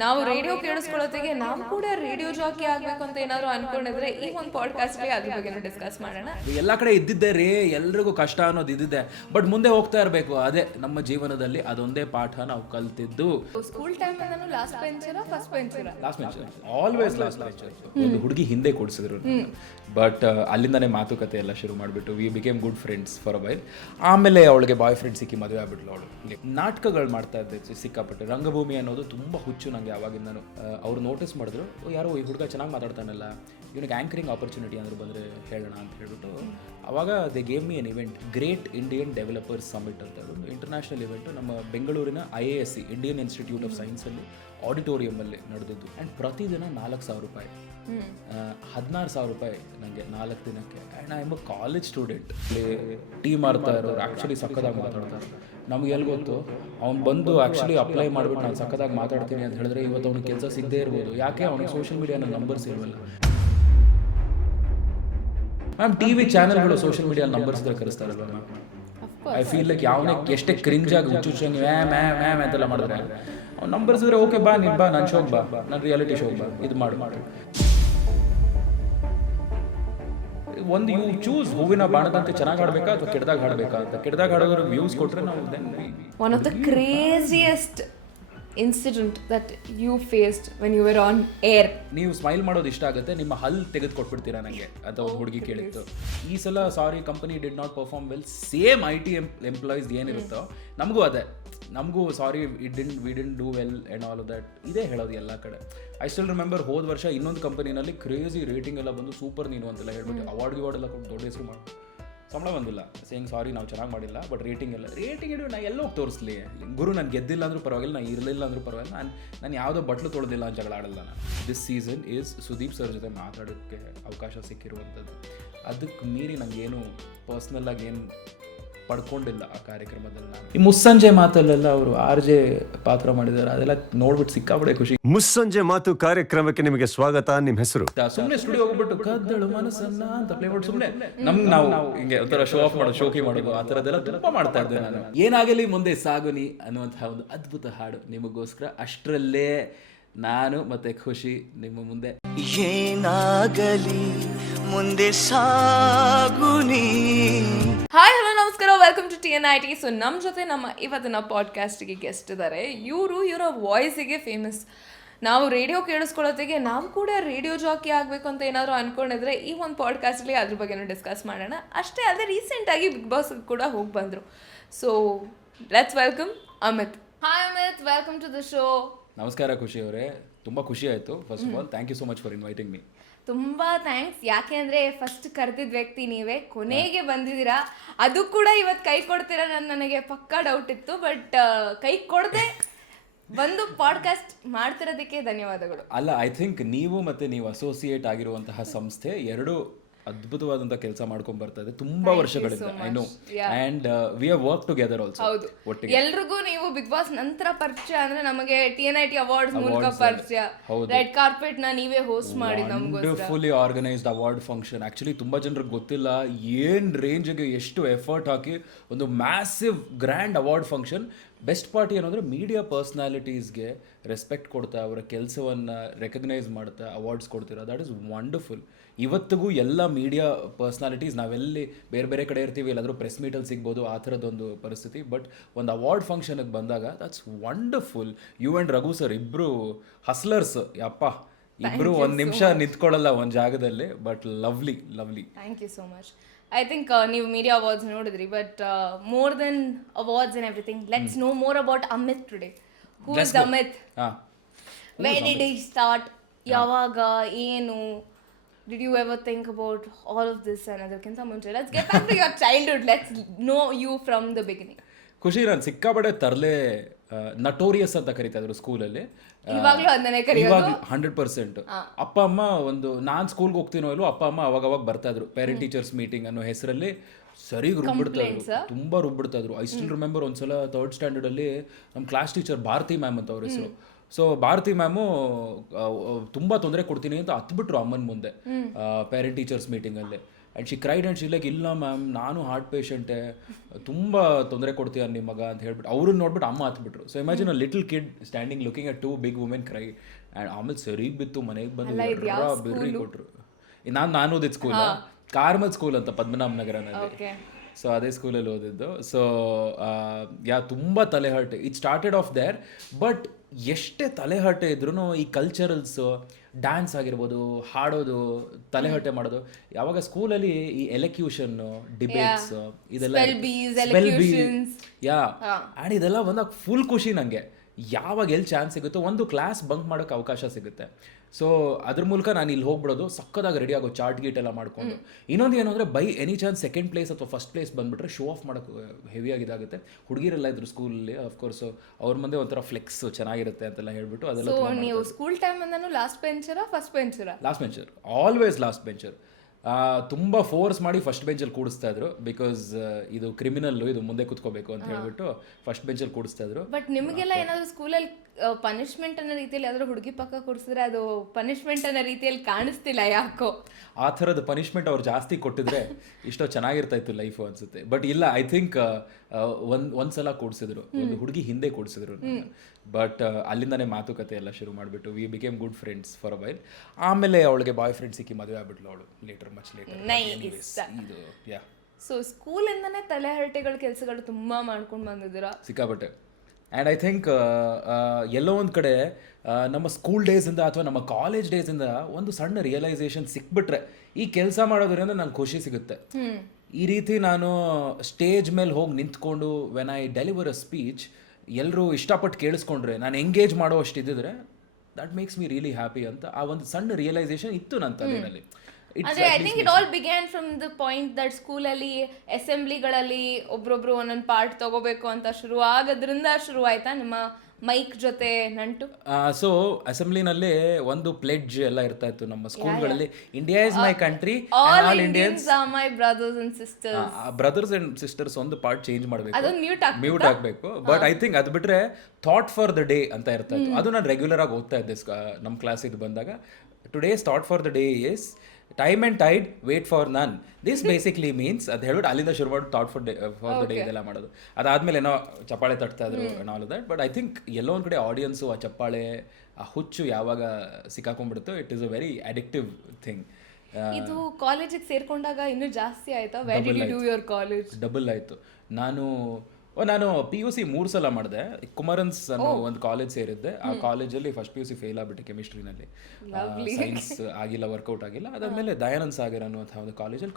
ನಾವು ರೇಡಿಯೋ ಕೇಳಿಸ್ಕೊಳ್ಳೋತ್ತಿಗೆ ನಾವು ಕೂಡ ರೇಡಿಯೋ ಜಾಕಿ ಆಗ್ಬೇಕು ಅಂತ ಏನಾದ್ರು ಅನ್ಕೊಂಡಿದ್ರೆ ಈ ಒಂದು ಪಾಡ್ಕಾಸ್ಟ್ ಅಲ್ಲಿ ಅದ್ರ ಬಗ್ಗೆ ಡಿಸ್ಕಸ್ ಮಾಡೋಣ. ಎಲ್ಲ ಕಡೆ ಇದ್ದಿದ್ದೆ ರೀ, ಎಲ್ರಿಗೂ ಕಷ್ಟ ಅನ್ನೋದು ಇದ್ದಿದ್ದೆ, ಬಟ್ ಮುಂದೆ ಹೋಗ್ತಾ ಇರಬೇಕು. ಅದೇ ನಮ್ಮ ಜೀವನದಲ್ಲಿ ಅದೊಂದೇ ಪಾಠ ನಾವು ಕಲ್ತಿದ್ದು. ಸ್ಕೂಲ್ ಟೈಮ್ ನಾನು ಲಾಸ್ಟ್ ಬೆಂಚರ ಫಸ್ಟ್ ಬೆಂಚರ last bencher, always last bencher. ಒಂದು ಹುಡುಗಿ ಹಿಂದೆ ಕೊಡಿಸಿದ್ರು, ಬಟ್ ಅಲ್ಲಿಂದಾನೇ ಮಾತುಕತೆ ಎಲ್ಲ ಶುರು ಮಾಡಿಬಿಟ್ಟು we became good friends for a while. ಆಮೇಲೆ ಅವಳಿಗೆ ಬಾಯ್ ಫ್ರೆಂಡ್ ಸಿಕ್ಕಿ ಮದುವೆ ಆಗ್ಬಿಟ್ಲು. ಅವಳು ನಾಟಕಗಳು ಮಾಡ್ತಾ ಇದ್ದೆ ಸಿಕ್ಕಾಪಟ್ಟೆ. ರಂಗಭೂಮಿ ಅನ್ನೋದು ತುಂಬ ಹುಚ್ಚು ನನಗೆ ಆವಾಗಿಂದನು. ಅವ್ರು ನೋಟಿಸ್ ಮಾಡಿದ್ರು, ಯಾರೋ ಈ ಹುಡುಗ ಚೆನ್ನಾಗಿ ಮಾತಾಡ್ತಾನಲ್ಲ, ಇವನಿಗೆ ಆ್ಯಂಕರಿಂಗ್ ಆಪರ್ಚುನಿಟಿ ಅಂದ್ರೆ ಬಂದರೆ ಹೇಳೋಣ ಅಂತ ಹೇಳ್ಬಿಟ್ಟು ಅವಾಗ they gave me N event, great Indian developers summit ಅಂತ ಹೇಳಿ ಒಂದು ಇಂಟರ್ನ್ಯಾಷನಲ್ ಇವೆಂಟು ನಮ್ಮ ಬೆಂಗಳೂರಿನ IISc ಇಂಡಿಯನ್ ಇನ್ಸ್ಟಿಟ್ಯೂಟ್ ಆಫ್ ಸೈನ್ಸಲ್ಲಿ ಆಡಿಟೋರಿಯಮಲ್ಲಿ ನಡೆದಿದ್ದು. ಆ್ಯಂಡ್ ಪ್ರತಿದಿನ 4,000 ರೂಪಾಯಿ, 16,000 ರೂಪಾಯಿ ನನಗೆ 4 ದಿನಕ್ಕೆ. And I am a college student. Tea ಮಾಡ್ತಾ ಇರೋರು ಆ್ಯಕ್ಚುಲಿ ಸಕ್ಕದಾಗಿ ಮಾತಾಡ್ತಾರೆ. ನಮ್ಗೆ ಎಲ್ಲಿ ಗೊತ್ತು, ಅವ್ನು ಬಂದು ಆ್ಯಕ್ಚುಲಿ ಅಪ್ಲೈ ಮಾಡಿಬಿಟ್ಟು ನಾನು ಸಕ್ಕದಾಗಿ ಮಾತಾಡ್ತೀನಿ ಅಂತ ಹೇಳಿದ್ರೆ ಇವತ್ತು ಅವ್ನಿಗೆ ಕೆಲಸ ಸಿಗದೇ ಇರ್ಬೋದು. ಯಾಕೆ ಅವನಿಗೆ ಸೋಷಿಯಲ್ ಮೀಡಿಯಾನಲ್ಲಿ ನಂಬರ್ಸ್ ಇಲ್ವಲ್ಲ ಮ್ಯಾಮ್. TV ಚಾನಲ್ಗಳು ಸೋಷಿಯಲ್ ಮೀಡಿಯಲ್ಲಿ ನಂಬರ್ಸ್ ಇದ್ರೆ ಕರೆಸ್ತಾರಲ್ವ ಮ್ಯಾಮ್. ಐ ಫೀಲ್ ಲೈಕ್ ಯಾವನೇ ಎಷ್ಟೇ ಕ್ರಿಂಜಾಗಿ ಹುಚ್ಚುಚ್ಚಂಗೆ ಮ್ಯಾಮ್ ಅಂತೆಲ್ಲ ಮಾಡಿದ್ರೆ ಅವ್ನು ನಂಬರ್ಸ್ ಇದ್ರೆ ಓಕೆ ಬಾ ನೀನು ಬಾ, ನನ್ನ ಶೋಗೆ ಬಾ, ನನ್ನ ರಿಯಾಲಿಟಿ ಶೋಗೆ ಬಾ, ಇದು ಮಾಡು. ಒಂದು ಯು ಚೂಸ್, ಹೂವಿನ ಬಾಣದಂತೆ ಚೆನ್ನಾಗಿ ಆಡಬೇಕಾ ಅಥವಾ ಕೆಟ್ಟದಾಗ ಆಡಬೇಕಾ ಅಂತ. ಕೆಟ್ಟದಾಗ ಆಡೋದ್ರಿಗೆ ವ್ಯೂಸ್ ಕೊಟ್ಟರೆ ನಾವು one of the craziest incident that you faced when you were on air. ನೀವು ಸ್ಮೈಲ್ ಮಾಡೋದು ಇಷ್ಟ ಆಗುತ್ತೆ, ನಿಮ್ಮ ಹಲ್ ತೆಗೆದು ಕೊಟ್ಬಿಡ್ತೀರಾ ನನಗೆ ಅಂತ ಒಂದು ಹುಡುಗಿ ಕೇಳಿತ್ತು. ಈ ಸಲ sorry company did not perform well. Same IT employees ಏನಿರುತ್ತೋ ನಮಗೂ ಅದೇ, ನಮಗೂ sorry we didn't do well and all of that ಇದೇ ಹೇಳೋದು ಎಲ್ಲ ಕಡೆ. ಐ ಸ್ಟಿಲ್ ರಿಮೆಂಬರ್ ಹೋದ ವರ್ಷ ಇನ್ನೊಂದು ಕಂಪನಿನಲ್ಲಿ ಕ್ರೇಜಿ ರೇಟಿಂಗ್ ಎಲ್ಲ ಬಂದು ಸೂಪರ್ ನೀನು ಅಂತೆಲ್ಲ ಹೇಳ್ಬಿಟ್ಟು ಅವಾರ್ಡ್ ಎಲ್ಲ ಕೊಟ್ಟು ದೊಡ್ಡ ಹೆಸರು ಮಾಡಿ ಸಂಬಳ ಬಂದಿಲ್ಲ. ಸೇಯಿಂಗ್ ಸಾರಿ ನಾವು ಚೆನ್ನಾಗಿ ಮಾಡಿಲ್ಲ, ಬಟ್ ರೇಟಿಂಗ್ ಇಡು ನಾ ಎಲ್ಲೋಗಿ ತೋರಿಸ್ಲಿ. ಗುರು ನಾನು ಗೆದ್ದಿಲ್ಲ ಅಂದ್ರೂ ಪರವಾಗಿಲ್ಲ, ನಾನು ಇರಲಿಲ್ಲ ಅಂದ್ರೂ ಪರವಾಗಿಲ್ಲ, ನಾನು ಯಾವುದೋ ಬಟ್ಲು ತೊಳೆದಿಲ್ಲ ಅಂತ ಜಗಳ ಆಡಲ್ಲ ನಾನು. This season is Sudeep sir ಜೊತೆ ಮಾತಾಡೋಕ್ಕೆ ಅವಕಾಶ ಸಿಕ್ಕಿರುವಂಥದ್ದು. ಅದಕ್ಕೆ ಮೀರಿ ನನಗೇನು ಪರ್ಸ್ನಲ್ಲಾಗಿ ಏನು ಪಡ್ಕೊಂಡಿಲ್ಲ ಆ ಕಾರ್ಯಕ್ರಮದಲ್ಲಿ. ನಾನು ಈ ಮುಸ್ಸಂಜೆ ಮಾತಲ್ಲೆಲ್ಲ ಅವರು RJ ಪಾತ್ರ ಮಾಡಿದ್ದಾರೆ, ಅದೆಲ್ಲ ನೋಡ್ಬಿಟ್ಟು ಸಿಕ್ಕಾಬಿಡೆ ಖುಷಿ. ಮುಸ್ಸಂಜೆ ಮಾತು ಕಾರ್ಯಕ್ರಮಕ್ಕೆ ನಿಮಗೆ ಸ್ವಾಗತ. ನಿಮ್ಮ ಹೆಸರು? ಸುಮ್ಮನೆ ಸ್ಟುಡಿಯೋ ಹೋಗ್ಬಿಟ್ಟು ಕದ್ದಳು ಮನಸ್ಸನ್ನ ಅಂತ ಪ್ಲೇ ಮಾಡಿ ಸುಮ್ಮನೆ ನಾವು ಹಿಂಗೆ ಒಂಥರ ಶೋ ಆಫ್ ಮಾಡೋದು, ಶೋಕಿ ಮಾಡೋದು, ಆ ಥರದ್ದೆಲ್ಲ ತುಂಬ ಮಾಡ್ತಾ ಇದ್ದೆ ನಾನು. ಏನಾಗಲಿ ಮುಂದೆ ಸಾಗುನಿ ಅನ್ನುವಂತಹ ಒಂದು ಅದ್ಭುತ ಹಾಡು ನಿಮಗೋಸ್ಕರ. ಅಷ್ಟರಲ್ಲೇ ನಾನು ಮತ್ತೆ ಖುಷಿ ನಿಮ್ಮ ಮುಂದೆ. ಏನಾಗಲಿ ಮುಂದೆ ಸಾಗುನಿ. ಹಾಯ್ ಹಲೋ ನಮಸ್ಕಾರ, ವೆಲ್ಕಮ್ ಟು TNIT. ಸೊ ನಮ್ಮ ಜೊತೆ ನಮ್ಮ ಇವತ್ತಿನ ಪಾಡ್ಕಾಸ್ಟ್ಗೆ ಗೆಸ್ಟ್ ಇದ್ದಾರೆ. ಇವರ ವಾಯ್ಸಿಗೆ ಫೇಮಸ್. ನಾವು ರೇಡಿಯೋ ಕೇಳಿಸ್ಕೊಳ್ಳೋತ್ತಿಗೆ ನಾವು ಕೂಡ ರೇಡಿಯೋ ಜಾಕಿ ಆಗಬೇಕು ಅಂತ ಏನಾದರೂ ಅಂದ್ಕೊಂಡಿದ್ರೆ ಈ ಒಂದು ಪಾಡ್ಕಾಸ್ಟಲ್ಲಿ ಅದ್ರ ಬಗ್ಗೆನೂ ಡಿಸ್ಕಸ್ ಮಾಡೋಣ. ಅಷ್ಟೇ ಅಲ್ಲದೆ ರೀಸೆಂಟಾಗಿ ಬಿಗ್ ಬಾಸ್ ಕೂಡ ಹೋಗಿ ಬಂದರು. So let's welcome Amit. Hi Amit, welcome to the show. ನಮಸ್ಕಾರ ಖುಷಿ ಅವರೇ, ತುಂಬ ಖುಷಿ ಆಯಿತು. First of all thank you so much for inviting me. ತುಂಬ ಥ್ಯಾಂಕ್ಸ್. ಯಾಕೆ ಅಂದರೆ ಫಸ್ಟ್ ಕರೆದಿದ್ದ ವ್ಯಕ್ತಿ ನೀವೇ, ಕೊನೆಗೆ ಬಂದಿದ್ದೀರಾ. ಅದು ಕೂಡ ಇವತ್ತು ಕೈ ಕೊಡ್ತೀರಾ ನನಗೆ ಪಕ್ಕಾ ಡೌಟ್ ಇತ್ತು, ಬಟ್ ಕೈ ಕೊಡದೆ ಬಂದು ಪಾಡ್ಕಾಸ್ಟ್ ಮಾಡ್ತಿರೋದಕ್ಕೆ ಧನ್ಯವಾದಗಳು. ಅಲ್ಲ, ಐ ಥಿಂಕ್ ನೀವು ಮತ್ತು ನೀವು ಅಸೋಸಿಯೇಟ್ ಆಗಿರುವಂತಹ ಸಂಸ್ಥೆ ಎರಡು ಅದ್ಭುತವಾದಂಥ ಕೆಲಸ ಮಾಡ್ಕೊಂಡು ಬರ್ತಾ ಇದೆ ತುಂಬಾ ವರ್ಷಗಳಿಂದ. I know, and we have work together also. ಹೌದು, ಎಲ್ರಿಗೂ ನೀವು ಬಿಗ್ ಬಾಸ್ ನಂತರ ಪರಿಚಯ ಅಂದ್ರೆ ನಮಗೆ TNIT ಅವಾರ್ಡ್ಸ್ ಮೂಲಕ ಪರಿಚಯ. ರೆಡ್ ಕಾರ್ಪೆಟ್ ನ ನೀವೇ ಹೋಸ್ಟ್ ಮಾಡಿ ನಮಗೋಸ್ಕರ fully organised award function. Actually ತುಂಬಾ ಜನರಿಗೆ ಗೊತ್ತಿಲ್ಲ ಏನ್ ರೇಂಜ್ಗೆ ಎಷ್ಟು ಎಫರ್ಟ್ ಹಾಕಿ ಒಂದು massive grand award function. Best party ಏನಂದರೆ ಮೀಡಿಯಾ ಪರ್ಸ್ನಾಲಿಟೀಸ್ಗೆ ರೆಸ್ಪೆಕ್ಟ್ ಕೊಡ್ತಾ ಅವರ ಕೆಲಸವನ್ನು ರೆಕಗ್ನೈಸ್ ಮಾಡ್ತಾ ಅವಾರ್ಡ್ಸ್ ಕೊಡ್ತೀರಾ. That is wonderful. ಇವತ್ತಿಗೂ ಎಲ್ಲ ಮೀಡಿಯಾ ಪರ್ಸ್ನಾಲಿಟೀಸ್ ನಾವೆಲ್ಲಿ ಬೇರೆ ಬೇರೆ ಕಡೆ ಇರ್ತೀವಿ, ಎಲ್ಲಾದರೂ ಪ್ರೆಸ್ ಮೀಟಲ್ಲಿ ಸಿಗ್ಬೋದು, ಆ ಥರದ್ದೊಂದು ಪರಿಸ್ಥಿತಿ. ಬಟ್ ಒಂದು ಅವಾರ್ಡ್ ಫಂಕ್ಷನ್ಗೆ ಬಂದಾಗ that's wonderful. You and Raghu sir ಇಬ್ಬರು ಹಸ್ಲರ್ಸ್. ಯಪ್ಪ, ಇಬ್ಬರು ಒಂದು ನಿಮಿಷ ನಿಂತ್ಕೊಳ್ಳಲ್ಲ ಒಂದು ಜಾಗದಲ್ಲಿ, but lovely. Thank you so much. I think ನೀವು ಮೀಡಿಯಾ ಅವಾರ್ಡ್ಸ್ ನೋಡಿದ್ರಿ, but more than awards and everything, let's know more about Amit today. Who is Amit? Where did he start? ಯಾವಾಗ, ಏನು? Did you ever think about all of this and ಅದಕ್ಕಿಂತ ಮುಂಚೆ let's get back to your childhood. Let's know you from the beginning. ಖುಷಿ, ನಾನು ಸಿಕ್ಕಾಪಟ್ಟೆ ತರಲೆ notorious ಅಂತ ಕರಿತಾ ಇದ್ರು ಸ್ಕೂಲಲ್ಲಿ. ಇವಾಗಲೂ ಅದನ್ನೇ ಕರೆಯೋದು. 100%. ಅಪ್ಪ ಅಮ್ಮ ನಾನು ಸ್ಕೂಲ್ಗೆ ಹೋಗ್ತೀನೋ ಇಲ್ಲೋ, ಅಪ್ಪ ಅಮ್ಮ ಅವಾಗ ಬರ್ತಾ ಇದ್ರು. ಪೇರೆಂಟ್ ಟೀಚರ್ಸ್ ಮೀಟಿಂಗ್ ಅನ್ನೋ ಹೆಸರಲ್ಲಿ ಸರಿಗೆ ರುಬ್ಬಿಡ್ತಾ ಇದ್ರು, ತುಂಬ ರುಬ್ಬಿಡ್ತಾ ಇದ್ರು. ಐ ಸ್ಟಿಲ್ ರಿಮೆಂಬರ್ ಒಂದ್ಸಲ 3rd ಸ್ಟ್ಯಾಂಡರ್ಡಲ್ಲಿ ನಮ್ಮ ಕ್ಲಾಸ್ ಟೀಚರ್ ಭಾರತಿ ಮ್ಯಾಮ್ ಅಂತ ಅವ್ರ ಹೆಸರು. ಸೊ ಭಾರತಿ ಮ್ಯಾಮು ತುಂಬ ತೊಂದರೆ ಕೊಡ್ತೀನಿ ಅಂತ ಹತ್ಬಿಟ್ರು ಅಮ್ಮನ ಮುಂದೆ ಪೇರೆಂಟ್ ಟೀಚರ್ಸ್ ಮೀಟಿಂಗಲ್ಲಿ. And she cried and she like ಇಲ್ಲ ಮ್ಯಾಮ್ ನಾನು ಹಾರ್ಟ್ ಪೇಷಂಟೇ ತುಂಬ ತೊಂದರೆ ಕೊಡ್ತೀಯ ನಿಮ್ಮ ಮಗ ಅಂತ ಹೇಳ್ಬಿಟ್ಟು ಅವ್ರನ್ನ ನೋಡ್ಬಿಟ್ಟು ಅಮ್ಮ ಹತ್ಬಿಟ್ರು. So imagine a little kid standing looking at 2 big women cry. And ಆಮೇಲೆ ಸರಿಗೆ ಬಿತ್ತು, ಮನೆಗೆ ಬಂದು ಬೆರ್ರಿ ಕೊಟ್ಟರು. ನಾನು ಓದಿದ ಸ್ಕೂಲ್ ಕಾರ್ಮಲ್ ಸ್ಕೂಲ್ ಅಂತ ಪದ್ಮನಾಭ ನಗರನಲ್ಲಿ. ಸೊ ಅದೇ ಸ್ಕೂಲಲ್ಲಿ ಓದಿದ್ದು. ಸೊ ತುಂಬ ತಲೆಹರಟೆ. It started off there. But ಎಷ್ಟೇ ತಲೆಹರಟೆ ಇದ್ರೂ ಈ ಕಲ್ಚರಲ್ಸು, ಡ್ಯಾನ್ಸ್ ಆಗಿರ್ಬೋದು, ಹಾಡೋದು, ತಲೆಹರಟೆ ಮಾಡೋದು, ಯಾವಾಗ ಸ್ಕೂಲಲ್ಲಿ ಈ ಎಲೆಕ್ಯೂಷನ್ನು, ಡಿಬೇಟ್ಸ್ ಇದೆಲ್ಲ ಆ್ಯಂಡ್ ಇದೆಲ್ಲ ಬಂದಾಗ ಫುಲ್ ಖುಷಿ ನನಗೆ. ಯಾವಾಗ ಎಲ್ಲಿ ಚಾನ್ಸ್ ಸಿಗುತ್ತೋ ಒಂದು ಕ್ಲಾಸ್ ಬಂಕ್ ಮಾಡೋಕ್ಕೆ ಅವಕಾಶ ಸಿಗುತ್ತೆ. ಸೊ ಅದ್ರ ಮೂಲಕ ನಾನು ಇಲ್ಲಿ ಹೋಗ್ಬಿಡೋದು, ಸಕ್ಕದಾಗಿ ರೆಡಿ ಆಗೋ ಚಾರ್ಟ್ ಗೀಟ್ ಎಲ್ಲ ಮಾಡ್ಕೊಂಡು. ಇನ್ನೊಂದು ಏನು ಅಂದರೆ by any chance second place ಅಥವಾ ಫಸ್ಟ್ ಪ್ಲೇಸ್ ಬಂದುಬಿಟ್ರೆ ಶೋ ಆಫ್ ಮಾಡೋಕ್ಕೆ ಹೆವಿಯಾಗಿ ಇದಾಗುತ್ತೆ. ಹುಡುಗಿರೆಲ್ಲ ಇದ್ರು ಸ್ಕೂಲಲ್ಲಿ, ಅಫ್ಕೋರ್ಸ್ ಅವ್ರ ಮುಂದೆ ಒಂಥರ ಫ್ಲೆಕ್ಸ್ ಚೆನ್ನಾಗಿರುತ್ತೆ ಅಂತೆಲ್ಲ ಹೇಳ್ಬಿಟ್ಟು ಅದೆಲ್ಲ. ನೀವು ಸ್ಕೂಲ್ ಟೈಮಿಂದನೂ ಲಾಸ್ಟ್ ಬೆಂಚರಾ ಫಸ್ಟ್ ಬೆಂಚರಾ? Last bencher, always last bencher. ತುಂಬ ಫೋರ್ಸ್ ಮಾಡಿ ಫಸ್ಟ್ ಬೆಂಚಲ್ಲಿ ಕೂಡಿಸ್ತಾ ಇದ್ರು. ಬಿಕಾಸ್ ಇದು ಕ್ರಿಮಿನಲ್ಲು, ಇದು ಮುಂದೆ ಕುತ್ಕೋಬೇಕು ಅಂತ ಹೇಳ್ಬಿಟ್ಟು ಫಸ್ಟ್ ಬೆಂಚಲ್ಲಿ ಕೂಡಿಸ್ತಾ ಇದ್ರು. ಬಟ್ ನಿಮಗೆಲ್ಲ ಏನಾದರೂ ಸ್ಕೂಲಲ್ಲಿ ಪನಿಷ್ಮೆಂಟ್ ಅನ್ನೋ ರೀತಿಯಲ್ಲಿ ಯಾವ್ದಾದ್ರು ಹುಡುಗಿ ಪಕ್ಕ ಕೂಡಿಸಿದ್ರೆ ಅದು ಪನಿಷ್ಮೆಂಟ್ ಅನ್ನೋ ರೀತಿಯಲ್ಲಿ ಕಾಣಿಸ್ತಿಲ್ಲ ಯಾಕೋ. ಆ ಥರದ ಪನಿಷ್ಮೆಂಟ್ ಅವ್ರು ಜಾಸ್ತಿ ಕೊಟ್ಟಿದ್ರೆ ಇಷ್ಟೋ ಚೆನ್ನಾಗಿರ್ತಾ ಇತ್ತು ಲೈಫು ಅನ್ಸುತ್ತೆ. ಬಟ್ ಇಲ್ಲ, ಐ ಥಿಂಕ್ ಒಂದ್ಸಲ ಕೂಡಿಸಿದ್ರು, ಒಂದು ಹುಡುಗಿ ಹಿಂದೆ ಕೂಡಿಸಿದ್ರು. ಬಟ್ ಅಲ್ಲಿಂದನೇ ಮಾತುಕತೆ ಎಲ್ಲ ಶುರು ಮಾಡಿಬಿಟ್ಟು we became good friends for a while. ಆಮೇಲೆ ಅವಳಿಗೆ ಬಾಯ್ ಫ್ರೆಂಡ್ ಸಿಕ್ಕಿ ಮದುವೆ ಆಗ್ಬಿಟ್ಲು ಅವಳು ಲೇಟರ್, ಮಚ್ ಲೇಟರ್. ಸೊ ಸ್ಕೂಲಿಂದನೇ ತಲೆಹರಟೆಗಳ ಕೆಲಸಗಳು ತುಂಬ ಮಾಡ್ಕೊಂಡು ಬಂದಿದ್ದೀರಾ ಸಿಕ್ಕಾಬಟ್ಟೆ. ಆ್ಯಂಡ್ ಐ ಥಿಂಕ್ ಎಲ್ಲೋ ಒಂದು ಕಡೆ ನಮ್ಮ ಸ್ಕೂಲ್ ಡೇಸಿಂದ ಅಥವಾ ನಮ್ಮ ಕಾಲೇಜ್ ಡೇಸಿಂದ ಒಂದು ಸಣ್ಣ ರಿಯಲೈಸೇಷನ್ ಸಿಕ್ಬಿಟ್ರೆ ಈ ಕೆಲಸ ಮಾಡೋದ್ರಿಂದ ನಂಗೆ ಖುಷಿ ಸಿಗುತ್ತೆ. ಈ ರೀತಿ ನಾನು ಸ್ಟೇಜ್ ಮೇಲೆ ಹೋಗಿ ನಿಂತ್ಕೊಂಡು when I deliver a speech ಎಲ್ಲರೂ ಇಷ್ಟಪಟ್ಟು ಕೇಳಿಸ್ಕೊಂಡ್ರೆ, ನಾನು ಎಂಗೇಜ್ ಮಾಡೋ ಅಷ್ಟಿದ್ದಿದ್ರೆ that makes me really happy ಅಂತ ಆ ಒಂದು ಸಣ್ಣ ರಿಯಲೈಸೇಷನ್ ಇತ್ತು ನನ್ನ ತಲೆಯಲ್ಲಿ. ಅಂದ್ರೆ I think it all began from the point that ಸ್ಕೂಲಲ್ಲಿ ಅಸೆಂಬ್ಲಿಗಳಲ್ಲಿ ಒಬ್ರೊಬ್ರು ಒಂದೊಂದು ಪಾರ್ಟ್ ತಗೋಬೇಕು ಅಂತ ಶುರು ಆಗೋದ್ರಿಂದ ಶುರು ಆಯ್ತಾ ನಿಮ್ಮ ಮೈಕ್ ಜೊತೆ ನಂಟು? ಸೊ ಅಸೆಂಬ್ಲಿನಲ್ಲಿ ಒಂದು ಪ್ಲೆಡ್ಜ್ ಎಲ್ಲ ಇರ್ತಾ ಇತ್ತು ನಮ್ಮ ಸ್ಕೂಲ್ಗಳಲ್ಲಿ. India is my country, all Indians are my brothers and sisters. Brothers and sisters ಒಂದು ಪಾರ್ಟ್ ಚೇಂಜ್ ಮಾಡಬೇಕು, ಅದೊಂದು ಮ್ಯೂಟ್ ಆಗಬೇಕು. ಬಟ್ ಐ ಥಿಂಕ್ ಅದು ಬಿಟ್ರೆ ಥಾಟ್ ಫಾರ್ ದ ಡೇ ಅಂತ ಇರ್ತಾ ಇತ್ತು. ಅದು ನಾನು ರೆಗ್ಯುಲರ್ ಆಗಿ ಓದ್ತಾ ಇದ್ದೆ ನಮ್ಮ ಕ್ಲಾಸಿಗೆ ಬಂದಾಗ. Today's thought for the day is time and tide wait for none. This basically means ಅದು ಹೇಳ್ಬಿಟ್ಟು ಅಲ್ಲಿಂದ ಶುರು ಮಾಡಿ ಥಾಟ್ ಫಾರ್ ದ ಡೇ ಇದೆಲ್ಲ ಮಾಡೋದು. ಅದಾದಮೇಲೆ ಏನೋ ಚಪ್ಪಾಳೆ ತಟ್ತಾ ಇದ್ರು all that. But I think ಎಲ್ಲೋ ಒಂದು ಕಡೆ ಆಡಿಯನ್ಸು ಆ ಚಪ್ಪಾಳೆ, ಆ ಹುಚ್ಚು ಯಾವಾಗ ಸಿಕ್ಕಾಕೊಂಡ್ಬಿಡುತ್ತೋ it is a very addictive thing. ಇದು ಕಾಲೇಜಿಗೆ ಸೇರ್ಕೊಂಡಾಗ ಇನ್ನೂ ಜಾಸ್ತಿ ಆಯ್ತಾ? Where did you do your college? Double ಆಯಿತು. ನಾನು PUC 3 ಸಲ ಮಾಡಿದೆ. ಕುಮಾರನ್ಸ್ ಅನ್ನೋ ಒಂದು ಕಾಲೇಜ್ ಸೇರಿದ್ದೆ. ಆ ಕಾಲೇಜಲ್ಲಿ ಫಸ್ಟ್ PUC ಫೇಲ್ ಆಗಿಬಿಟ್ಟೆ ಕೆಮಿಸ್ಟ್ರಿನಲ್ಲಿ. ಸೈನ್ಸ್ ಆಗಿಲ್ಲ, ವರ್ಕೌಟ್ ಆಗಿಲ್ಲ. ಅದಾದಮೇಲೆ ದಯಾನಂದ್ ಸಾಗರ್ ಅನ್ನುವಂಥ ಒಂದು ಕಾಲೇಜಲ್ಲಿ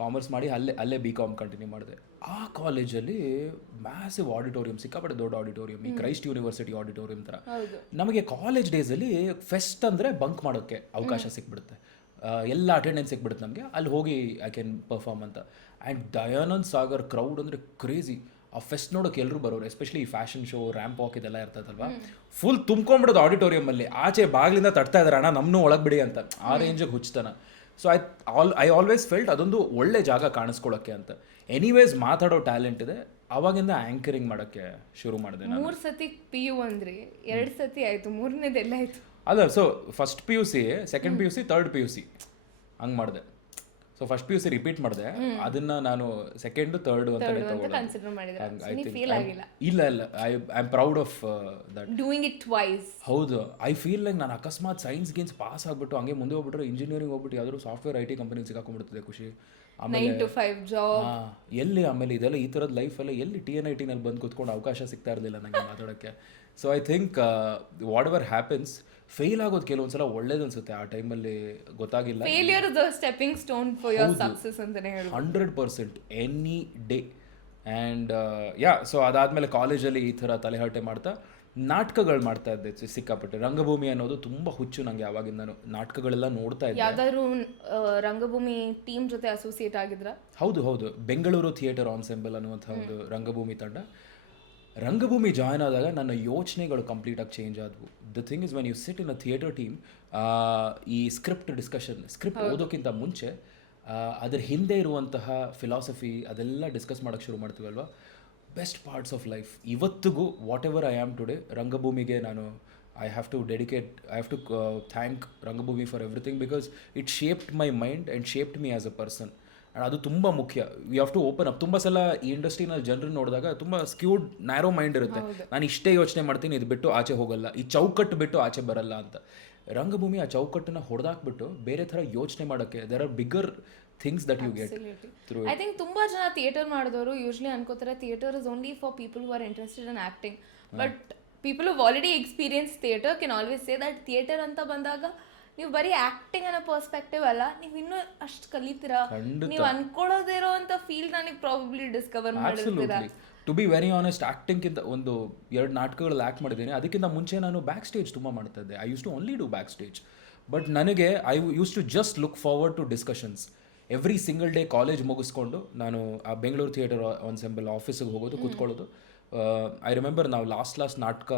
ಕಾಮರ್ಸ್ ಮಾಡಿ ಅಲ್ಲೇ BCom ಕಂಟಿನ್ಯೂ ಮಾಡಿದೆ. ಆ ಕಾಲೇಜಲ್ಲಿ ಮ್ಯಾಸಿವ್ ಆಡಿಟೋರಿಯಂ, ಸಿಕ್ಕಾಪಟ್ಟೆ ದೊಡ್ಡ ಆಡಿಟೋರಿಯಂ, ಈ ಕ್ರೈಸ್ಟ್ ಯೂನಿವರ್ಸಿಟಿ ಆಡಿಟೋರಿಯಂ ಥರ. ನಮಗೆ ಕಾಲೇಜ್ ಡೇಸಲ್ಲಿ ಫೆಸ್ಟ್ ಅಂದರೆ ಬಂಕ್ ಮಾಡೋಕ್ಕೆ ಅವಕಾಶ ಸಿಕ್ಬಿಡುತ್ತೆ. ಎಲ್ಲ ಅಟೆಂಡೆನ್ಸ್ ಸಿಕ್ಬಿಡುತ್ತೆ ನಮಗೆ, ಅಲ್ಲಿ ಹೋಗಿ ಐ ಕ್ಯಾನ್ ಪರ್ಫಾರ್ಮ್ ಅಂತ. ಆ್ಯಂಡ್ ದಯಾನಂದ್ ಸಾಗರ್ ಕ್ರೌಡ್ ಅಂದರೆ ಕ್ರೇಜಿ. ಆ ಫೆಸ್ಟ್ ನೋಡೋಕೆ ಎಲ್ಲರೂ ಬರೋರು, ಎಸ್ಪೆಷಲಿ ಈ ಫ್ಯಾಷನ್ ಶೋ, ರ್ಯಾಂಪ್ ವಾಕ್ ಇದೆಲ್ಲ ಇರ್ತದಲ್ವಾ, ಫುಲ್ ತುಂಬ್ಕೊಂಡ್ಬಿಡೋದು ಆಡಿಟೋರಿಯಮಲ್ಲಿ. ಆಚೆ ಬಾಗಿಲಿಂದ ತಟ್ತಾ ಇದ್ದಾರೆ, ಅಣ್ಣ ನಮ್ಮನ್ನೂ ಒಳಗೆ ಬಿಡಿ ಅಂತ. ಆ ರೇಂಜಿಗೆ ಹುಚ್ಚತನ. ಸೊ ಐ ಆಲ್ವೇಸ್ ಫೆಲ್ಟ್ ಅದೊಂದು ಒಳ್ಳೆ ಜಾಗ ಕಾಣಿಸ್ಕೊಳ್ಳೋಕ್ಕೆ ಅಂತ. ಎನಿವೇಸ್ ಮಾತಾಡೋ ಟ್ಯಾಲೆಂಟ್ ಇದೆ. ಅವಾಗಿಂದ ಆ್ಯಂಕರಿಂಗ್ ಮಾಡೋಕ್ಕೆ ಶುರು ಮಾಡಿದೆ. 3 ಸತಿ PU ಅಂದ್ರಿ, 2 ಸತಿ ಆಯಿತು, 3ನೇದು ಎಲ್ಲ ಆಯಿತು ಅಲ್ಲ. So first PUC, second PUC, third PUC ಹಂಗೆ ಮಾಡಿದೆ. ಸೊ ಫಸ್ಟ್ PUC ರಿಪೀಟ್ ಮಾಡಿದೆ, ಅದನ್ನ ನಾನು ಸೆಕೆಂಡ್ ಥರ್ಡ್ ಅಂತಾನೆ ಇಲ್ಲ I am proud of that doing it twice. ಹೌದು, ಐ ಫೀಲ್ ಲೈಕ್ ನಾನು ಅಕಸ್ಮಾತ್ ಸೈನ್ಸ್ ಗೇನ್ಸ್ ಪಾಸ್ ಆಗ್ಬಿಟ್ಟು ಹಂಗೆ ಮುಂದೆ ಹೋಗ್ಬಿಟ್ರೆ ಇಂಜಿನಿಯರಿಂಗ್ ಹೋಗ್ಬಿಟ್ಟು ಯಾವ್ದಾದ್ರು ಸಾಫ್ಟ್ವೇರ್ IT ಕಂಪನಿಗೆ ಸಿಕ್ಕಾಕೊಂಡ್ಬಿಡ್ತದೆ ಖುಷಿ. ಆಮೇಲೆ 9 to 5 ಜಾಬ್ ಎಲ್ಲಿ, ಆಮೇಲೆ ಇದೆಲ್ಲ ಈ ಥರದ ಲೈಫೆಲ್ಲ ಎಲ್ಲಿ TNIT-ನಲ್ಲಿ ಬಂದು ಕೂತ್ಕೊಂಡು ಅವಕಾಶ ಸಿಗ್ತಾ ಇರಲಿಲ್ಲ ನನಗೆ ಮಾತಾಡೋಕ್ಕೆ. So I think what ever happens, fail ಆಗೋದು ಕೆಲವೊಂದ್ಸಲ ಒಳ್ಳೇದು ಅನ್ಸುತ್ತೆ. ಆ ಟೈಮಲ್ಲಿ ಗೊತ್ತಾಗಿಲ್ಲ. Failure the stepping stone for your success ಅಂತಾನೆ ಹೇಳ್ಬೋದು. 100% ಎನಿ ಡೇ. ಆ್ಯಂಡ್ ಸೊ ಅದಾದಮೇಲೆ ಕಾಲೇಜಲ್ಲಿ ಈ ಥರ ತಲೆಹರಟೆ ಮಾಡ್ತಾ ನಾಟಕಗಳು ಮಾಡ್ತಾ ಇದ್ದೆ ಸಿಕ್ಕಾಪಟ್ಟೆ. ರಂಗಭೂಮಿ ಅನ್ನೋದು ತುಂಬ ಹುಚ್ಚು ನನಗೆ ಆವಾಗಿಂದನು. ನಾಟಕಗಳೆಲ್ಲ ನೋಡ್ತಾ ಇದ್ದೆ. ಯಾವ್ದಾದ್ರು ರಂಗಭೂಮಿ ಟೀಮ್ ಜೊತೆ ಅಸೋಸಿಯೇಟ್ ಆಗಿದ್ರಾ? ಹೌದು, ಬೆಂಗಳೂರು ಥಿಯೇಟರ್ ಆನ್ಸೆಂಬಲ್ ಅನ್ನುವಂಥ ಒಂದು ರಂಗಭೂಮಿ ತಂಡ. ರಂಗಭೂಮಿ ಜಾಯ್ನ್ ಆದಾಗ ನನ್ನ ಯೋಚನೆಗಳು ಕಂಪ್ಲೀಟಾಗಿ ಚೇಂಜ್ ಆದವು. The thing is when you sit in a theatre team, ಈ ಸ್ಕ್ರಿಪ್ಟ್ ಓದೋಕ್ಕಿಂತ ಮುಂಚೆ ಅದ್ರ ಹಿಂದೆ ಇರುವಂತಹ ಫಿಲಾಸಫಿ ಅದೆಲ್ಲ ಡಿಸ್ಕಸ್ ಮಾಡೋಕ್ಕೆ ಶುರು ಮಾಡ್ತೀವಲ್ವ. ಬೆಸ್ಟ್ ಪಾರ್ಟ್ಸ್ ಆಫ್ ಲೈಫ್ ಇವತ್ತಿಗೂ whatever I am today ರಂಗಭೂಮಿಗೆ ನಾನು I have to thank Rangabhoomi for everything because it shaped my mind and shaped me as a person. And ಅದು ತುಂಬ ಮುಖ್ಯ. We have to open up. ತುಂಬ ಸಲ ಈ ಇಂಡಸ್ಟ್ರಿನಲ್ಲಿ ಜನರನ್ನ ನೋಡಿದಾಗ ತುಂಬ ಸ್ಕ್ಯೂಡ್ ನ್ಯಾರೋ ಮೈಂಡ್ ಇರುತ್ತೆ. ನಾನು ಇಷ್ಟೇ ಯೋಚನೆ ಮಾಡ್ತೀನಿ, ಇದು ಬಿಟ್ಟು ಆಚೆ ಹೋಗಲ್ಲ, ಈ ಚೌಕಟ್ಟು ಬಿಟ್ಟು ಆಚೆ ಬರಲ್ಲ ಅಂತ. ರಂಗಭೂಮಿ ಆ ಚೌಕಟ್ಟನ್ನು ಹೊಡೆದಾಕ್ಬಿಟ್ಟು ಬೇರೆ ಥರ ಯೋಚನೆ ಮಾಡೋಕ್ಕೆ there are bigger things that you get through. I think ತುಂಬ ಜನ ಥಿಯೇಟರ್ ಮಾಡಿದವರು ಯೂಶ್ವಲಿ ಅನ್ಕೋತಾರೆ theatre is only for people who are interested in acting. But people who already experience theatre can always say that theatre ಅಂತ ಬಂದಾಗ ನೀವು ಬರೀ acting ಅನ್ನೋ perspective ಅಲ್ಲ, ನೀವು ಇನ್ನೂ ಅಷ್ಟು ಕಲಿತೀರಾ, ನೀವು ಅನ್ಕೊಳ್ಳೋದೇ ಇರೋ ಅಂತ ಫೀಲ್ ನನಗೆ ಪ್ರಾಬಬ್ಲಿ ಡಿಸ್ಕವರ್ ಮಾಡಿರ್ತೀರಾ. ಟು ಬಿ ವೆರಿ ಆನೆಸ್ಟ್, ಆ್ಯಕ್ಟಿಂಗ್ಗಿಂತ ಒಂದು 2 ನಾಟಕಗಳಲ್ಲಿ ಆ್ಯಕ್ಟ್ ಮಾಡಿದ್ದೀನಿ. ಅದಕ್ಕಿಂತ ಮುಂಚೆ ನಾನು ಬ್ಯಾಕ್ ಸ್ಟೇಜ್ ತುಂಬ ಮಾಡ್ತಾ ಇದ್ದೆ. I use to only do back stage. But ನನಗೆ I use to just look forward to discussions. Every single day college ಮುಗಿಸ್ಕೊಂಡು ನಾನು ಆ ಬೆಂಗಳೂರು ಥಿಯೇಟರ್ ಆನ್ಸೆಂಬಲ್ ಆಫೀಸಿಗೆ ಹೋಗೋದು, ಕೂತ್ಕೊಳ್ಳೋದು. ಐ ರಿಮೆಂಬರ್ ನಾವು ಲಾಸ್ಟ್ ನಾಟಕ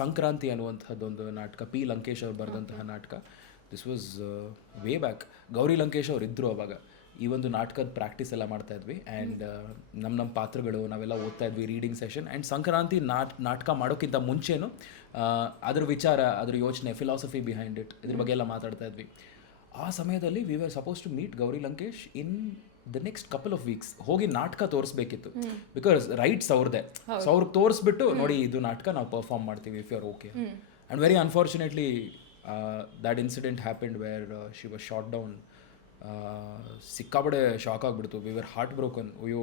ಸಂಕ್ರಾಂತಿ ಅನ್ನುವಂಥದ್ದೊಂದು ನಾಟಕ, ಪಿ ಲಂಕೇಶ್ ಅವ್ರು ಬರೆದಂತಹ ನಾಟಕ. This was way back. Gauri Lankesh ಅವ್ರು ಇದ್ದರು ಅವಾಗ. ಈ ಒಂದು ನಾಟಕದ ಪ್ರಾಕ್ಟೀಸ್ ಎಲ್ಲ ಮಾಡ್ತಾ ಇದ್ವಿ. ಆ್ಯಂಡ್ ನಮ್ಮ ಪಾತ್ರಗಳು ನಾವೆಲ್ಲ ಓದ್ತಾ ಇದ್ವಿ, ರೀಡಿಂಗ್ ಸೆಷನ್. ಆ್ಯಂಡ್ ಸಂಕ್ರಾಂತಿ ನಾಟಕ ಮಾಡೋಕ್ಕಿಂತ ಮುಂಚೆನೂ ಅದ್ರ ವಿಚಾರ, ಅದ್ರ ಯೋಚನೆ, ಫಿಲಾಸಫಿ ಬಿಹೈಂಡ್ ಇಟ್, ಇದ್ರ ಬಗ್ಗೆ ಎಲ್ಲ ಮಾತಾಡ್ತಾ ಇದ್ವಿ. ಆ ಸಮಯದಲ್ಲಿ we were suppose to meet Gauri Lankesh in the next couple of weeks. ಹೋಗಿ ನಾಟಕ ತೋರಿಸ್ಬೇಕಿತ್ತು, ಬಿಕಾಸ್ ರೈಟ್ಸ್ ಅವ್ರದ್ದೇ. ಸೊ ಅವ್ರಿಗೆ ತೋರಿಸ್ಬಿಟ್ಟು ನೋಡಿ ಇದು ನಾಟಕ ನಾವು ಪರ್ಫಾರ್ಮ್ ಮಾಡ್ತೀವಿ if you are okay. And very unfortunately that incident happened where she was shot down. ಸಿಕ್ಕಾಪಡೆ ಶಾಕ್ ಆಗಿಬಿಡ್ತು. We were heart broken. ಅಯ್ಯೋ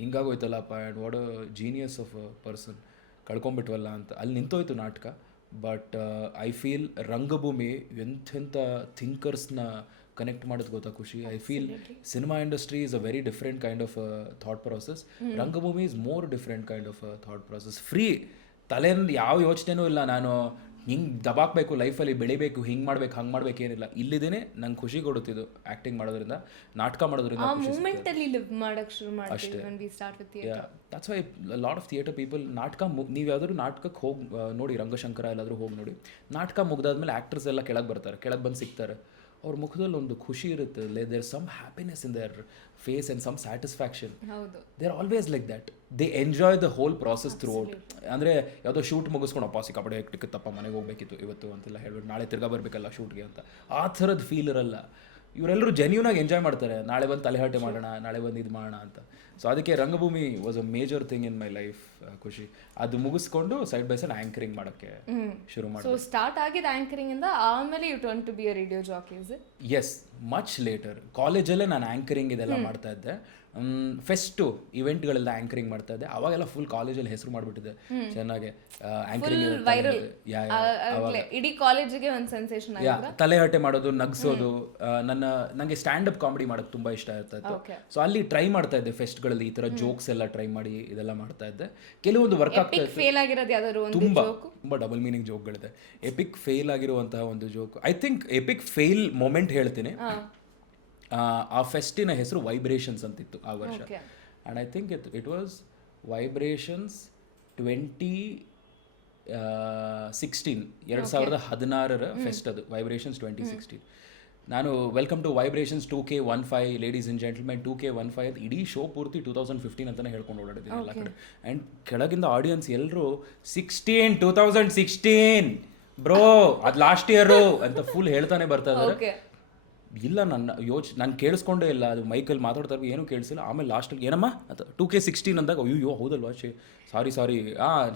ಹಿಂಗಾಗೋಯ್ತಲ್ಲಪ್ಪ, and what a genius of a person, ಕಳ್ಕೊಂಬಿಟ್ವಲ್ಲ ಅಂತ. ಅಲ್ಲಿ ನಿಂತೋಯ್ತು ನಾಟಕ. ಬಟ್ ಐ ಫೀಲ್ ರಂಗಭೂಮಿ ಎಂಥೆಂಥ ಥಿಂಕರ್ಸ್ನ ಕನೆಕ್ಟ್ ಮಾಡೋದು ಗೊತ್ತಾ ಖುಷಿ. I feel cinema industry is a very different kind of thought process. ರಂಗಭೂಮಿ is more different kind of thought process. Free, ತಲೆಯಿಂದ ಯಾವ ಯೋಚನೆನೂ ಇಲ್ಲ. ನಾನು ಹಿಂಗೆ ದಬಾಕಬೇಕು, ಲೈಫಲ್ಲಿ ಬೆಳಿಬೇಕು, ಹಿಂಗೆ ಮಾಡ್ಬೇಕು, ಹಂಗೆ ಮಾಡ್ಬೇಕು, ಏನಿಲ್ಲ. ಇಲ್ಲಿದ್ದೇನೆ ನಂಗೆ ಖುಷಿ ಕೊಡುತ್ತಿದ್ದು ಆ್ಯಕ್ಟಿಂಗ್ ಮಾಡೋದ್ರಿಂದ, ನಾಟಕ ಮಾಡೋದ್ರಿಂದ. That's why lot of theatre people ನಾಟಕ ನೀವು ಯಾವ್ದಾದ್ರು ನಾಟಕಕ್ಕೆ ಹೋಗಿ ನೋಡಿ, ರಂಗಶಂಕರ ಎಲ್ಲಾದರೂ ಹೋಗಿ ನೋಡಿ. ನಾಟಕ ಮುಗ್ದಾದ್ಮೇಲೆ ಆ್ಯಕ್ಟರ್ಸ್ ಎಲ್ಲ ಕೆಳಗೆ ಬರ್ತಾರೆ, ಕೆಳಗೆ ಬಂದು ಸಿಗ್ತಾರೆ. ಅವ್ರ ಮುಖದಲ್ಲಿ ಒಂದು ಖುಷಿ ಇರುತ್ತೆ. There some happiness in their face and some satisfaction. They are always like that. They enjoy the whole process throughout. ಅಂದರೆ ಯಾವುದೋ ಶೂಟ್ ಮುಗಿಸ್ಕೊಂಡು ಅಪ್ಪ ಸಿಕ್ಕಾಪಡೆ ಟಿಕ್ಕತ್ತಪ್ಪ ಮನೆಗೆ ಹೋಗ್ಬೇಕಿತ್ತು ಇವತ್ತು ಅಂತೆಲ್ಲ ಹೇಳ್ಬಿಟ್ಟು ನಾಳೆ ತಿರ್ಗಾ ಬರಬೇಕಲ್ಲ ಶೂಟ್ಗೆ ಅಂತ. ಆ ಥರದ ಫೀಲ್ ಇರಲ್ಲ. ಇವರೆಲ್ಲರೂ ಜೆನ್ಯೂನಾಗಿ ಎಂಜಾಯ್ ಮಾಡ್ತಾರೆ. ನಾಳೆ ಬಂದು ತಲೆಹರಟೆ ಮಾಡೋಣ, ನಾಳೆ ಬಂದು ಇದು ಮಾಡೋಣ ಅಂತ. ಸೊ ಅದಕ್ಕೆ ರಂಗಭೂಮಿ was a major thing in my life ಖುಷಿ. ಅದು ಮುಗಿಸ್ಕೊಂಡು ಸೈಡ್ ಬೈ ಸೈಡ್ ಆ್ಯಂಕರಿಂಗ್ ಮಾಡೋಕ್ಕೆ ಶುರು ಮಾಡಿ. ಸೊ ಸ್ಟಾರ್ಟ್ ಆಗಿದ್ದು ಆ್ಯಂಕರಿಂಗ್ ಇಂದ, ಆಮೇಲೆ U turn to be a radio jockey. Is it? Yes, much later. ಕಾಲೇಜಲ್ಲೇ ನಾನು ಆ್ಯಂಕರಿಂಗ್ ಇದೆಲ್ಲ ಮಾಡ್ತಾ ಇದ್ದೆ. ಫೆಸ್ಟು ಇವೆಂಟ್ಗಳೆಲ್ಲ ಆ್ಯಂಕರಿಂಗ್ ಮಾಡ್ತಾ ಇದ್ದೆ. ಅವಾಗೆಲ್ಲ ಫುಲ್ ಕಾಲೇಜಲ್ಲಿ ಹೆಸರು ಮಾಡಿಬಿಟ್ಟಿದ್ದೆ ಚೆನ್ನಾಗಿ. ಇಡೀ ಕಾಲೇಜಿಗೆ ಒಂದು ಸೆನ್ಸೇಷನ್. ತಲೆಹರಟೆ ಮಾಡೋದು, ನಗ್ಸೋದು. ನನಗೆ ಸ್ಟ್ಯಾಂಡ್ ಅಪ್ ಕಾಮಿಡಿ ಮಾಡೋದು ತುಂಬ ಇಷ್ಟ ಇರ್ತಾ ಇತ್ತು. ಸೊ ಅಲ್ಲಿ ಟ್ರೈ ಮಾಡ್ತಾ ಇದ್ದೆ ಫೆಸ್ಟ್ಗಳಲ್ಲಿ. ಈ ಥರ ಜೋಕ್ಸ್ ಎಲ್ಲ ಟ್ರೈ ಮಾಡಿ ಇದೆಲ್ಲ ಮಾಡ್ತಾ ಇದ್ದೆ. ಕೆಲವೊಂದು ವರ್ಕ್ ಆಗ್ತಾ ಇತ್ತು. ಫೇಲ್ ಆಗಿರೋದು ಯಾವ್ದಾದ್ರು ತುಂಬ ಡಬಲ್ ಮೀನಿಂಗ್ ಜೋಕ್ಗಳಿದೆ. ಎಪಿಕ್ ಫೇಲ್ ಆಗಿರುವಂತಹ ಒಂದು joke, I think epic fail moment ಹೇಳ್ತೀನಿ. ಆ ಫೆಸ್ಟಿನ ಹೆಸರು ವೈಬ್ರೇಷನ್ಸ್ ಅಂತಿತ್ತು ಆ ವರ್ಷ. And I think it was vibrations 2016, 2016 fest ಅದು, ವೈಬ್ರೇಷನ್ಸ್ 2016. ನಾನು welcome to vibrations 2K15 ladies and gentlemen 2K15 ಅಂತ ಇಡೀ ಶೋ ಪೂರ್ತಿ 2015 ಅಂತಲೇ ಹೇಳ್ಕೊಂಡು ಓಡಾಡಿದ್ದೀನಿ ಎಲ್ಲ ಕಡೆ. ಆ್ಯಂಡ್ ಕೆಳಗಿಂದ ಆಡಿಯನ್ಸ್ ಎಲ್ಲರೂ 2016 ಬ್ರೋ ಅದು ಲಾಸ್ಟ್ ಇಯರು ಅಂತ ಫುಲ್ ಹೇಳ್ತಾನೆ ಬರ್ತಾ ಇದ್ದಾರೆ. ಇಲ್ಲ, ನಾನು ಕೇಳಿಸ್ಕೊಂಡೇ ಇಲ್ಲ. ಅದು ಮೈಕಲ್ಲಿ ಮಾತಾಡ್ತಾರೆ, ಏನೂ ಕೇಳಿಸಿಲ್ಲ. ಆಮೇಲೆ ಲಾಸ್ಟಲ್ಲಿ ಏನಮ್ಮ ಅಂತ 2K16 ಅಂದಾಗ ಅಯ್ಯೋ ಹೌದಲ್ವಾ ಸಾರಿ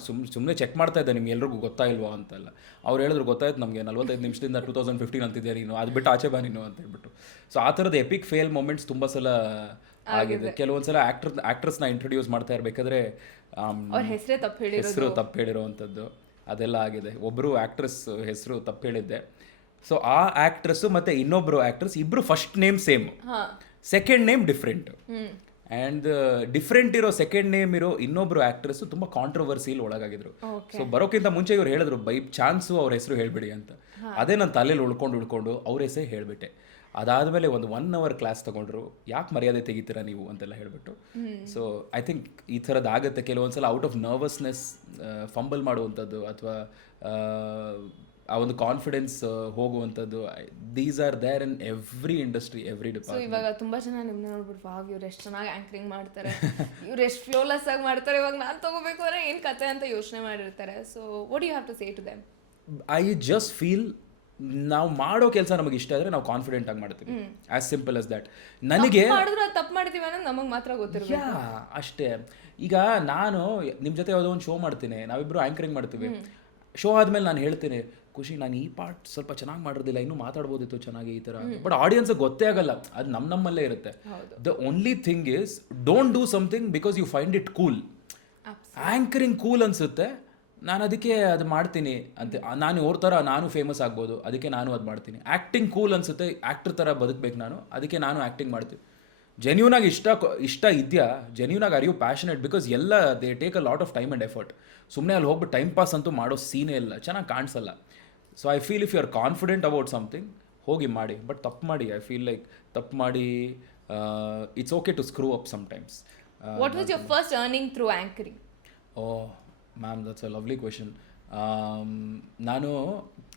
ಸುಮ್ಮನೆ ಚೆಕ್ ಮಾಡ್ತಾ ಇದ್ದೆ, ನಿಮ್ಗೆ ಎಲ್ರಿಗೂ ಗೊತ್ತಾಯಿಲ್ವಾ ಅಂತೆಲ್ಲ. ಅವ್ರು ಹೇಳಿದ್ರು ಗೊತ್ತಾಯ್ತು ನಮಗೆ 45 ನಿಮಿಷದಿಂದ 2015 ಅಂತಿದ್ದೆ ನೀನು, ಅದು ಬಿಟ್ಟು ಆಚೆ ಬಾ ನೀನು ಅಂತ ಹೇಳ್ಬಿಟ್ಟು. ಸೊ ಆ ಥರದ ಎಪಿಕ್ ಫೇಲ್ ಮೊಮೆಂಟ್ಸ್ ತುಂಬ ಸಲ ಆಗಿದೆ. ಕೆಲವೊಂದು ಸಲ ಆ್ಯಕ್ಟ್ರಸ್ನ ಇಂಟ್ರೊಡ್ಯೂಸ್ ಮಾಡ್ತಾ ಇರಬೇಕಾದ್ರೆ ಹೆಸರು ತಪ್ಪು ಹೇಳಿರೋವಂಥದ್ದು ಅದೆಲ್ಲ ಆಗಿದೆ. ಒಬ್ಬರು ಆ್ಯಕ್ಟ್ರೆಸ್ ಹೆಸರು ತಪ್ಪು ಹೇಳಿದ್ದೆ. ಸೊ ಆ ಆ್ಯಕ್ಟ್ರೆಸ್ಸು ಮತ್ತು ಇನ್ನೊಬ್ಬರು ಆ್ಯಕ್ಟ್ರೆಸ್ ಇಬ್ಬರು first name same, second name different. And different ಇರೋ ಸೆಕೆಂಡ್ ನೇಮ್ ಇರೋ ಇನ್ನೊಬ್ರು ಆ್ಯಕ್ಟ್ರೆಸ್ಸು ತುಂಬ ಕಾಂಟ್ರವರ್ಸಿಲಿ ಒಳಗಾಗಿದ್ರು. ಸೊ ಬರೋಕ್ಕಿಂತ ಮುಂಚೆ ಇವ್ರು ಹೇಳಿದ್ರು ಬೈ ಚಾನ್ಸು ಅವ್ರ ಹೆಸರು ಹೇಳ್ಬಿಡಿ ಅಂತ. ಅದೇ ನನ್ನ ತಲೆಯಲ್ಲಿ ಉಳ್ಕೊಂಡು ಅವ್ರ ಹೆಸರೇ ಹೇಳಿಬಿಟ್ಟೆ. ಅದಾದಮೇಲೆ ಒಂದು 1 hour ಕ್ಲಾಸ್ ತೊಗೊಂಡ್ರು, ಯಾಕೆ ಮರ್ಯಾದೆ ತೆಗಿತೀರಾ ನೀವು ಅಂತೆಲ್ಲ ಹೇಳಿಬಿಟ್ಟು. ಸೊ ಐ ಥಿಂಕ್ ಈ ಥರದ್ದು ಆಗುತ್ತೆ ಕೆಲವೊಂದ್ಸಲ. ಔಟ್ ಆಫ್ ನರ್ವಸ್ನೆಸ್ ಫಂಬಲ್ ಮಾಡುವಂಥದ್ದು ಅಥವಾ ಆ ಒಂದು ಕಾನ್ಫಿಡೆನ್ಸ್ ಹೋಗುವಂಥದ್ದು. These are there in every industry, every department. ಇವಾಗ ತುಂಬ ಜನ ನಿಮ್ಮನ್ನ ನೋಡ್ಬಿಟ್ಟು ಇವ್ರು ಎಷ್ಟು ಚೆನ್ನಾಗಿ ಆ್ಯಂಕರಿಂಗ್ ಮಾಡ್ತಾರೆ, ಇವ್ರು ಎಷ್ಟು ಫ್ಲೋಲೆಸ್ ಆಗಿ ಮಾಡ್ತಾರೆ, ಇವಾಗ ನಾನು ತೊಗೋಬೇಕು ಅಂದರೆ ಏನು ಕತೆ ಅಂತ ಯೋಚನೆ ಮಾಡಿರ್ತಾರೆ. So what you have to say to them? I just feel ನಾವು ಮಾಡೋ ಕೆಲಸ ನಮಗೆ ಇಷ್ಟ ಆದರೆ ನಾವು ಕಾನ್ಫಿಡೆಂಟ್ ಆಗಿ ಮಾಡ್ತೀವಿ, ಆಸ್ ಸಿಂಪಲ್ ಆಸ್ ದ್ಯಾಟ್. ನನಗೆ ಮಾಡಿದ್ರೆ ತಪ್ಪು ಮಾಡ್ತೀವಿ ಅನ್ನೋದು ನಮಗೆ ಮಾತ್ರ ಗೊತ್ತಿರಬೇಕು. ಯಾ ಅಷ್ಟೇ. ಈಗ ನಾನು ನಿಮ್ಮ ಜೊತೆ ಯಾವುದೋ ಒಂದು ಶೋ ಮಾಡ್ತೀನಿ, ನಾವಿಬ್ಬರು ಆ್ಯಂಕರಿಂಗ್ ಮಾಡ್ತೀವಿ. ಶೋ ಆದಮೇಲೆ ನಾನು ಹೇಳ್ತೀನಿ, ಖುಷಿ ನಾನು ಈ ಪಾರ್ಟ್ ಸ್ವಲ್ಪ ಚೆನ್ನಾಗಿ ಮಾಡಿರೋದಿಲ್ಲ, ಇನ್ನೂ ಮಾತಾಡ್ಬೋದಿತ್ತು ಚೆನ್ನಾಗಿ ಈ ಥರ. ಬಟ್ ಆಡಿಯನ್ಸ್ಗೆ ಗೊತ್ತೇ ಆಗಲ್ಲ, ಅದು ನಮ್ಮಲ್ಲೇ ಇರುತ್ತೆ. The only thing is don't do something because you find it cool. Anchoring cool ಅನಿಸುತ್ತೆ, ನಾನು ಅದಕ್ಕೆ ಅದು ಮಾಡ್ತೀನಿ ಅಂತ. ನಾನು ಅವ್ರ ಥರ ನಾನು ಫೇಮಸ್ ಆಗ್ಬೋದು, ಅದಕ್ಕೆ ನಾನು ಅದು ಮಾಡ್ತೀನಿ. ಆ್ಯಕ್ಟಿಂಗ್ ಕೂಲ್ ಅನಿಸುತ್ತೆ, ಆ್ಯಕ್ಟರ್ ಥರ ಬದುಕಬೇಕು ನಾನು, ಅದಕ್ಕೆ ನಾನು ಆ್ಯಕ್ಟಿಂಗ್ ಮಾಡ್ತೀನಿ. ಜೆನ್ಯೂನಾಗಿ ಇಷ್ಟ ಇದೆಯಾ, ಜೆನ್ಯೂನಾಗಿ ಆರ್ ಯು ಪ್ಯಾಷನೇಟ್? ಬಿಕಾಸ್ ಎಲ್ಲ they take a lot of time and effort. ಸುಮ್ಮನೆ ಅಲ್ಲಿ ಹೋಗ್ಬಿಟ್ಟು ಟೈಮ್ ಪಾಸ್ ಅಂತೂ ಮಾಡೋ ಸೀನೇ ಇಲ್ಲ, ಚೆನ್ನಾಗಿ ಕಾಣಿಸಲ್ಲ. So I feel if you are confident about something, ಹೋಗಿ ಮಾಡಿ. ಬಟ್ ತಪ್ಪು ಮಾಡಿ, ಐ ಫೀಲ್ ಲೈಕ್ ತಪ್ಪು ಮಾಡಿ it's okay to screw up sometimes. What was your first earning through anchoring? Oh ma'am, that's a lovely question. ನಾನು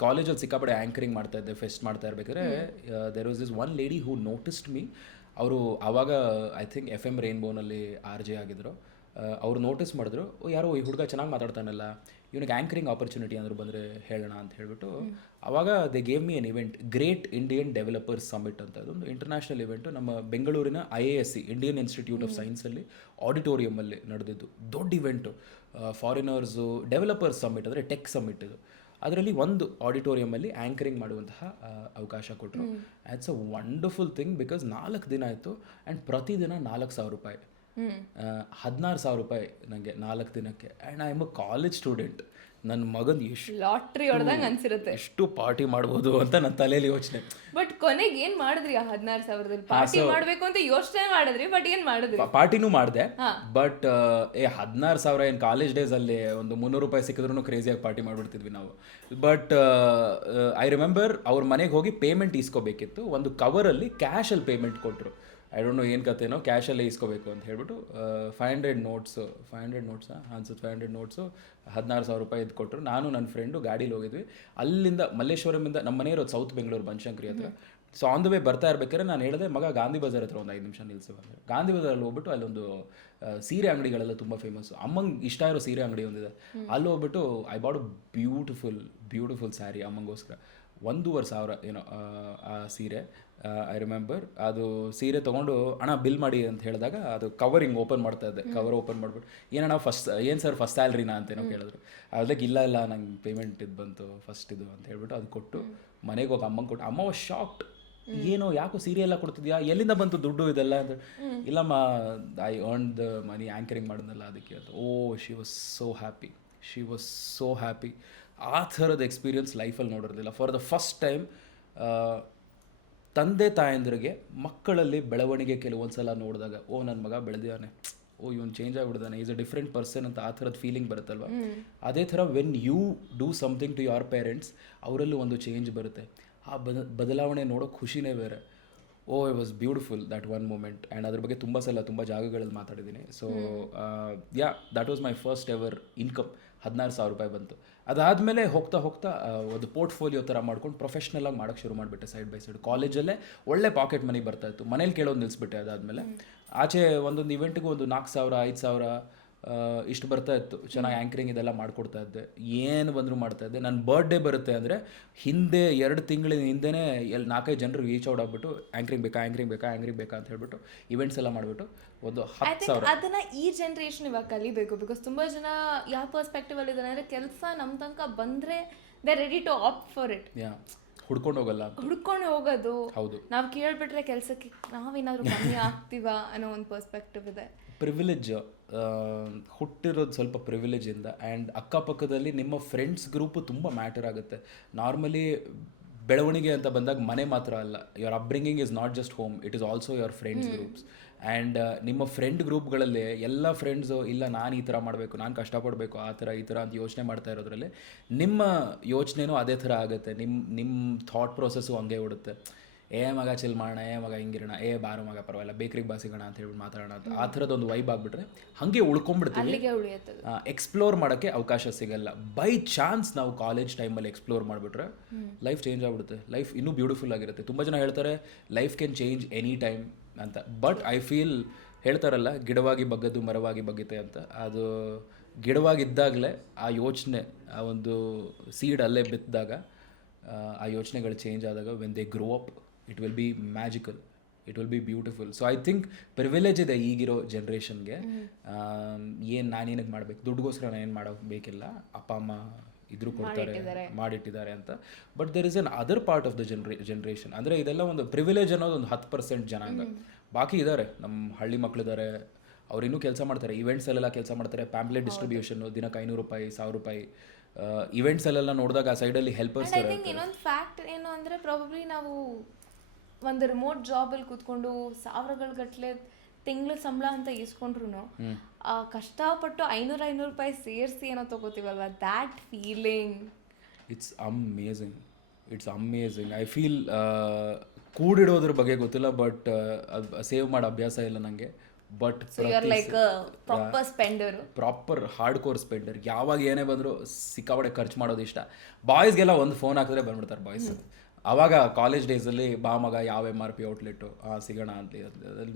ಕಾಲೇಜಲ್ಲಿ ಸಿಕ್ಕಾಪಡೆ anchoring ಮಾಡ್ತಾಯಿದ್ದೆ, ಫೆಸ್ಟ್ ಮಾಡ್ತಾ ಇರ್ಬೇಕಾದ್ರೆ there was this one lady who noticed me. ಅವರು ಆವಾಗ ಐ ಥಿಂಕ್ FM ರೇನ್ಬೋನಲ್ಲಿ RJ ಆಗಿದ್ದರು. ಅವ್ರು ನೋಟಿಸ್ ಮಾಡಿದ್ರು, ಯಾರೋ ಈ ಹುಡುಗ ಚೆನ್ನಾಗಿ ಮಾತಾಡ್ತಾನಲ್ಲ, ಇವನಿಗೆ ಆ್ಯಂಕರಿಂಗ್ ಆಪರ್ಚುನಿಟಿ ಅಂದರೂ ಬಂದರೆ ಹೇಳೋಣ ಅಂತ ಹೇಳಿಬಿಟ್ಟು ಆವಾಗ they gave me N event, great Indian developers summit ಅಂತ. ಅದೊಂದು ಇಂಟರ್ನ್ಯಾಷನಲ್ ಇವೆಂಟು ನಮ್ಮ ಬೆಂಗಳೂರಿನ IISc ಇಂಡಿಯನ್ ಇನ್ಸ್ಟಿಟ್ಯೂಟ್ ಆಫ್ ಸೈನ್ಸಲ್ಲಿ ಆಡಿಟೋರಿಯಮಲ್ಲಿ ನಡೆದಿದ್ದು ದೊಡ್ಡ ಇವೆಂಟು. ಫಾರಿನರ್ಸು ಡೆವಲಪರ್ಸ್ ಸಮಿಟ್ ಅಂದರೆ ಟೆಕ್ ಸಮಿಟ್ ಇದು. ಅದರಲ್ಲಿ ಒಂದು ಆಡಿಟೋರಿಯಮಲ್ಲಿ ಆ್ಯಂಕರಿಂಗ್ ಮಾಡುವಂತಹ ಅವಕಾಶ ಕೊಟ್ಟರು. It's a wonderful thing because 4 ದಿನ ಆಯಿತು ಆ್ಯಂಡ್ ಪ್ರತಿದಿನ 4,000 ರೂಪಾಯಿ, 16,000 ರೂಪಾಯಿ ನನಗೆ 4 ದಿನಕ್ಕೆ. And I am a college student. ನನ್ನ ಮಗಂದು ಲಾಟ್ರಿ ಹೊಡೆದಂಗೆ ಅನ್ಸಿರುತ್ತೆ, ಎಷ್ಟು ಪಾರ್ಟಿ ಮಾಡ್ಬೋದು ಅಂತ ನನ್ನ ತಲೆಯಲ್ಲಿ ಯೋಚನೆ. ಬಟ್ ಕೊನೆಗೆ ಏನು ಮಾಡಿದ್ರಿ ಆ 16,000ದಲ್ಲಿ? ಪಾರ್ಟಿ ಮಾಡಬೇಕು ಅಂತ ಯೋಚನೆ ಮಾಡಿದ್ರಿ, ಬಟ್ ಏನು ಮಾಡಿದ್ರಿ? ಪಾರ್ಟಿನೂ ಮಾಡಿದೆ. ಬಟ್ 16,000 ಏನು ಕಾಲೇಜ್ ಡೇಸಲ್ಲಿ ಒಂದು 300 ರೂಪಾಯಿ ಸಿಕ್ಕಿದ್ರೂ ಕ್ರೇಜಿಯಾಗಿ ಪಾರ್ಟಿ ಮಾಡಿಬಿಡ್ತಿದ್ವಿ ನಾವು. ಬಟ್ ಐ ರಿಮೆಂಬರ್ ಅವ್ರ ಮನೆಗೆ ಹೋಗಿ ಪೇಮೆಂಟ್ ಇಸ್ಕೋಬೇಕಿತ್ತು. ಒಂದು ಕವರಲ್ಲಿ ಕ್ಯಾಶಲ್ಲಿ ಪೇಮೆಂಟ್ ಕೊಟ್ಟರು. ಐ ಡೋಂಟ್ ನೋ ಏನು ಕತೆನೋ, ಕ್ಯಾಶಲ್ಲೇ ಇಸ್ಕೋಬೇಕು ಅಂತ ಹೇಳ್ಬಿಟ್ಟು 500 ನೋಟ್ಸು ಅನ್ಸುತ್ತೆ 500 ನೋಟ್ಸು 16,000 ರೂಪಾಯಿ ಇದು ಕೊಟ್ಟರು. ನಾನು ನನ್ನ ಫ್ರೆಂಡು ಗಾಡೀಲಿ ಹೋಗಿದ್ವಿ. ಅಲ್ಲಿಂದ ಮಲ್ಲೇಶ್ವರಮಿಂದ ನಮ್ಮ ಮನೆ ಇರೋದು ಸೌತ್ ಬೆಂಗಳೂರು ಬನಶಂಕರಿ ಹತ್ರ. ಸೊ ಆನ್ ದ ವೇ ಬರ್ತಾ ಇರ್ಬೇಕಾದ್ರೆ ನಾನು ಹೇಳಿದೆ, ಮಗ ಗಾಂಧಿ ಬಜಾರ್ ಹತ್ರ ಒಂದು 5 ನಿಮಿಷ ನಿಲ್ಲಿಸಿ ಬಂದರೆ. ಗಾಂಧಿ ಬಜಾರಲ್ಲಿ ಹೋಗ್ಬಿಟ್ಟು ಅಲ್ಲೊಂದು ಸೀರೆ ಅಂಗಡಿಗಳೆಲ್ಲ ತುಂಬ ಫೇಮಸ್ಸು, ಅಮ್ಮಂಗೆ ಇಷ್ಟ ಇರೋ ಸೀರೆ ಅಂಗಡಿ ಒಂದಿದೆ. ಅಲ್ಲಿ ಹೋಗ್ಬಿಟ್ಟು ಐ ಬಾಟ್ ಬ್ಯೂಟಿಫುಲ್ ಸ್ಯಾರಿ ಅಮ್ಮಂಗೋಸ್ಕರ. 1,500 ಏನೋ ಆ ಸೀರೆ. ಐ ರಿಮೆಂಬರ್ ಅದು ಸೀರೆ ತೊಗೊಂಡು ಅಣ್ಣ ಬಿಲ್ ಮಾಡಿ ಅಂತ ಹೇಳಿದಾಗ ಅದು ಕವರಿಂಗ್ ಓಪನ್ ಮಾಡ್ತಾ ಇದ್ದೆ. ಕವರ್ ಓಪನ್ ಮಾಡಿಬಿಟ್ಟು ಏನಣ್ಣ ಏನು ಸರ್ ಫಸ್ಟ್ ಸ್ಯಾಲ್ರಿನಾ ಅಂತೇನೋ ಕೇಳಿದ್ರು. ಅದಕ್ಕೆ ಇಲ್ಲ ನಂಗೆ ಪೇಮೆಂಟ್ ಇದು ಬಂತು ಫಸ್ಟ್ ಇದು ಅಂತ ಹೇಳ್ಬಿಟ್ಟು ಅದು ಕೊಟ್ಟು ಮನೆಗೆ ಹೋಗಿ ಅಮ್ಮಂಗೆ ಕೊಟ್ಟು. ಅಮ್ಮ ವಾಸ್ ಶಾಕ್ಡ್, ಏನೋ ಯಾಕೋ ಸೀರೆ ಎಲ್ಲ ಕೊಡ್ತಿದ್ಯಾ, ಎಲ್ಲಿಂದ ಬಂತು ದುಡ್ಡು ಇದೆಲ್ಲ ಅಂತ. ಇಲ್ಲಮ್ಮ I earn the money anchoring ಮಾಡಿದ್ನಲ್ಲ ಅದಕ್ಕೆ ಅಂತ. She was so happy. ಆ ಥರದ ಎಕ್ಸ್ಪೀರಿಯನ್ಸ್ ಲೈಫಲ್ಲಿ ನೋಡಿರೋದಿಲ್ಲ. ಫಾರ್ ದ ಫಸ್ಟ್ ಟೈಮ್ ತಂದೆ ತಾಯಂದ್ರಿಗೆ ಮಕ್ಕಳಲ್ಲಿ ಬೆಳವಣಿಗೆ ಕೆಲವೊಂದು ಸಲ ನೋಡಿದಾಗ, ನನ್ನ ಮಗ ಬೆಳೆದಿದ್ದಾನೆ, ಇವನು ಚೇಂಜ್ ಆಗಿಬಿಡ್ತಾನೆ, ಈಸ್ ಅ ಡಿಫ್ರೆಂಟ್ ಪರ್ಸನ್ ಅಂತ ಆ ಥರದ ಫೀಲಿಂಗ್ ಬರುತ್ತಲ್ವ. ಅದೇ ಥರ when you do something to your parents, ಅವರಲ್ಲೂ ಒಂದು ಚೇಂಜ್ ಬರುತ್ತೆ. ಆ ಬದಲಾವಣೆ ನೋಡೋ ಖುಷಿನೇ ಬೇರೆ. It was beautiful that one moment. And ಅದ್ರ ಬಗ್ಗೆ ತುಂಬ ಜಾಗಗಳಲ್ಲಿ ಮಾತಾಡಿದ್ದೀನಿ. So that was my first ever income. 16,000 ರೂಪಾಯಿ ಬಂತು. ಅದಾದಮೇಲೆ ಹೋಗ್ತಾ ಒಂದು ಪೋರ್ಟ್ಫೋಲಿಯೋ ಥರ ಮಾಡ್ಕೊಂಡು ಪ್ರೊಫೆಷ್ನಲಾಗಿ ಮಾಡೋಕ್ಕೆ ಶುರು ಮಾಡಿಬಿಟ್ಟೆ ಸೈಡ್ ಬೈ ಸೈಡ್. ಕಾಲೇಜಲ್ಲೇ ಒಳ್ಳೆ ಪಾಕೆಟ್ ಮನಿ ಬರ್ತಾಯಿತ್ತು. ಮನೇಲಿ ಕೇಳೋದು ನಿಲ್ಲಿಸ್ಬಿಟ್ಟೆ. ಅದಾದಮೇಲೆ ಆಚೆ ಒಂದೊಂದು ಇವೆಂಟಿಗೂ ಒಂದು 4,000 5,000 ಇಷ್ಟು ಬರ್ತಾಯಿತ್ತು. ಚೆನ್ನಾಗಿ ಆ್ಯಂಕರಿಂಗ್ ಇದೆಲ್ಲ ಮಾಡಿಕೊಡ್ತಾ ಇದ್ದೆ. ಏನು ಬಂದರೂ ಮಾಡ್ತಾಯಿದ್ದೆ. ನನ್ನ ಬರ್ಡೇ ಬರುತ್ತೆ ಅಂದರೆ ಹಿಂದೆ 2 ತಿಂಗಳಿನ ಹಿಂದೆನೇ 4-5 ಜನರು ರೀಚ್ ಔಟ್ ಆಗ್ಬಿಟ್ಟು ಆ್ಯಂಕರಿಂಗ್ ಬೇಕಾ ಅಂತ ಹೇಳ್ಬಿಟ್ಟು ಇವೆಂಟ್ಸ್ ಎಲ್ಲ ಮಾಡಿಬಿಟ್ಟು ಒಂದು 10,000. ಅದನ್ನ ಈ ಜನರೇಷನ್ ಇವಾಗ ಕಲಿಬೇಕು. ಬಿಕಾಸ್ ತುಂಬ ಜನ ಯಾವ ಪರ್ಸ್ಪೆಕ್ಟಿವ್ ಅಲ್ಲಿ ಇದ್ದಾರೆ ಅಂದರೆ ಕೆಲಸ ನಮ್ಮ ತನಕ ಬಂದರೆ they ready to opt for it. ಹುಡ್ಕೊಂಡು ಹೋಗೋದು. ಹೌದು, ನಾವು ಕೇಳ್ಬಿಟ್ರೆ ಕೆಲಸಕ್ಕೆ ನಾವೇನಾದರೂ ಕಮ್ಮಿ ಆಗ್ತೀವಾ ಅನ್ನೋ ಒಂದು ಪರ್ಸ್ಪೆಕ್ಟಿವ್ ಇದೆ. ಪ್ರಿವಿಲೇಜ್ ಹುಟ್ಟಿರೋದು ಸ್ವಲ್ಪ ಪ್ರಿವಿಲೇಜಿಂದ. ಆ್ಯಂಡ್ ಅಕ್ಕಪಕ್ಕದಲ್ಲಿ ನಿಮ್ಮ ಫ್ರೆಂಡ್ಸ್ ಗ್ರೂಪು ತುಂಬ ಮ್ಯಾಟರ್ ಆಗುತ್ತೆ. ನಾರ್ಮಲಿ ಬೆಳವಣಿಗೆ ಅಂತ ಬಂದಾಗ ಮನೆ ಮಾತ್ರ ಅಲ್ಲ, your upbringing is not just home, it is also your friends groups. And ನಿಮ್ಮ ಫ್ರೆಂಡ್ ಗ್ರೂಪ್ಗಳಲ್ಲಿ ಎಲ್ಲ ಫ್ರೆಂಡ್ಸು ಇಲ್ಲ ನಾನು ಈ ಥರ ಮಾಡಬೇಕು, ನಾನು ಕಷ್ಟಪಡಬೇಕು, ಆ ಥರ ಈ ಥರ ಅಂತ ಯೋಚನೆ ಮಾಡ್ತಾ ಇರೋದ್ರಲ್ಲಿ ನಿಮ್ಮ ಯೋಚನೆನೂ ಅದೇ ಥರ ಆಗುತ್ತೆ. ನಿಮ್ಮ ಥಾಟ್ ಪ್ರೊಸೆಸ್ಸು ಹಂಗೆ ಓಡುತ್ತೆ. ಮಗ ಚಿಲ್ ಮಾಡೋಣ, ಮಗ ಹಿಂಗಿರೋಣ, ಬಾರೋ ಮಗ ಪರವಾಗಿಲ್ಲ ಬೇಕ್ರಿಗೆ ಬಾಸಿಗೋಣ ಅಂತ ಹೇಳ್ಬಿಟ್ಟು ಮಾತಾಡೋಣ ಅಂತ ಆ ಥರದೊಂದು ವೈಬ್ ಆಗಿಬಿಟ್ರೆ ಹಾಗೆ ಉಳ್ಕೊಂಡ್ಬಿಡ್ತೀವಿ. ಎಕ್ಸ್ಪ್ಲೋರ್ ಮಾಡೋಕ್ಕೆ ಅವಕಾಶ ಸಿಗಲ್ಲ. ಬೈ ಚಾನ್ಸ್ ನಾವು ಕಾಲೇಜ್ ಟೈಮಲ್ಲಿ ಎಕ್ಸ್ಪ್ಲೋರ್ ಮಾಡಿಬಿಟ್ರೆ ಲೈಫ್ ಚೇಂಜ್ ಆಗಿಬಿಡುತ್ತೆ. ಲೈಫ್ ಇನ್ನೂ ಬ್ಯೂಟಿಫುಲ್ ಆಗಿರುತ್ತೆ. ತುಂಬ ಜನ ಹೇಳ್ತಾರೆ life can change any time ಅಂತ. ಬಟ್ ಐ ಫೀಲ್ ಹೇಳ್ತಾರಲ್ಲ ಗಿಡವಾಗಿ ಬಗ್ಗದ್ದು ಮರವಾಗಿ ಬಗ್ಗುತ್ತೆ ಅಂತ, ಅದು ಗಿಡವಾಗಿದ್ದಾಗಲೇ ಆ ಯೋಚನೆ, ಆ ಒಂದು ಸೀಡ್ ಅಲ್ಲೇ ಬಿತ್ತಿದಾಗ ಆ ಯೋಚನೆಗಳು ಚೇಂಜ್ ಆದಾಗ when they grow up it will be magical, it will be beautiful. So I think privilege ಇದೆ ಈಗಿರೋ ಜನ್ರೇಷನ್ಗೆ. ಏನು ನಾನೇನಕ್ಕೆ ಮಾಡಬೇಕು, ದುಡ್ಡುಗೋಸ್ಕರ ನಾನು ಏನು ಮಾಡೋಕೆ ಬೇಕಿಲ್ಲ, ಅಪ್ಪ ಅಮ್ಮ ಇದ್ರು ಕೊಡ್ತಾರೆ, ಮಾಡಿಟ್ಟಿದ್ದಾರೆ ಅಂತ. But there is an other part of the generation. ಅಂದರೆ ಇದೆಲ್ಲ ಒಂದು ಪ್ರಿವಿಲೇಜ್ ಅನ್ನೋದು ಒಂದು 10% ಜನಾಂಗ. ಬಾಕಿ ಇದ್ದಾರೆ, ನಮ್ಮ ಹಳ್ಳಿ ಮಕ್ಕಳಿದ್ದಾರೆ, ಅವ್ರು ಇನ್ನೂ ಕೆಲಸ ಮಾಡ್ತಾರೆ, ಇವೆಂಟ್ಸಲ್ಲೆಲ್ಲ ಕೆಲಸ ಮಾಡ್ತಾರೆ, ಪ್ಯಾಂಪ್ಲೆಟ್ ಡಿಸ್ಟ್ರಿಬ್ಯೂಷನ್ನು ದಿನಕ್ಕೆ 500 ರೂಪಾಯಿ 1000 ರೂಪಾಯಿ ಇವೆಂಟ್ಸಲ್ಲೆಲ್ಲ ನೋಡಿದಾಗ ಆ ಸೈಡಲ್ಲಿ ಹೆಲ್ಪರ್ಸ್. ಐ ಥಿಂಕ್ ಇನ್ನೊಂದು ಫ್ಯಾಕ್ಟ್ ಏನು ಅಂದರೆ ಪ್ರಾಬಬ್ಲಿ ನಾವು ಒಂದು ರಿಮೋಟ್ ಜಾಬಲ್ಲಿ ಕೂತ್ಕೊಂಡು ಸಾವಿರಗಳ ಗಟ್ಟಲೆ ತಿಂಗಳ ಸಂಬಳ ಅಂತ ಇಸ್ಕೊಂಡ್ರು ಕಷ್ಟಪಟ್ಟು 500 ರೂಪಾಯಿ ಸೇರಿಸಿ ಏನೋ ತಗೋತೀವಲ್ವ, that feeling it's amazing, it's amazing. I feel ಕೂಡಿಡೋದ್ರ ಬಗ್ಗೆ ಗೊತ್ತಿಲ್ಲ, ಬಟ್ ಸೇವ್ ಮಾಡೋ ಅಭ್ಯಾಸ ಇಲ್ಲ ನನಗೆ. But proper hardcore spender. ಯಾವಾಗ ಏನೇ ಬಂದರೂ ಸಿಕ್ಕಾಪಟ್ಟೆ ಖರ್ಚು ಮಾಡೋದು ಇಷ್ಟ. ಬಾಯ್ಸ್ಗೆಲ್ಲ ಒಂದು ಫೋನ್ ಹಾಕಿದ್ರೆ ಬಂದ್ಬಿಡ್ತಾರೆ ಬಾಯ್ಸ್. ಆವಾಗ ಕಾಲೇಜ್ ಡೇಸಲ್ಲಿ ಬಾ ಮಗ ಯಾವ MRP ಔಟ್ಲೆಟು ಸಿಗೋಣ ಅಂತ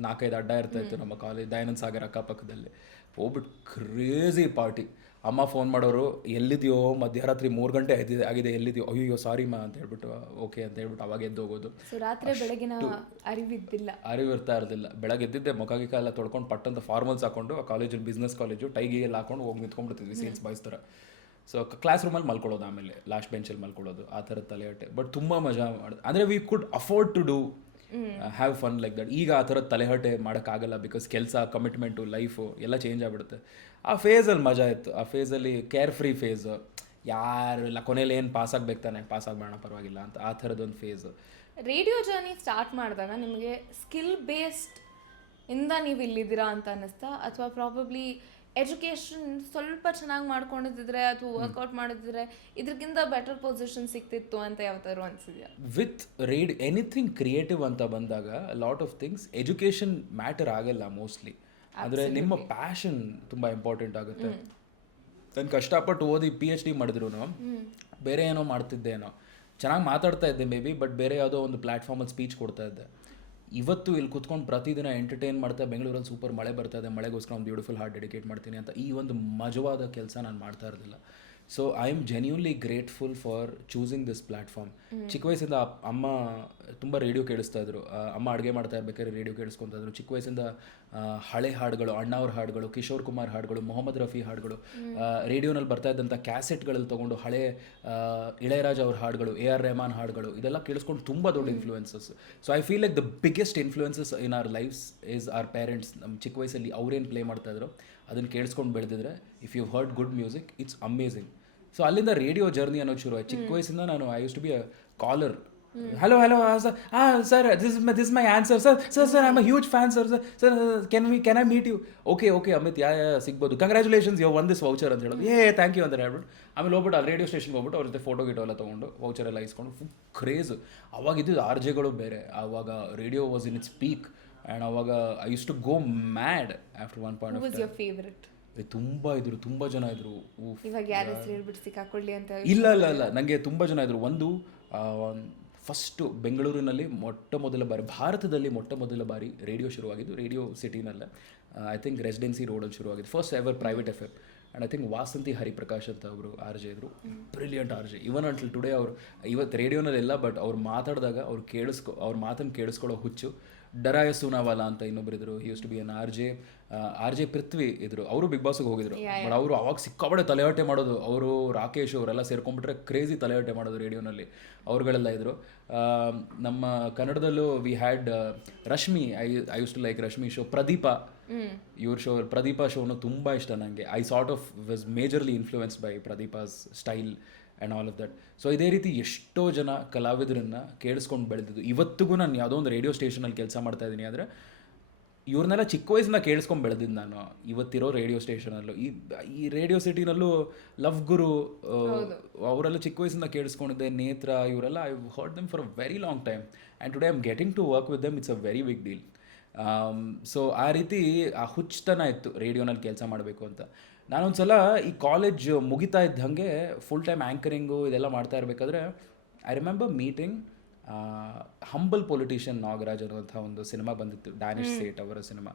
4-5 ಅಡ್ಡ ಇರ್ತಾಯಿತ್ತು ನಮ್ಮ ಕಾಲೇಜ್ ದಯಾನಂದ ಸಾಗರ್ ಅಕ್ಕಪಕ್ಕದಲ್ಲಿ. ಹೋಗ್ಬಿಟ್ಟು ಕ್ರೇಜಿ ಪಾರ್ಟಿ. ಅಮ್ಮ ಫೋನ್ ಮಾಡೋರು, ಎಲ್ಲಿದೆಯೋ ಮಧ್ಯರಾತ್ರಿ 3 ಗಂಟೆ ಆಗಿದೆ ಎಲ್ಲಿದೆಯೋ, ಅಯ್ಯೋ ಸಾರಿ ಮಾ ಅಂತ ಹೇಳ್ಬಿಟ್ಟು ಓಕೆ ಅಂತ ಹೇಳ್ಬಿಟ್ಟು ಅವಾಗ ಎದ್ದು ಹೋಗೋದು. ರಾತ್ರಿ ಬೆಳಗಿನ ಅರಿವು ಇರ್ತಾ ಇರಲಿಲ್ಲ. ಬೆಳಗ್ಗೆ ಎದ್ದಿದ್ದೆ ಮುಖ ಎಲ್ಲ ತೊಳ್ಕೊಂಡು ಪಟ್ಟಂತ ಫಾರ್ಮಲ್ಸ್ ಹಾಕೊಂಡು, ಆ ಕಾಲೇಜಲ್ಲಿ ಬಿಸ್ನೆಸ್ ಕಾಲೇಜು, ಟೈಗೆ ಎಲ್ಲ ಹಾಕೊಂಡು ಹೋಗಿ ನಿಂತ್ಕೊಂಡ್ಬಿಡ್ತಿದ್ವಿ ಸೇಲ್ಸ್ ಬಾಯ್ಸ್ ಥರ. ಸೊ ಕ್ಲಾಸ್ ರೂಮಲ್ಲಿ ಮಲ್ಕೊಳ್ಳೋದು, ಆಮೇಲೆ ಲಾಸ್ಟ್ ಬೆಂಚಲ್ಲಿ ಮಲ್ಕೊಳ್ಳೋದು, ಆ ಥರದ ತಲೆಹಟ್ಟೆ. ಬಟ್ ತುಂಬ ಮಜಾ ಮಾಡೋದು. ಅಂದರೆ we could afford to do have fun like that. ಈಗ ಆ ಥರದ ತಲೆಹಟ್ಟೆ ಮಾಡೋಕ್ಕಾಗಲ್ಲ, ಬಿಕಾಸ್ ಕೆಲಸ, ಕಮಿಟ್ಮೆಂಟು, ಲೈಫು ಎಲ್ಲ ಚೇಂಜ್ ಆಗಿಬಿಡುತ್ತೆ. ಆ ಫೇಸಲ್ಲಿ ಮಜಾ ಇತ್ತು. ಆ ಫೇಸಲ್ಲಿ ಕೇರ್ ಫ್ರೀ ಫೇಸು, ಯಾರು ಇಲ್ಲ, ಕೊನೆಯಲ್ಲಿ ಏನು ಪಾಸ್ ಆಗಬೇಕು ತಾನೆ, ಪಾಸ್ ಆಗಬೇಡ ಪರವಾಗಿಲ್ಲ ಅಂತ, ಆ ಥರದೊಂದು ಫೇಸು. ರೇಡಿಯೋ ಜರ್ನಿ ಸ್ಟಾರ್ಟ್ ಮಾಡಿದಾಗ ನಿಮಗೆ ಸ್ಕಿಲ್ ಬೇಸ್ಡ್ ಇಂದ ನೀವು ಇಲ್ಲಿದ್ದೀರಾ ಅಂತ ಅನ್ನಿಸ್ತಾ, ಅಥವಾ ಪ್ರಾಬಬ್ಲಿ ಎಜುಕೇಷನ್ ಸ್ವಲ್ಪ ಚೆನ್ನಾಗಿ ಮಾಡ್ಕೊಂಡಿದ್ದಿದ್ರೆ ಅಥವಾ ವರ್ಕೌಟ್ ಮಾಡಿದ್ರೆ ಇದಕ್ಕಿಂತ ಬೆಟರ್ ಪೊಸಿಷನ್ ಸಿಕ್ತಿತ್ತು ಅಂತ ಯಾವತ್ತಾರು ಅನ್ಸಿದ್ಯಾ? ವಿತ್ ಎನಿಥಿಂಗ್ ಕ್ರಿಯೇಟಿವ್ ಅಂತ ಬಂದಾಗ lot of things education matter ಆಗಲ್ಲ ಮೋಸ್ಟ್ಲಿ. ಆದರೆ ನಿಮ್ಮ ಪ್ಯಾಷನ್ ತುಂಬ ಇಂಪಾರ್ಟೆಂಟ್ ಆಗುತ್ತೆ. ನಾನು ಕಷ್ಟಪಟ್ಟು ಓದಿ PhD ಮಾಡಿದ್ರು ಬೇರೆ ಏನೋ ಮಾಡ್ತಿದ್ದೇನೋ, ಚೆನ್ನಾಗಿ ಮಾತಾಡ್ತಾ ಇದ್ದೆ ಮೇ ಬಿ, ಬಟ್ ಬೇರೆ ಯಾವುದೋ ಒಂದು ಪ್ಲ್ಯಾಟ್ಫಾರ್ಮಲ್ಲಿ ಸ್ಪೀಚ್ ಕೊಡ್ತಾ ಇದ್ದೆ. ಇವತ್ತು ಇಲ್ಲಿ ಕುತ್ಕೊಂಡು ಪ್ರತಿದಿನ ಎಂಟರ್ಟೈನ್ ಮಾಡ್ತಾ, ಬೆಂಗಳೂರಲ್ಲಿ ಸೂಪರ್ ಮಳೆ ಬರ್ತಾ ಇದೆ, ಮಳೆಗೋಸ್ಕರ ಒಂದು ಬ್ಯೂಟಿಫುಲ್ ಹಾರ್ಟ್ ಡೆಡಿಕೇಟ್ ಮಾಡ್ತೀನಿ ಅಂತ ಈ ಒಂದು ಮಜವಾದ ಕೆಲಸ ನಾನು ಮಾಡ್ತಾ ಇರಲಿಲ್ಲ. So I am genuinely grateful for choosing this platform. ಚಿಕ್ಕ ವಯಸ್ಸಿಂದ ಅಮ್ಮ ತುಂಬ ರೇಡಿಯೋ ಕೇಳಿಸ್ತಾ ಇದ್ರು. ಅಮ್ಮ ಅಡುಗೆ ಮಾಡ್ತಾ ಇರ್ಬೇಕಾದ್ರೆ ರೇಡಿಯೋ ಕೇಳಿಸ್ಕೊತಾ ಇದ್ರು. ಚಿಕ್ಕ ವಯಸ್ಸಿಂದ ಹಳೆ ಹಾಡುಗಳು, ಅಣ್ಣವ್ರ ಹಾಡುಗಳು, ಕಿಶೋರ್ ಕುಮಾರ್ ಹಾಡುಗಳು, ಮೊಹಮ್ಮದ್ ರಫಿ ಹಾಡುಗಳು, ರೇಡಿಯೋನಲ್ಲಿ ಬರ್ತಾ ಇದ್ದಂಥ ಕ್ಯಾಸೆಟ್ಗಳಲ್ಲಿ ತೊಗೊಂಡು ಹಳೆ ಇಳೆಯರಾಜ ಅವ್ರ ಹಾಡುಗಳು, AR ರೆಹಮಾನ್ ಹಾಡುಗಳು, ಇದೆಲ್ಲ ಕೇಳಿಸ್ಕೊಂಡು ತುಂಬ ದೊಡ್ಡ influences. So I feel like the biggest influences in our lives is our parents. ನಮ್ಮ ಚಿಕ್ಕ ವಯಸ್ಸಲ್ಲಿ ಅವ್ರೇನು ಪ್ಲೇ ಮಾಡ್ತಾಯಿದ್ರು ಅದನ್ನು ಕೇಳಿಸ್ಕೊಂಡು ಬೆಳೆದಿದ್ರೆ, if you heard good music it's amazing. So ಅಲ್ಲಿಂದ ರೇಡಿಯೋ ಜರ್ನಿ ಅನ್ನೋದು ಶುರು ಆಯ್ತು. ಚಿಕ್ಕ ವಯಸ್ಸಿಂದ ನಾನು I use to be a caller. Hello sir this my answer sir I am a huge fan sir can I meet you? Okay Amit ಸಿಗ್ಬೋದು, congratulations you one this voucher ಅಂತ ಹೇಳೋದು. ಥ್ಯಾಂಕ್ ಯು ಅಂತ ಹೇಳ್ಬಿಟ್ಟು ಆಮೇಲೆ ಹೋಗ್ಬಿಟ್ಟು ಅಲ್ಲಿ ರೇಡಿಯೋ ಸ್ಟೇಷನ್ಗೆ ಹೋಗ್ಬಿಟ್ಟು ಅವ್ರ ಜೊತೆ ಫೋಟೋ ಗಿಟೋ ಎಲ್ಲ ತೊಗೊಂಡು ವೌಚರ್ ಎಲ್ಲ ಇಸ್ಕೊಂಡು ಫುಲ್ ಕ್ರೇಜ್. ಅವಾಗ ಇದ್ದಿದ್ದು RJಗಳು ಬೇರೆ. ಆವಾಗ radio was in its peak and ಅವಾಗ I use to go mad after one point of time. ತುಂಬ ಜನ ಇದ್ರು. ಇಲ್ಲ ನನಗೆ ತುಂಬ ಜನ ಇದ್ರು. ಒಂದು ಫಸ್ಟು ಬೆಂಗಳೂರಿನಲ್ಲಿ ಭಾರತದಲ್ಲಿ ಮೊಟ್ಟ ಮೊದಲ ಬಾರಿ ರೇಡಿಯೋ ಶುರುವಾಗಿದ್ದು ರೇಡಿಯೋ ಸಿಟಿನಲ್ಲೇ. ಐ ಥಿಂಕ್ ರೆಸಿಡೆನ್ಸಿ ರೋಡಲ್ಲಿ ಶುರುವಾಗಿದ್ದು, first ever private FM. And I think Vasanthi Hariprakash ಅಂತ ಅವರು RJ ಇದ್ರು, ಬ್ರಿಲಿಯಂಟ್ RJ. ಇವನ್ ಅಂಟಿಲ್ ಟುಡೇ ಅವ್ರು ಇವತ್ತು ರೇಡಿಯೋನಲ್ಲಿಲ್ಲ, ಬಟ್ ಅವ್ರು ಮಾತಾಡಿದಾಗ ಅವ್ರ ಮಾತನ್ನು ಕೇಳಿಸ್ಕೊಳ್ಳೋ ಹುಚ್ಚು. ಡರಾಯ ಸೂನಾವಾಲಾ ಅಂತ ಇನ್ನೊಬ್ಬರಿದ್ರು, used to be an RJ Prithvi ಇದ್ರು, ಅವರು ಬಿಗ್ ಬಾಸ್ಗೆ ಹೋಗಿದ್ರು. ಬಟ್ ಅವರು ಅವಾಗ ಸಿಕ್ಕಾಬಡೆ ತಲೆಹಟೆ ಮಾಡೋದು. ಅವರು ರಾಕೇಶ್ ಅವರೆಲ್ಲ ಸೇರ್ಕೊಂಡ್ಬಿಟ್ರೆ ಕ್ರೇಜಿ ತಲೆಹಟೆ ಮಾಡೋದು ರೇಡಿಯೋನಲ್ಲಿ. ಅವ್ರುಗಳೆಲ್ಲ ಇದ್ರು. ನಮ್ಮ ಕನ್ನಡದಲ್ಲೂ we had Rashmi. I use to like Rashmi show. ಇವ್ರ ಶೋ ಪ್ರದೀಪಾ ಶೋನು ತುಂಬ ಇಷ್ಟ ನನಗೆ. I sort of was majorly influenced by Pradeepa's style and all of that. So ಇದೇ ರೀತಿ ಎಷ್ಟೋ ಜನ ಕಲಾವಿದರನ್ನು ಕೇಳಿಸ್ಕೊಂಡು ಬೆಳೆದಿದ್ದು. ಇವತ್ತಿಗೂ ನಾನು ಯಾವುದೋ ಒಂದು ರೇಡಿಯೋ ಸ್ಟೇಷನಲ್ಲಿ ಕೆಲಸ ಮಾಡ್ತಾ ಇದ್ದೀನಿ ಅಂದರೆ ಇವ್ರನ್ನೆಲ್ಲ ಚಿಕ್ಕ ವಯಸ್ಸಿಂದ ಕೇಳಿಸ್ಕೊಂಡು ಬೆಳೆದಿದ್ದು ನಾನು. ಇವತ್ತಿರೋ ರೇಡಿಯೋ ಸ್ಟೇಷನಲ್ಲೂ ಈ ರೇಡಿಯೋ ಸಿಟಿನಲ್ಲೂ ಲವ್ ಗುರು ಅವರೆಲ್ಲ ಚಿಕ್ಕ ವಯಸ್ಸಿಂದ ಕೇಳಿಸ್ಕೊಂಡಿದ್ದೆ. ನೇತ್ರ ಇವರೆಲ್ಲ I heard them for a very long time and today I am getting to work with them. It's a very big deal. So ಆ ರೀತಿ ಆ ಹುಚ್ಚತನ ಇತ್ತು ರೇಡಿಯೋನಲ್ಲಿ ಕೆಲಸ ಮಾಡಬೇಕು ಅಂತ. ನಾನೊಂದು ಸಲ ಈ ಕಾಲೇಜ್ ಮುಗಿತಾ ಇದ್ದಂಗೆ ಫುಲ್ ಟೈಮ್ ಆ್ಯಂಕರಿಂಗು ಇದೆಲ್ಲ ಮಾಡ್ತಾ ಇರಬೇಕಾದ್ರೆ I remember meeting humble politician Nagaraj ಅನ್ನುವಂಥ ಒಂದು ಸಿನಿಮಾ ಬಂದಿತ್ತು, ಡ್ಯಾನಿಶ್ ಸೇಠ್ ಅವರ ಸಿನಿಮಾ.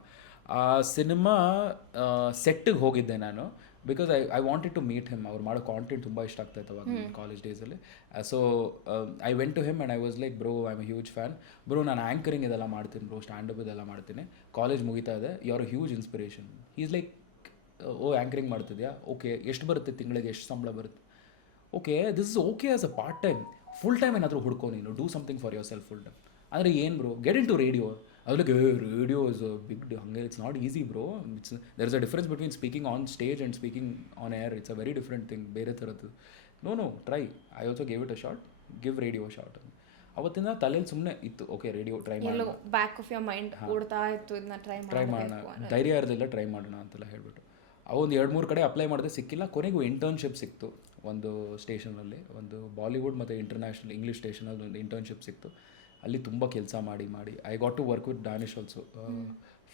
ಆ ಸಿನಿಮಾ ಸೆಟ್ಟಿಗೆ ಹೋಗಿದ್ದೆ ನಾನು. Because I wanted to meet him. ಅವ್ರು ಮಾಡೋ ಕಾಂಟೆಂಟ್ ತುಂಬ ಇಷ್ಟ ಆಗ್ತಾಯಿತ್ತು ಅವಾಗ ಕಾಲೇಜ್ ಡೇಸಲ್ಲಿ. So I went to him and I was like bro I am a huge fan bro, ನಾನು ಆ್ಯಂಕರಿಂಗ್ ಇದೆಲ್ಲ ಮಾಡ್ತೀನಿ ಬ್ರೋ, ಸ್ಟ್ಯಾಂಡಪ್ ಇದೆಲ್ಲ ಮಾಡ್ತೀನಿ, ಕಾಲೇಜ್ ಮುಗಿತಾ ಇದೆ, you are a huge inspiration. Is like oh anchoring ಮಾಡ್ತಿದ್ಯಾ, ಓಕೆ ಎಷ್ಟು ಬರುತ್ತೆ ತಿಂಗಳಿಗೆ, ಎಷ್ಟು ಸಂಬಳ ಬರುತ್ತೆ, okay this is okay as a part time. Full time ಏನಾದರೂ ಹುಡ್ಕೋ ನೀನು, do something for yourself full time. ಅಂದರೆ ಏನು bro, get into radio. ಅದಕ್ಕೆ ರೇಡಿಯೋ ಇಸ್ ಬಿಗ್ ಹಂಗೆ, it's not easy bro, it's there is a difference between speaking on stage and speaking on air. It's a very different thing, ಬೇರೆ ಥರದ್ದು. No try, I also gave it a shot, give radio shot. ಅವತ್ತಿಂದ ತಲೆಯಲ್ಲಿ ಸುಮ್ಮನೆ ಇತ್ತು, okay radio try ಮಾಡೋಣ, back of your mind ಓಡ್ತಾ ಇತ್ತು, ಇದನ್ನ ಟ್ರೈ ಮಾಡೋಣ, ಧೈರ್ಯ ಇರೋದಿಲ್ಲ, ಟ್ರೈ ಮಾಡೋಣ ಅಂತೆಲ್ಲ ಹೇಳ್ಬಿಟ್ಟು ಅವೊಂದು 2-3 ಕಡೆ ಅಪ್ಲೈ ಮಾಡಿದೆ, ಸಿಕ್ಕಿಲ್ಲ. ಕೊನೆಗೂ ಇಂಟರ್ನ್ಶಿಪ್ ಸಿಕ್ತು ಒಂದು ಸ್ಟೇಷನಲ್ಲಿ, ಒಂದು ಬಾಲಿವುಡ್ ಮತ್ತು ಇಂಟರ್ನ್ಯಾಷನಲ್ ಇಂಗ್ಲೀಷ್ ಸ್ಟೇಷನಲ್ಲಿ ಒಂದು ಇಂಟರ್ನ್ಶಿಪ್ ಸಿಕ್ತು. ಅಲ್ಲಿ ತುಂಬ ಕೆಲಸ ಮಾಡಿ I got to work with Danish also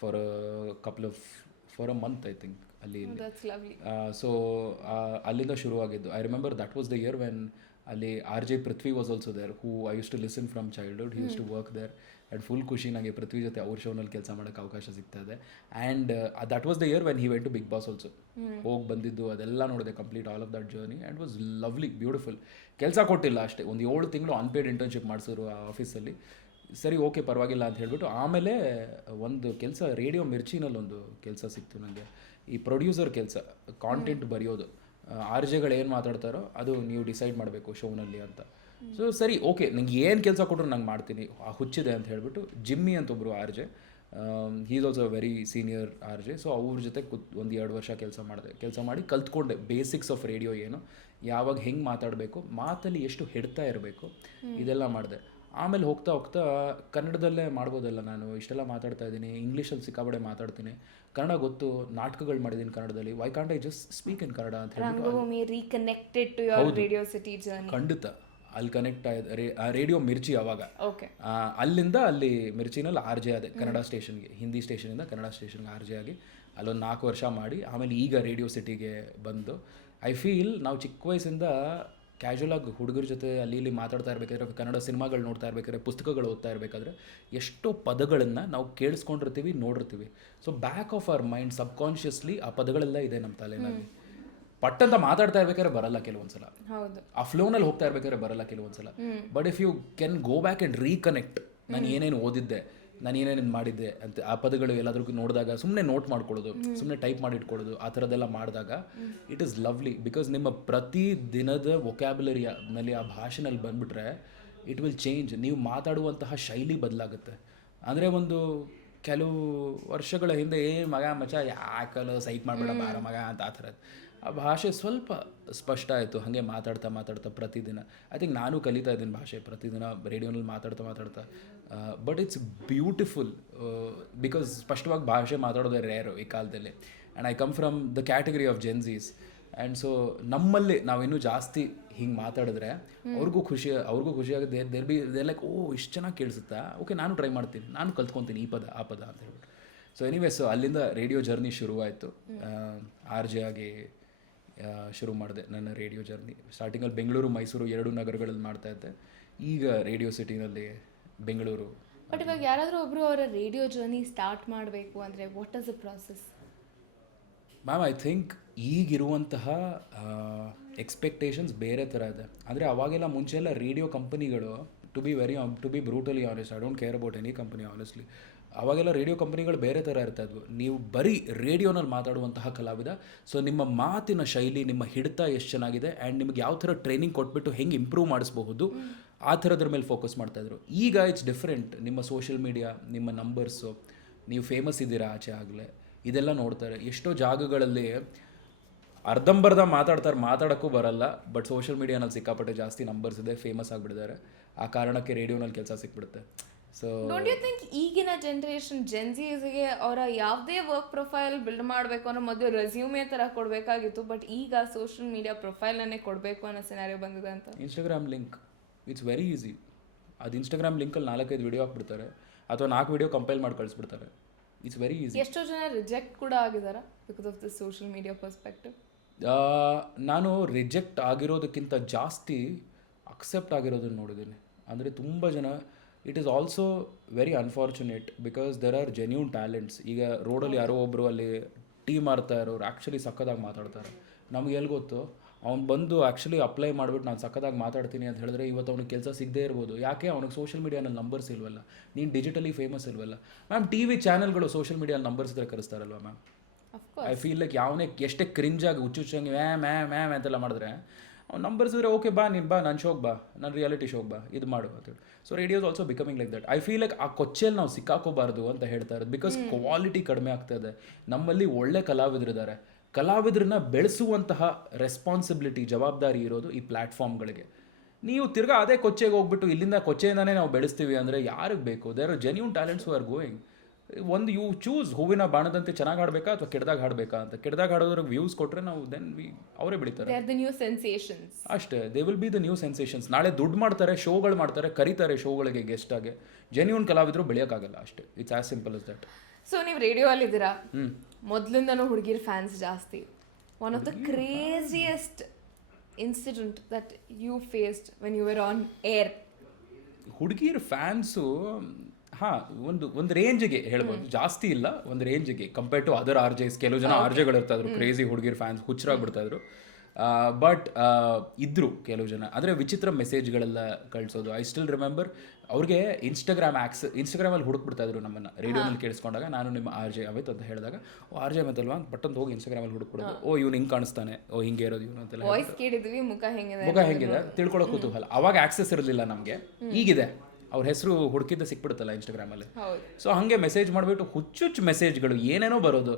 for a month I think ಅಲ್ಲಿ. ಸೊ ಅಲ್ಲಿಂದ ಶುರುವಾಗಿದ್ದು. I remember that was the year when ಅಲ್ಲಿ RJ Prithvi was also there, who I use to listen from childhood. He use to work there and full ಖುಷಿ ನನಗೆ ಪೃಥ್ವಿ ಜೊತೆ ಅವ್ರ ಶೋನಲ್ಲಿ ಕೆಲಸ ಮಾಡೋಕ್ಕೆ ಅವಕಾಶ ಸಿಗ್ತಾ ಇದೆ. And that was the year when he went to Bigg Boss also. ಹೋಗಿ ಬಂದಿದ್ದು ಅದೆಲ್ಲ ನೋಡಿದೆ, complete all of that journey, and was lovely, beautiful. ಕೆಲಸ ಕೊಟ್ಟಿಲ್ಲ ಅಷ್ಟೇ, ಒಂದು 7 ತಿಂಗಳು ಅನ್ಪೇಯ್ಡ್ ಇಂಟರ್ನ್ಶಿಪ್ ಮಾಡಿಸಿದ್ರು ಆ ಆಫೀಸಲ್ಲಿ. ಸರಿ ಓಕೆ ಪರವಾಗಿಲ್ಲ ಅಂತ ಹೇಳ್ಬಿಟ್ಟು ಆಮೇಲೆ ಒಂದು ಕೆಲಸ ರೇಡಿಯೋ ಮಿರ್ಚಿನಲ್ಲಿ ಒಂದು ಕೆಲಸ ಸಿಕ್ತು ನನಗೆ, ಈ ಪ್ರೊಡ್ಯೂಸರ್ ಕೆಲಸ, ಕಾಂಟೆಂಟ್ ಬರೆಯೋದು. RJಗಳು ಏನು ಮಾತಾಡ್ತಾರೋ ಅದು ನೀವು ಡಿಸೈಡ್ ಮಾಡಬೇಕು ಶೋನಲ್ಲಿ ಅಂತ. ಸೊ ಸರಿ ಓಕೆ, ನಂಗೆ ಏನು ಕೆಲಸ ಕೊಟ್ಟರು ನಂಗೆ ಮಾಡ್ತೀನಿ, ಹುಚ್ಚಿದೆ ಅಂತ ಹೇಳ್ಬಿಟ್ಟು ಜಿಮ್ಮಿ ಅಂತ ಒಬ್ಬರು RJ, he is also very senior RJ. So ಅವ್ರ ಜೊತೆ 1-2 ವರ್ಷ ಕೆಲಸ ಮಾಡಿ ಕಲ್ತ್ಕೊಂಡೆ ಬೇಸಿಕ್ಸ್ ಆಫ್ ರೇಡಿಯೋ ಏನು, ಯಾವಾಗ ಹೆಂಗೆ ಮಾತಾಡಬೇಕು, ಮಾತಲ್ಲಿ ಎಷ್ಟು ಹಿಡ್ತಾ ಇರಬೇಕು, ಇದೆಲ್ಲ ಮಾಡಿದೆ. ಆಮೇಲೆ ಹೋಗ್ತಾ ಕನ್ನಡದಲ್ಲೇ ಮಾಡ್ಬೋದಲ್ಲ, ನಾನು ಇಷ್ಟೆಲ್ಲ ಮಾತಾಡ್ತಾ ಇದ್ದೀನಿ, ಇಂಗ್ಲೀಷಲ್ಲಿ ಸಿಕ್ಕಾಬಡೆ ಮಾತಾಡ್ತೀನಿ, ಕನ್ನಡ ಗೊತ್ತು, ನಾಟಕಗಳು ಮಾಡಿದ್ದೀನಿ ಕನ್ನಡದಲ್ಲಿ, why can't I just speak in Kannada ಅಂತ ಹೇಳಿ. ಖಂಡಿತ ಅಲ್ಲಿ ಕನೆಕ್ಟ್ ಆಗಿದೆ ರೇಡಿಯೋ ಮಿರ್ಚಿ ಅವಾಗ. ಅಲ್ಲಿಂದ ಅಲ್ಲಿ ಮಿರ್ಚಿನಲ್ಲಿ RJ ಆದೆ ಕನ್ನಡ ಸ್ಟೇಷನ್ಗೆ, ಹಿಂದಿ ಸ್ಟೇಷನಿಂದ ಕನ್ನಡ ಸ್ಟೇಷನ್ಗೆ RJ ಆಗಿ ಅಲ್ಲೊಂದು 4 ವರ್ಷ ಮಾಡಿ ಆಮೇಲೆ ಈಗ ರೇಡಿಯೋ ಸಿಟಿಗೆ ಬಂದು. ಐ ಫೀಲ್ ನಾವು ಚಿಕ್ಕ ವಯಸ್ಸಿಂದ ಕ್ಯಾಶುವಲಾಗಿ ಹುಡುಗರ ಜೊತೆ ಅಲ್ಲಿ ಇಲ್ಲಿ ಮಾತಾಡ್ತಾ ಇರಬೇಕಾದ್ರೆ, ಕನ್ನಡ ಸಿನಿಮಾಗಳು ನೋಡ್ತಾ ಇರಬೇಕಾದ್ರೆ, ಪುಸ್ತಕಗಳು ಓದ್ತಾ ಇರಬೇಕಾದ್ರೆ ಎಷ್ಟೋ ಪದಗಳನ್ನು ನಾವು ಕೇಳಿಸ್ಕೊಂಡಿರ್ತೀವಿ, ನೋಡಿರ್ತೀವಿ. So back of our mind subconsciously ಆ ಪದಗಳೆಲ್ಲ ಇದೆ ನಮ್ಮ ತಲೆಯಲ್ಲಿ. ಪಟ್ಟಂತ ಮಾತಾಡ್ತಾ ಇರ್ಬೇಕಾದ್ರೆ ಬರಲ್ಲ ಕೆಲವೊಂದ್ಸಲ, ಆ ಫ್ಲೋನಲ್ಲಿ ಹೋಗ್ತಾ ಇರ್ಬೇಕಾದ್ರೆ ಬರಲ್ಲ ಕೆಲವೊಂದ್ಸಲ. But if you can go back and reconnect, ನಾನು ಏನೇನು ಓದಿದ್ದೆ, ನಾನು ಏನೇನು ಮಾಡಿದ್ದೆ ಅಂತ ಆ ಪದಗಳು ಎಲ್ಲಾದ್ರೂ ನೋಡಿದಾಗ ಸುಮ್ಮನೆ ನೋಟ್ ಮಾಡ್ಕೊಳ್ಳೋದು, ಸುಮ್ಮನೆ ಟೈಪ್ ಮಾಡಿ ಇಟ್ಕೊಳ್ಳೋದು, ಆ ಥರದ್ದೆಲ್ಲ ಮಾಡಿದಾಗ ಇಟ್ ಈಸ್ ಲವ್ಲಿ. ಬಿಕಾಸ್ ನಿಮ್ಮ ಪ್ರತಿ ದಿನದ ವೊಕ್ಯಾಬ್ಯುಲರಿನಲ್ಲಿ ಆ ಭಾಷೆನಲ್ಲಿ ಬಂದುಬಿಟ್ರೆ ಇಟ್ ವಿಲ್ ಚೇಂಜ್. ನೀವು ಮಾತಾಡುವಂತಹ ಶೈಲಿ ಬದಲಾಗುತ್ತೆ. ಅಂದರೆ ಒಂದು ಕೆಲವು ವರ್ಷಗಳ ಹಿಂದೆ ಮಗ ಮಚ ಯಾಕಲ್ಲ ಸೈಟ್ ಮಾಡಬೇಡ ಬಾರ ಮಗ ಅಂತ ಆ ಥರದ್ದು, ಆ ಭಾಷೆ ಸ್ವಲ್ಪ ಸ್ಪಷ್ಟ ಆಯಿತು ಹಾಗೆ ಮಾತಾಡ್ತಾ ಪ್ರತಿದಿನ. ಐ ಥಿಂಕ್ ನಾನು ಕಲಿತಾ ಇದ್ದೀನಿ ಭಾಷೆ ಪ್ರತಿದಿನ ರೇಡಿಯೋನಲ್ಲಿ ಮಾತಾಡ್ತಾ. ಬಟ್ ಇಟ್ಸ್ ಬ್ಯೂಟಿಫುಲ್ ಬಿಕಾಸ್ ಸ್ಪಷ್ಟವಾಗಿ ಭಾಷೆ ಮಾತಾಡೋದೇ ರೇರು ಈ ಕಾಲದಲ್ಲಿ. And I come from the category of ಜೆನ್ಸೀಸ್. And so ನಮ್ಮಲ್ಲಿ ನಾವಿನ್ನೂ ಜಾಸ್ತಿ ಹಿಂಗೆ ಮಾತಾಡಿದ್ರೆ ಅವ್ರಿಗೂ ಖುಷಿಯಾಗುತ್ತೆ. ದೇರ್ ಲೈಕ್ ಓ ಇಷ್ಟು ಚೆನ್ನಾಗಿ ಕೇಳಿಸುತ್ತಾ, ಓಕೆ ನಾನು ಟ್ರೈ ಮಾಡ್ತೀನಿ, ನಾನು ಕಲ್ತ್ಕೊತೀನಿ ಈ ಪದ ಆ ಪದ ಅಂತ ಹೇಳ್ಬಿಟ್ಟು. ಸೊ ಎನಿವೇಸ್ ಅಲ್ಲಿಂದ ರೇಡಿಯೋ ಜರ್ನಿ ಶುರುವಾಯಿತು. RJ ಆಗಿ ಶುರು ಮಾಡಿದೆ ನನ್ನ ರೇಡಿಯೋ ಜರ್ನಿ. ಸ್ಟಾರ್ಟಿಂಗಲ್ಲಿ ಬೆಂಗಳೂರು ಮೈಸೂರು 2 ನಗರಗಳಲ್ಲಿ ಮಾಡ್ತಾಯಿದ್ದೆ, ಈಗ ರೇಡಿಯೋ ಸಿಟಿನಲ್ಲಿ ಬೆಂಗಳೂರು. ಬಟ್ ಇವಾಗ ಯಾರಾದರೂ ಒಬ್ಬರು ಅವರ ರೇಡಿಯೋ ಜರ್ನಿ ಸ್ಟಾರ್ಟ್ ಮಾಡಬೇಕು ಅಂದರೆ what is the process? Ma'am I think ಈಗಿರುವಂತಹ ಎಕ್ಸ್ಪೆಕ್ಟೇಷನ್ಸ್ ಬೇರೆ ಥರ ಇದೆ. ಅಂದರೆ ಅವಾಗೆಲ್ಲ ಮುಂಚೆ ಎಲ್ಲ ರೇಡಿಯೋ ಕಂಪನಿಗಳು, to be brutally honest, I don't care about any company honestly, ಅವಾಗೆಲ್ಲ ರೇಡಿಯೋ ಕಂಪ್ನಿಗಳು ಬೇರೆ ಥರ ಇರ್ತಾಯಿದ್ವು. ನೀವು ಬರೀ ರೇಡಿಯೋನಲ್ಲಿ ಮಾತಾಡುವಂತಹ ಕಲಾವಿದ, ಸೊ ನಿಮ್ಮ ಮಾತಿನ ಶೈಲಿ, ನಿಮ್ಮ ಹಿಡಿತ ಎಷ್ಟು ಚೆನ್ನಾಗಿದೆ ಆ್ಯಂಡ್ ನಿಮಗೆ ಯಾವ ಥರ ಟ್ರೈನಿಂಗ್ ಕೊಟ್ಬಿಟ್ಟು ಹೆಂಗೆ ಇಂಪ್ರೂವ್ ಮಾಡಿಸ್ಬಹುದು ಆ ಥರದ್ರ ಮೇಲೆ ಫೋಕಸ್ ಮಾಡ್ತಾಯಿದ್ರು. ಈಗ ಇಟ್ಸ್ ಡಿಫ್ರೆಂಟ್. ನಿಮ್ಮ ಸೋಷಿಯಲ್ ಮೀಡಿಯಾ, ನಿಮ್ಮ ನಂಬರ್ಸು, ನೀವು ಫೇಮಸ್ ಇದ್ದೀರಾ ಆಚೆ ಆಗಲೇ, ಇದೆಲ್ಲ ನೋಡ್ತಾರೆ. ಎಷ್ಟೋ ಜಾಗಗಳಲ್ಲಿ ಅರ್ಧಂಬರ್ಧ ಮಾತಾಡೋಕ್ಕೂ ಬರಲ್ಲ, ಬಟ್ ಸೋಷಿಯಲ್ ಮೀಡಿಯಾನಲ್ಲಿ ಸಿಕ್ಕಾಪಟ್ಟೆ ಜಾಸ್ತಿ ನಂಬರ್ಸ್ ಇದೆ, ಫೇಮಸ್ ಆಗಿಬಿಟ್ಟಿದ್ದಾರೆ. ಆ ಕಾರಣಕ್ಕೆ ರೇಡಿಯೋನಲ್ಲಿ ಕೆಲಸ ಸಿಕ್ಬಿಡುತ್ತೆ. ಸೊ ಡೋಂಟ್ ಯು ಥಿಂಕ್ ಈಗಿನ ಜನ್ರೇಷನ್ ಜೆನ್ಸೀಸ್ಗೆ ಅವರ ಯಾವುದೇ ವರ್ಕ್ ಪ್ರೊಫೈಲ್ ಬಿಲ್ಡ್ ಮಾಡಬೇಕು ಅನ್ನೋ ಮೊದಲು ರೆಸ್ಯೂಮೇ ಥರ ಕೊಡಬೇಕಾಗಿತ್ತು, ಬಟ್ ಈಗ ಸೋಷಿಯಲ್ ಮೀಡಿಯಾ ಪ್ರೊಫೈಲನ್ನೇ ಕೊಡಬೇಕು ಅನ್ನೋ ಸಿನಾರಿಯೋ ಬಂದಿದೆ ಅಂತ. Instagram link, it's very easy. ಅದು ಇನ್ಸ್ಟಾಗ್ರಾಮ್ ಲಿಂಕಲ್ಲಿ 4-5 ವಿಡಿಯೋ ಹಾಕ್ಬಿಡ್ತಾರೆ, ಅಥವಾ 4 ವಿಡಿಯೋ ಕಂಪೈಲ್ ಮಾಡಿ ಕಳಿಸ್ಬಿಡ್ತಾರೆ. It's very easy. ಎಷ್ಟೋ ಜನ ರಿಜೆಕ್ಟ್ ಕೂಡ ಆಗಿದ್ದಾರೆ because of the social media perspective. ನಾನು ರಿಜೆಕ್ಟ್ ಆಗಿರೋದಕ್ಕಿಂತ ಜಾಸ್ತಿ ಅಕ್ಸೆಪ್ಟ್ ಆಗಿರೋದನ್ನು ನೋಡಿದ್ದೀನಿ. ಅಂದರೆ ತುಂಬ ಜನ, it is also very unfortunate because there are genuine talents. ಈಗ ರೋಡಲ್ಲಿ ಯಾರೋ ಒಬ್ಬರು ಅಲ್ಲಿ ಟೀ ಮಾರ್ತಾ ಇರೋರು ಆ್ಯಕ್ಚುಲಿ ಸಕ್ಕದಾಗಿ ಮಾತಾಡ್ತಾರೆ. ನಮ್ಗೆ ಎಲ್ಲಿ ಗೊತ್ತು, ಅವ್ನು ಬಂದು ಆ್ಯಕ್ಚುಲಿ ಅಪ್ಲೈ ಮಾಡಿಬಿಟ್ಟು ನಾನು ಸಕ್ಕದಾಗಿ ಮಾತಾಡ್ತೀನಿ ಅಂತ ಹೇಳಿದ್ರೆ ಇವತ್ತು ಅವ್ನಿಗೆ ಕೆಲಸ ಸಿಗದೇ ಇರ್ಬೋದು. ಯಾಕೆ? ಅವ್ನಿಗೆ ಸೋಷಿಯಲ್ ಮೀಡಿಯಾನಲ್ಲಿ ನಂಬರ್ಸ್ ಇಲ್ವಲ್ಲ, ನೀನು ಡಿಜಿಟಲಿ ಫೇಮಸ್ ಇಲ್ವಲ್ಲ. ಮ್ಯಾಮ್ ಟಿ ವಿ ಚಾನಲ್ಗಳು ಸೋಷಿಯಲ್ ಮೀಡಿಯಲ್ಲಿ ನಂಬರ್ಸ್ ಇದ್ರೆ ಕರೆಸ್ತಾರಲ್ವ ಮ್ಯಾಮ್. ಐ ಫೀಲ್ ಲೈಕ್ ಯಾವನೇ ಎಷ್ಟೇ ಕ್ರಿಂಜಾಗಿ ಹುಚ್ಚುಚ್ಚಂಗೆ ಮ್ಯಾಮ್ ಅಂತೆಲ್ಲ ಮಾಡಿದ್ರೆ ಅವ್ನು ನಂಬರ್ಸ್ ಇದ್ರೆ ಓಕೆ ಬಾ ನೀನು ಬಾ, ನನ್ನ ಶೋಗೆ ಬಾ, ನನ್ನ ರಿಯಾಲಿಟಿ ಶೋಗೆ ಬಾ, ಇದು ಮಾಡು ಅಂತೇಳಿ. So radios also becoming like that. I feel like ಆ ಕೊಚ್ಚೆಯಲ್ಲಿ ನಾವು ಸಿಕ್ಕಾಕೋಬಾರ್ದು ಅಂತ ಹೇಳ್ತಾ ಇರೋದು. ಬಿಕಾಸ್ ಕ್ವಾಲಿಟಿ ಕಡಿಮೆ ಆಗ್ತಾ ಇದೆ. ನಮ್ಮಲ್ಲಿ ಒಳ್ಳೆ ಕಲಾವಿದರಿದ್ದಾರೆ. ಕಲಾವಿದರನ್ನ ಬೆಳೆಸುವಂತಹ ರೆಸ್ಪಾನ್ಸಿಬಿಲಿಟಿ, ಜವಾಬ್ದಾರಿ ಇರೋದು ಈ ಪ್ಲ್ಯಾಟ್ಫಾರ್ಮ್ಗಳಿಗೆ. ನೀವು ತಿರ್ಗಾ ಅದೇ ಕೊಚ್ಚೆಗೆ ಹೋಗ್ಬಿಟ್ಟು ಇಲ್ಲಿಂದ ಕೊಚ್ಚೆಯಿಂದನೇ ನಾವು ಬೆಳೆಸ್ತೀವಿ ಅಂದರೆ ಯಾರಿಗೆ ಬೇಕು? There are genuine talents who are going. ಒಂದು ಯು ಚೂಸ್, ಹೂವಿನ ಬಾಣದಂತೆ ಚೆನ್ನಾಗಿ ಹಾಡಬೇಕಾ ಅಥವಾ ಕೆಡ್ದಾಗ ಹಾಡಬೇಕಾ ಅಂತ. ಕೆಡ್ದಾಗ ಹಾಡೋದ್ರಿಗೆ ವ್ಯೂಸ್ ಕೊಟ್ಟರೆ ನಾವು ದೆನ್ ಅವರೇ ಬೆಳಿತಾರೆ ಅಷ್ಟೇ. They will be the new sensations. ನಾಳೆ ದುಡ್ಡು ಮಾಡ್ತಾರೆ, ಶೋಗಳು ಮಾಡ್ತಾರೆ, ಕರೀತಾರೆ ಶೋಗಳಿಗೆ ಗೆಸ್ಟ್ ಆಗಿ. ಜೆನ್ಯೂನ್ ಕಲಾವಿದರು ಬೆಳೆಯೋಕ್ಕಾಗಲ್ಲ ಅಷ್ಟೇ. It's as simple as that. So ನೀವು ರೇಡಿಯೋ ಅಲ್ಲಿದ್ದೀರಾ, ಮೊದಲಿಂದನೂ ಹುಡುಗಿರ್ ಫ್ಯಾನ್ಸ್ ಜಾಸ್ತಿ. One of the craziest incident that you faced when you were on air? ಹುಡುಗಿರ ಫ್ಯಾನ್ಸು ಒಂದು ರೇಂಜಿಗೆ ಹೇಳ್ಬೋದು, ಜಾಸ್ತಿ ಇಲ್ಲ, ಒಂದು ರೇಂಜಿಗೆ ಕಂಪೇರ್ ಟು ಅದರ್ RJs. ಕೆಲವು ಜನ RJಗಳು ಇರ್ತಾಯಿದ್ರು ಕ್ರೇಜಿ ಹುಡುಗಿರ್ ಫ್ಯಾನ್ಸ್, ಹುಚ್ಚರಾಗ್ಬಿಡ್ತಾಯಿದ್ರು. ಬಟ್ ಇದ್ದರು ಕೆಲವು ಜನ. ಆದರೆ ವಿಚಿತ್ರ ಮೆಸೇಜ್ಗಳೆಲ್ಲ ಕಳಿಸೋದು. ಐ ಸ್ಟಿಲ್ ರಿಮೆಂಬರ್ ಅವ್ರಿಗೆ ಇನ್ಸ್ಟಾಗ್ರಾಮಲ್ಲಿ ಹುಡುಕ್ಬಿಡ್ತಾಯಿದ್ರು ನಮ್ಮನ್ನು ರೇಡಿಯೋನಲ್ಲಿ ಕೇಳಿಸ್ಕೊಂಡಾಗ. ನಾನು ನಿಮ್ಮ RJ ಅಮಿತ್ ಅಂತ ಹೇಳಿದಾಗ, RJ ಅಮಿತ್ ಅಲ್ವಾ ಬಟ್ಟಂತ ಹೋಗಿ ಇನ್ಸ್ಟಾಗ್ರಾಮಲ್ಲಿ ಹುಡುಕ್ಬಿಡೋದು. ಇವ್ನು ಹಿಂಗೆ ಕಾಣಿಸ್ತಾನೆ, ಹಿಂಗೆ ಇರೋದು ಇವನು ಅಂತೆಲ್ಲ. ವಾಯ್ಸ್ ಕೇಳಿದ್ವಿ, ಮುಖ ಹೆಂಗಿದೆ ತಿಳ್ಕೊಳ್ಳೋ ಕುತೂಹಲ. ಅವಾಗ ಆಕ್ಸೆಸ್ ಇರಲಿಲ್ಲ ನಮಗೆ, ಈಗಿದೆ. ಅವ್ರ ಹೆಸರು ಹುಡುಕಿದ್ದ ಸಿಕ್ಬಿಡುತ್ತಲ್ಲ ಇನ್ಸ್ಟಾಗ್ರಾಮಲ್ಲಿ. ಸೊ ಹಾಗೆ ಮೆಸೇಜ್ ಮಾಡಿಬಿಟ್ಟು ಹುಚ್ಚುಚ್ಚು ಮೆಸೇಜ್ಗಳು ಏನೇನೋ ಬರೋದು.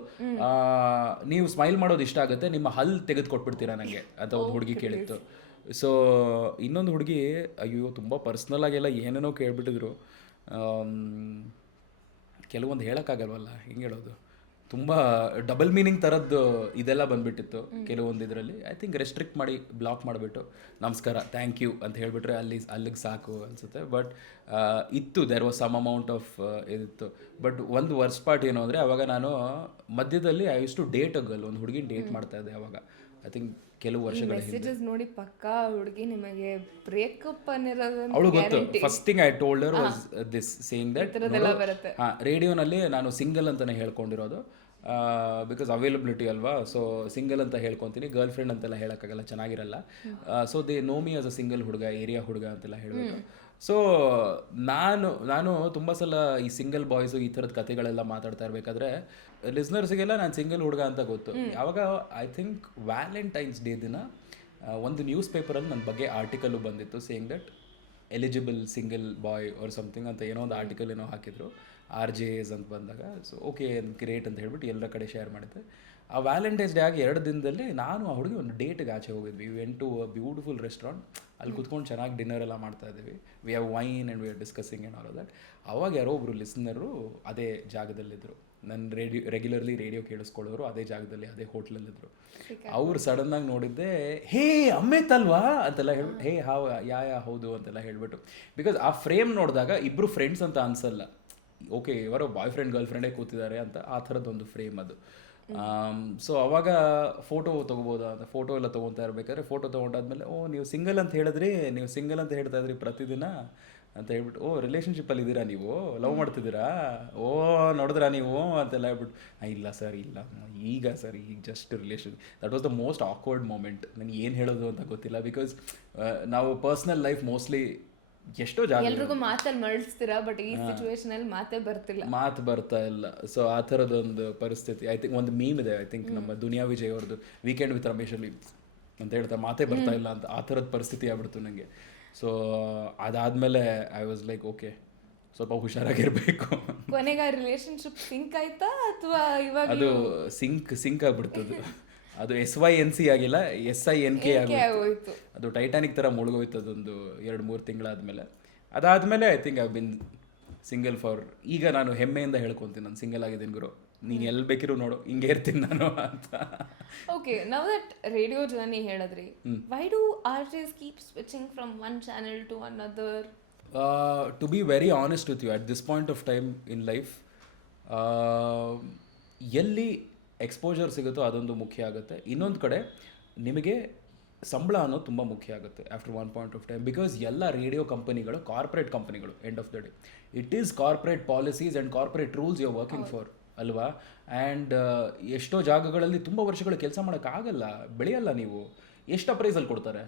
ನೀವು ಸ್ಮೈಲ್ ಮಾಡೋದು ಇಷ್ಟ ಆಗುತ್ತೆ, ನಿಮ್ಮ ಹಲ್ ತೆಗೆದು ಕೊಟ್ಬಿಡ್ತೀರಾ ನನಗೆ ಅಂತ ಒಂದು ಹುಡುಗಿ ಕೇಳಿತ್ತು. ಸೊ ಇನ್ನೊಂದು ಹುಡುಗಿ, ಅಯ್ಯೋ ತುಂಬ ಪರ್ಸ್ನಲ್ ಆಗೆಲ್ಲ ಏನೇನೋ ಕೇಳ್ಬಿಟ್ಟಿದ್ರು. ಕೆಲವೊಂದು ಹೇಳೋಕ್ಕಾಗಲ್ವಲ್ಲ, ಹಿಂಗೆ ಹೇಳೋದು, ತುಂಬ ಡಬಲ್ ಮೀನಿಂಗ್ ಥರದ್ದು ಇದೆಲ್ಲ ಬಂದುಬಿಟ್ಟಿತ್ತು ಕೆಲವೊಂದು ಇದರಲ್ಲಿ. ಐ ಥಿಂಕ್ ರೆಸ್ಟ್ರಿಕ್ಟ್ ಮಾಡಿ ಬ್ಲಾಕ್ ಮಾಡಿಬಿಟ್ಟು ನಮಸ್ಕಾರ, ಥ್ಯಾಂಕ್ ಯು ಅಂತ ಹೇಳಿಬಿಟ್ರೆ ಅಲ್ಲಿಗೆ ಸಾಕು ಅನಿಸುತ್ತೆ. ಬಟ್ ಇತ್ತು, there was some amount of ಇದಿತ್ತು. ಬಟ್ ಒಂದು ವರ್ಸ್ಟ್ ಪಾರ್ಟ್ ಏನು ಅಂದರೆ, ಅವಾಗ ನಾನು ಮಧ್ಯದಲ್ಲಿ I use to date a girl, ಒಂದು ಹುಡುಗಿನ ಡೇಟ್ ಮಾಡ್ತಾ ಇದ್ದೆ ಅವಾಗ. ಐ ಥಿಂಕ್ ಕೆಲವು ವರ್ಷಗಳ ಮೆಸೇಜಸ್ ನೋಡಿ ಪಕ್ಕಾ ಹುಡುಗಿ ನಿಮಗೆ ಬ್ರೇಕಪ್ ಅನ್ನಿರೋದು ಅವಳು ಗೊತ್ತು. First thing I told her was this, saying that ರೇಡಿಯೋನಲ್ಲಿ ನಾನು ಸಿಂಗಲ್ ಅಂತಲೇ ಹೇಳ್ಕೊಂಡಿರೋದು. ಬಿಕಾಸ್ ಅವೈಲಬಿಲಿಟಿ ಅಲ್ವಾ, ಸೊ ಸಿಂಗಲ್ ಅಂತ ಹೇಳ್ಕೊತೀನಿ, ಗರ್ಲ್ ಫ್ರೆಂಡ್ ಅಂತೆಲ್ಲ ಹೇಳೋಕ್ಕಾಗಲ್ಲ, ಚೆನ್ನಾಗಿರಲ್ಲ. So they know me as a single ಹುಡುಗ, ಏರಿಯಾ ಹುಡುಗ ಅಂತೆಲ್ಲ ಹೇಳಬೇಕು. ಸೊ ನಾನು ತುಂಬ ಸಲ ಈ ಸಿಂಗಲ್ ಬಾಯ್ಸು ಈ ಥರದ ಕಥೆಗಳೆಲ್ಲ ಮಾತಾಡ್ತಾ ಇರಬೇಕಾದ್ರೆ ಲಿಸ್ನರ್ಸಿಗೆಲ್ಲ ನಾನು ಸಿಂಗಲ್ ಹುಡುಗ ಅಂತ ಗೊತ್ತು. ಯಾವಾಗ ಐ ಥಿಂಕ್ ವ್ಯಾಲೆಂಟೈನ್ಸ್ ಡೇ ದಿನ ಒಂದು ನ್ಯೂಸ್ ಪೇಪರಲ್ಲಿ ನನ್ನ ಬಗ್ಗೆ ಆರ್ಟಿಕಲ್ಲು ಬಂದಿತ್ತು, saying that eligible single boy or something ಅಂತ ಏನೋ ಒಂದು ಆರ್ಟಿಕಲ್ ಏನೋ ಹಾಕಿದ್ರು RJs ಅಂತ ಬಂದಾಗ. ಸೊ ಓಕೆ ಗ್ರೇಟ್ ಅಂತ ಹೇಳ್ಬಿಟ್ಟು ಎಲ್ಲರ ಕಡೆ ಶೇರ್ ಮಾಡಿದ್ದೆ. ಆ ವ್ಯಾಲೆಂಟೈನ್ಸ್ ಡೇ ಆಗಿ 2 ದಿನದಲ್ಲಿ ನಾನು ಆ ಹುಡುಗಿ ಒಂದು ಡೇಟ್ಗೆ ಆಚೆ ಹೋಗಿದ್ವಿ. We went to a beautiful restaurant. ಅಲ್ಲಿ ಕುತ್ಕೊಂಡು ಚೆನ್ನಾಗಿ ಡಿನ್ನರ್ ಎಲ್ಲ ಮಾಡ್ತಾ ಇದ್ದೀವಿ. We have wine and we are discussing and all of that. ಅವಾಗ ಯಾರೋ ಒಬ್ಬರು ಲಿಸ್ನರು ಅದೇ ಜಾಗದಲ್ಲಿದ್ದರು. ನನ್ನ ರೆಗ್ಯುಲರ್ಲಿ ರೇಡಿಯೋ ಕೇಳಿಸ್ಕೊಳ್ಳೋರು ಅದೇ ಜಾಗದಲ್ಲಿ, ಅದೇ ಹೋಟ್ಲಲ್ಲಿದ್ದರು. ಅವ್ರು ಸಡನ್ನಾಗಿ ನೋಡಿದ್ದೆ, ಹೇ ಅಮಿತ್ ಅಲ್ವಾ ಅಂತೆಲ್ಲ ಹೇಳ್ಬಿಟ್ಟು, ಹೇ ಹೌದು ಅಂತೆಲ್ಲ ಹೇಳ್ಬಿಟ್ಟು. ಬಿಕಾಸ್ ಆ ಫ್ರೇಮ್ ನೋಡಿದಾಗ ಇಬ್ಬರು ಫ್ರೆಂಡ್ಸ್ ಅಂತ ಅನ್ಸಲ್ಲ. ಓಕೆ ಇವರೋ ಬಾಯ್ ಫ್ರೆಂಡ್ ಗರ್ಲ್ ಫ್ರೆಂಡೇ ಕೂತಿದ್ದಾರೆ ಅಂತ, ಆ ಥರದ್ದೊಂದು ಫ್ರೇಮ್ ಅದು. ಸೊ ಅವಾಗ ಫೋಟೋ ತೊಗೋಬೋದಾ ಅಂತ ಫೋಟೋ ಎಲ್ಲ ತೊಗೊತಾ ಇರಬೇಕಾದ್ರೆ, ಫೋಟೋ ತೊಗೊಂಡಾದ್ಮೇಲೆ, ನೀವು ಸಿಂಗಲ್ ಅಂತ ಹೇಳಿದ್ರಿ, ನೀವು ಸಿಂಗಲ್ ಅಂತ ಹೇಳ್ತಾ ಇದ್ರಿ ಪ್ರತಿದಿನ ಅಂತ ಹೇಳ್ಬಿಟ್ಟು, ರಿಲೇಷನ್ಶಿಪ್ಪಲ್ಲಿ ಇದ್ದೀರಾ ನೀವು, ಲವ್ ಮಾಡ್ತಿದ್ದೀರಾ, ನೋಡಿದ್ರಾ ನೀವು ಅಂತೆಲ್ಲ ಹೇಳ್ಬಿಟ್ಟು, ಇಲ್ಲ ಸರ್ ಇಲ್ಲ, ಈಗ just relation. That was the most awkward moment. ನನಗೆ ಏನು ಹೇಳೋದು ಅಂತ ಗೊತ್ತಿಲ್ಲ. ಬಿಕಾಸ್ ನಾವು ಪರ್ಸ್ನಲ್ ಲೈಫ್ ಮೋಸ್ಟ್ಲಿ ಎಷ್ಟೋ ಜಾಗ ಎಲ್ರಿಗೂ ಮಾತಲ್ಲಿ ಮರಳಿಸ್ತೀರಾ, ಬಟ್ ಈ ಸಿಚುವೇಶನ್ ಅಲ್ಲಿ ಮಾತು ಬರ್ತಾ ಇಲ್ಲ. ಸೊ ಆ ಥರದೊಂದು ಪರಿಸ್ಥಿತಿ. ಐ ಥಿಂಕ್ ಒಂದು ಮೀಮ್ ಇದೆ, ಐ ಥಿಂಕ್ ನಮ್ಮ ದುನಿಯಾ ವಿಜಯ್ ಅವ್ರದ್ದು, ವೀಕೆಂಡ್ ವಿತ್ ರಮೇಶ್ ಅಲ್ಲಿ ಅಂತ ಹೇಳ್ತಾರೆ, ಮಾತೇ ಬರ್ತಾ ಇಲ್ಲ ಅಂತ. ಆ ಥರದ ಪರಿಸ್ಥಿತಿ ಆಗ್ಬಿಡ್ತು ನನಗೆ. ಸೊ ಅದಾದಮೇಲೆ ಐ ವಾಸ್ ಲೈಕ್ ಓಕೆ, ಸ್ವಲ್ಪ ಹುಷಾರಾಗಿರ್ಬೇಕು. ಕೊನೆಗೆ ರಿಲೇಶನ್ಶಿಪ್ ಸಿಂಕ್ ಆಯ್ತಾ ಅಥವಾ ಇವಾಗ? ಅದು ಸಿಂಕ್ ಆಗ್ಬಿಡ್ತದೆ. ಅದು SYNC ಆಗಿಲ್ಲ, SINK ಆಗೋಯ್ತು. ಅದು ಟೈಟಾನಿಕ್ ಥರ ಮುಳುಗೋಯ್ತು ಅದೊಂದು 2-3 ತಿಂಗಳಾದಮೇಲೆ. ಅದಾದಮೇಲೆ I think I been single for, ಈಗ ನಾನು ಹೆಮ್ಮೆಯಿಂದ ಹೇಳ್ಕೊತೀನಿ ನಾನು ಸಿಂಗಲ್ ಆಗಿದ್ದೀನಿ ಗುರು, ನೀನು ಎಲ್ಲಿ ಬೇಕಿರೋ ನೋಡು, ಹಿಂಗೆ ಇರ್ತೀನಿ ನಾನು ಅಂತ. Okay, now that radio journey ಹೇಳಿದ್ರಿ, why do RJs keep switching from one channel to another? To be very honest with you, at this point of time in life, ಎಲ್ಲಿ ಎಕ್ಸ್ಪೋಜರ್ ಸಿಗುತ್ತೋ ಅದೊಂದು ಮುಖ್ಯ ಆಗುತ್ತೆ. ಇನ್ನೊಂದು ಕಡೆ ನಿಮಗೆ ಸಂಬಳ ಅನ್ನೋದು ತುಂಬ ಮುಖ್ಯ ಆಗುತ್ತೆ after one point of time. Because ಎಲ್ಲ ರೇಡಿಯೋ ಕಂಪನಿಗಳು ಕಾರ್ಪೊರೇಟ್ ಕಂಪನಿಗಳು. End of the day it is corporate policies and corporate rules you are working for. ಅಲ್ವಾ. ಆ್ಯಂಡ್ ಎಷ್ಟೋ ಜಾಗಗಳಲ್ಲಿ ತುಂಬ ವರ್ಷಗಳು ಕೆಲಸ ಮಾಡೋಕ್ಕಾಗಲ್ಲ, ಬೆಳೆಯಲ್ಲ. ನೀವು ಎಷ್ಟು ಅಪ್ರೈಸಲ್ ಕೊಡ್ತಾರೆ